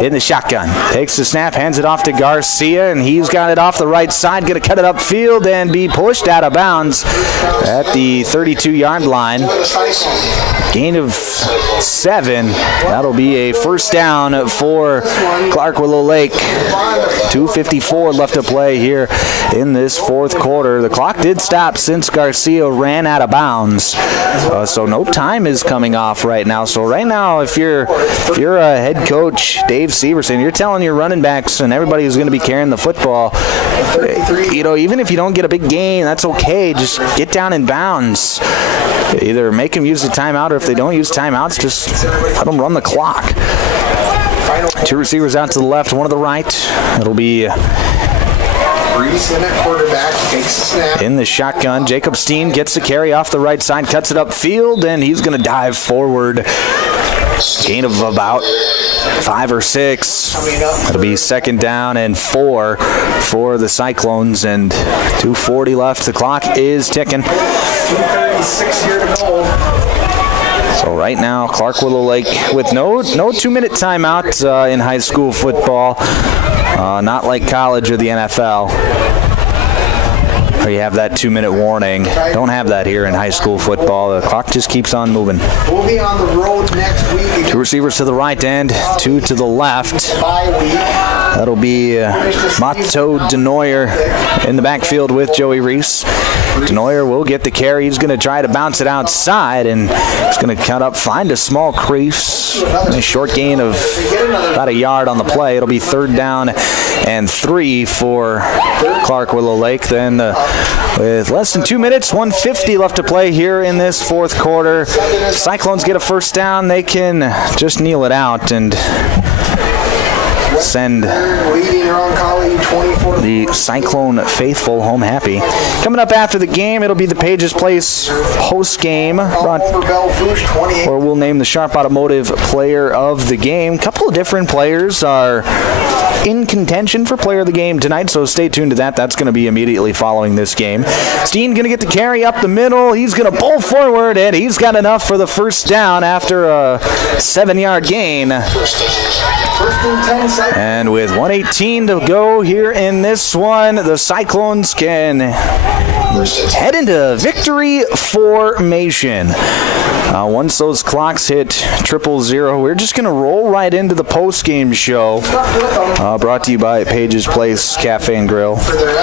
in the shotgun. Takes the snap, hands it off to Garcia, and he's got it off the right side. Going to cut it upfield and be pushed out of bounds at the 32-yard line. Gain of 7. That'll be a first down for Clark Willow Lake. 2:54 left to play here in this 4th quarter. The clock did stop since Garcia ran out of bounds, so no time is coming off right now. So right now, if you're a head coach, Dave Severson, you're telling your running backs and everybody who's going to be carrying the football, even if you don't get a big gain, that's okay. Just get down in bounds. Either make them use the timeout, or if they don't use timeouts, just let them run the clock. 2 receivers out to the left, 1 to the right. It'll be Reese in at quarterback, takes the snap. In the shotgun, Jacob Steen gets the carry off the right side, cuts it upfield, and he's going to dive forward. Gain of about 5 or 6. It'll be 2nd down and 4 for the Cyclones, and 2:40 left. The clock is ticking. 2:36 here to go. So right now, Clark Willow Lake with no 2-minute timeout in high school football, not like college or the NFL. where you have that 2-minute warning. Don't have that here in high school football. The clock just keeps on moving. We'll be on the road next week. 2 receivers to the right end, 2 to the left. That'll be Mato Denoyer in the backfield with Joey Reese. Denoyer will get the carry. He's going to try to bounce it outside, and he's going to cut up, find a small crease. A short gain of about a yard on the play. It'll be 3rd down and 3 for Clark Willow Lake. Then with less than 2 minutes, 1:50 left to play here in this 4th quarter. Cyclones get a 1st down. They can just kneel it out and send the Cyclone faithful home happy. Coming up after the game, it'll be the Pages Place post game, where we'll name the Sharp Automotive player of the game. A couple of different players are in contention for player of the game tonight, so stay tuned to that. That's going to be immediately following this game. Steen going to get the carry up the middle. He's going to pull forward, and he's got enough for the 1st down after a 7-yard gain. And with 1:18 to go here in this one, the Cyclones can head into victory formation. Once those clocks hit 000, we're just going to roll right into the post-game show. Brought to you by Pages Place Cafe and Grill.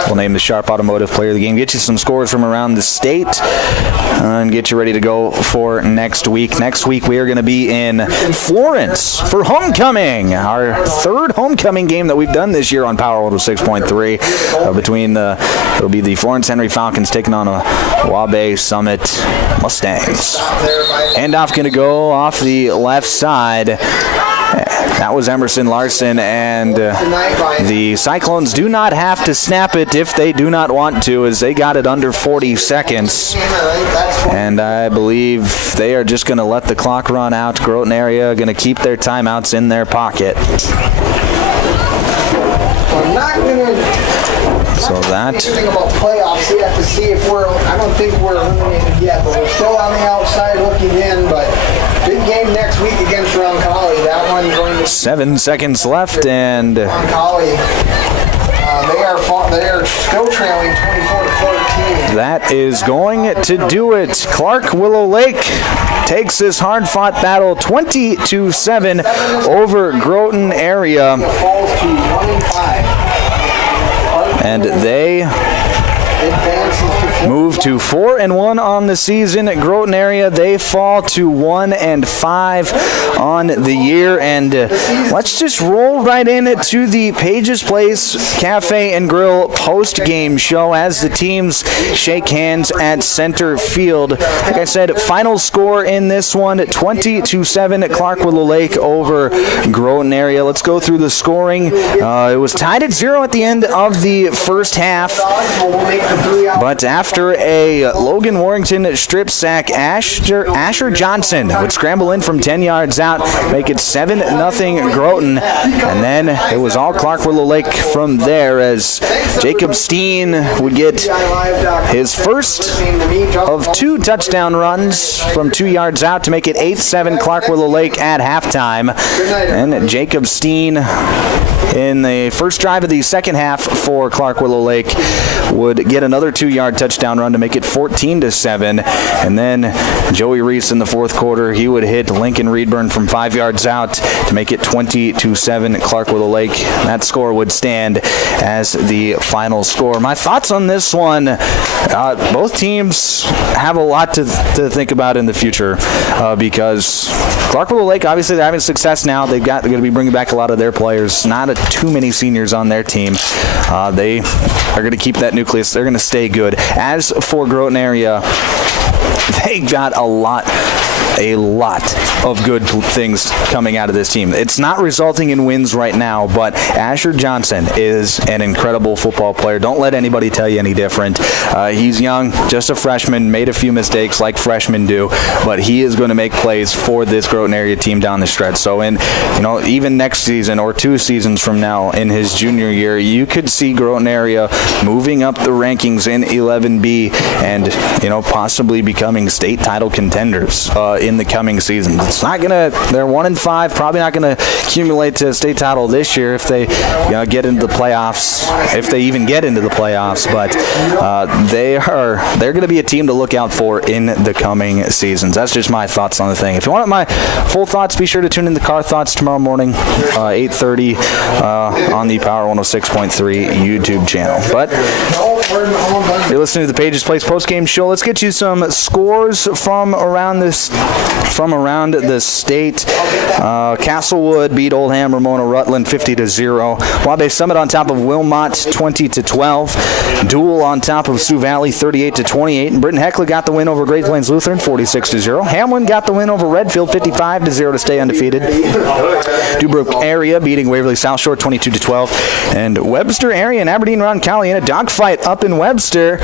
We'll name the Sharp Automotive player of the game. Get you some scores from around the state and get you ready to go for next week. Next week we are going to be in Florence for homecoming, our 3rd homecoming game that we've done this year on Power 106.3. It'll be the Florence Henry Falcons taking on a Wabash Summit Mustangs. Handoff going to go off the left side. That was Emerson Larson, and the Cyclones do not have to snap it if they do not want to, as they got it under 40 seconds. And I believe they are just going to let the clock run out. Groton area going to keep their timeouts in their pocket. So that. Anything about playoffs, you have to see if I don't think we're eliminated yet, but we're still on the outside looking in. But big game next week against Roncalli. That one's going to. 7 seconds left, and Roncalli. They are still trailing 24-14. That is going to do it. Clark Willow Lake takes this hard-fought battle 20-7 over Groton area. And they move to 4-1 on the season at Groton area. They fall to 1-5 on the year. And let's just roll right into the Pages Place Cafe and Grill post-game show as the teams shake hands at center field. Like I said, final score in this one, 20-7 at Clark Willow Lake over Groton area. Let's go through the scoring. It was tied at 0 at the end of the first half. But after a Logan Warrington strip sack, Asher Johnson would scramble in from 10 yards out, make it 7-0 Groton. And then it was all Clark Willow Lake from there, as Jacob Steen would get his first of 2 touchdown runs from 2 yards out to make it 8-7 Clark Willow Lake at halftime. And Jacob Steen, in the first drive of the second half for Clark Willow Lake, would get another 2-yard touchdown run to make it 14-7. And then Joey Reese in the fourth quarter, he would hit Lincoln Reedburn from 5 yards out to make it 20-7 Clark Willow Lake. That score would stand as the final score. My thoughts on this one, both teams have a lot to think about in the future, because Clark Willow Lake, obviously they're having success now. They're going to be bringing back a lot of their players. Not too many seniors on their team. They are going to keep that nucleus. They're going to stay good. As for Groton area, they got a lot of good things coming out of this team. It's not resulting in wins right now, but Asher Johnson is an incredible football player. Don't let anybody tell you any different. He's young, just a freshman, made a few mistakes like freshmen do, but he is going to make plays for this Groton area team down the stretch. So even next season or 2 seasons from now in his junior year, you could see Groton area moving up the rankings in 11B and possibly becoming state title contenders in the coming season. It's not gonna. They're 1-5, probably not gonna accumulate to a state title this year if they get into the playoffs, if they even get into the playoffs. But they're gonna be a team to look out for in the coming seasons. That's just my thoughts on the thing. If you want my full thoughts, be sure to tune in to Car Thoughts tomorrow morning, 8:30 on the Power 106.3 YouTube channel. But you're listening to the Pages Place postgame show. Let's get you some scores from around the state. Castlewood beat Oldham Ramona Rutland 50-0. Wabash Summit on top of Wilmot 20-12. Dual on top of Sioux Valley 38-28. And Britton Heckler got the win over Great Plains Lutheran 46-0. Hamlin got the win over Redfield 55-0 to stay undefeated. Dubrook area beating Waverly South Shore 22-12. And Webster area and Aberdeen Roncalli in a dogfight up in Webster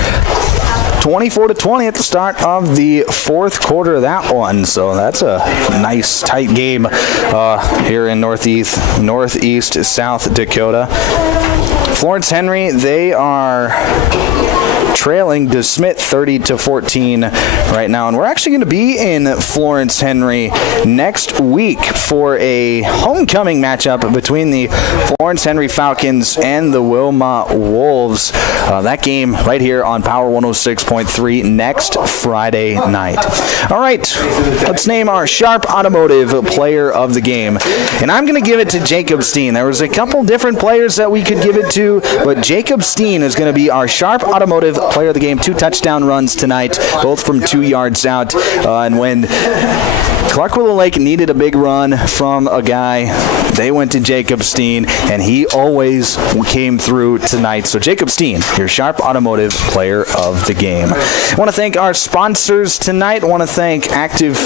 24-20 at the start of the fourth quarter of that one. So that's a nice tight game here in northeast South Dakota. Florence Henry, they are trailing DeSmit 30-14 right now, and we're actually going to be in Florence Henry next week for a homecoming matchup between the Florence Henry Falcons and the Wilmot Wolves. That game right here on Power 106.3 next Friday night. All right, let's name our Sharp Automotive player of the game, and I'm going to give it to Jacob Steen. There was a couple different players that we could give it to, but Jacob Steen is going to be our Sharp Automotive player of the game. 2 touchdown runs tonight, both from 2 yards out. And when Clark Willow Lake needed a big run from a guy, they went to Jacob Steen, and he always came through tonight. So Jacob Steen, your Sharp Automotive player of the game. I want to thank our sponsors tonight. I want to thank Active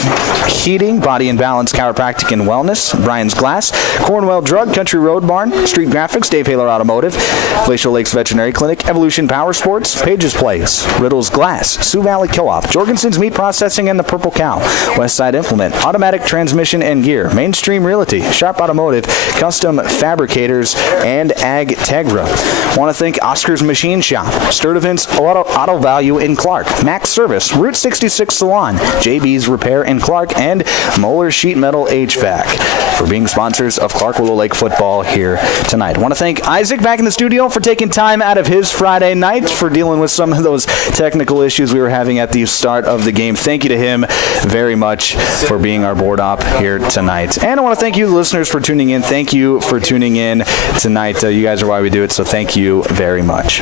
Heating, Body and Balance Chiropractic and Wellness, Brian's Glass, Cornwell Drug, Country Road Barn, Street Graphics, Dave Haler Automotive, Glacial Lakes Veterinary Clinic, Evolution Power Sports, Pages Place, Riddle's Glass, Sioux Valley Co-op, Jorgensen's Meat Processing and the Purple Cow, Westside Implement, Automatic Transmission and Gear, Mainstream Realty, Sharp Automotive, Custom Fabricators, and Ag Tegra. Want to thank Oscar's Machine Shop, Sturdivant's Auto Value in Clark, Max Service, Route 66 Salon, JB's Repair in Clark, and Moeller Sheet Metal HVAC for being sponsors of Clark Willow Lake football here tonight. Want to thank Isaac back in the studio for taking time out of his Friday night for dealing with some of those technical issues we were having at the start of the game. Thank you to him very much for being our board op here tonight. And I want to thank you, the listeners, for tuning in. Thank you for tuning in tonight. You guys are why we do it, so thank you very much.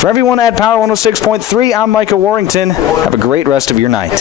For everyone at Power 106.3, I'm Micah Warrington. Have a great rest of your night.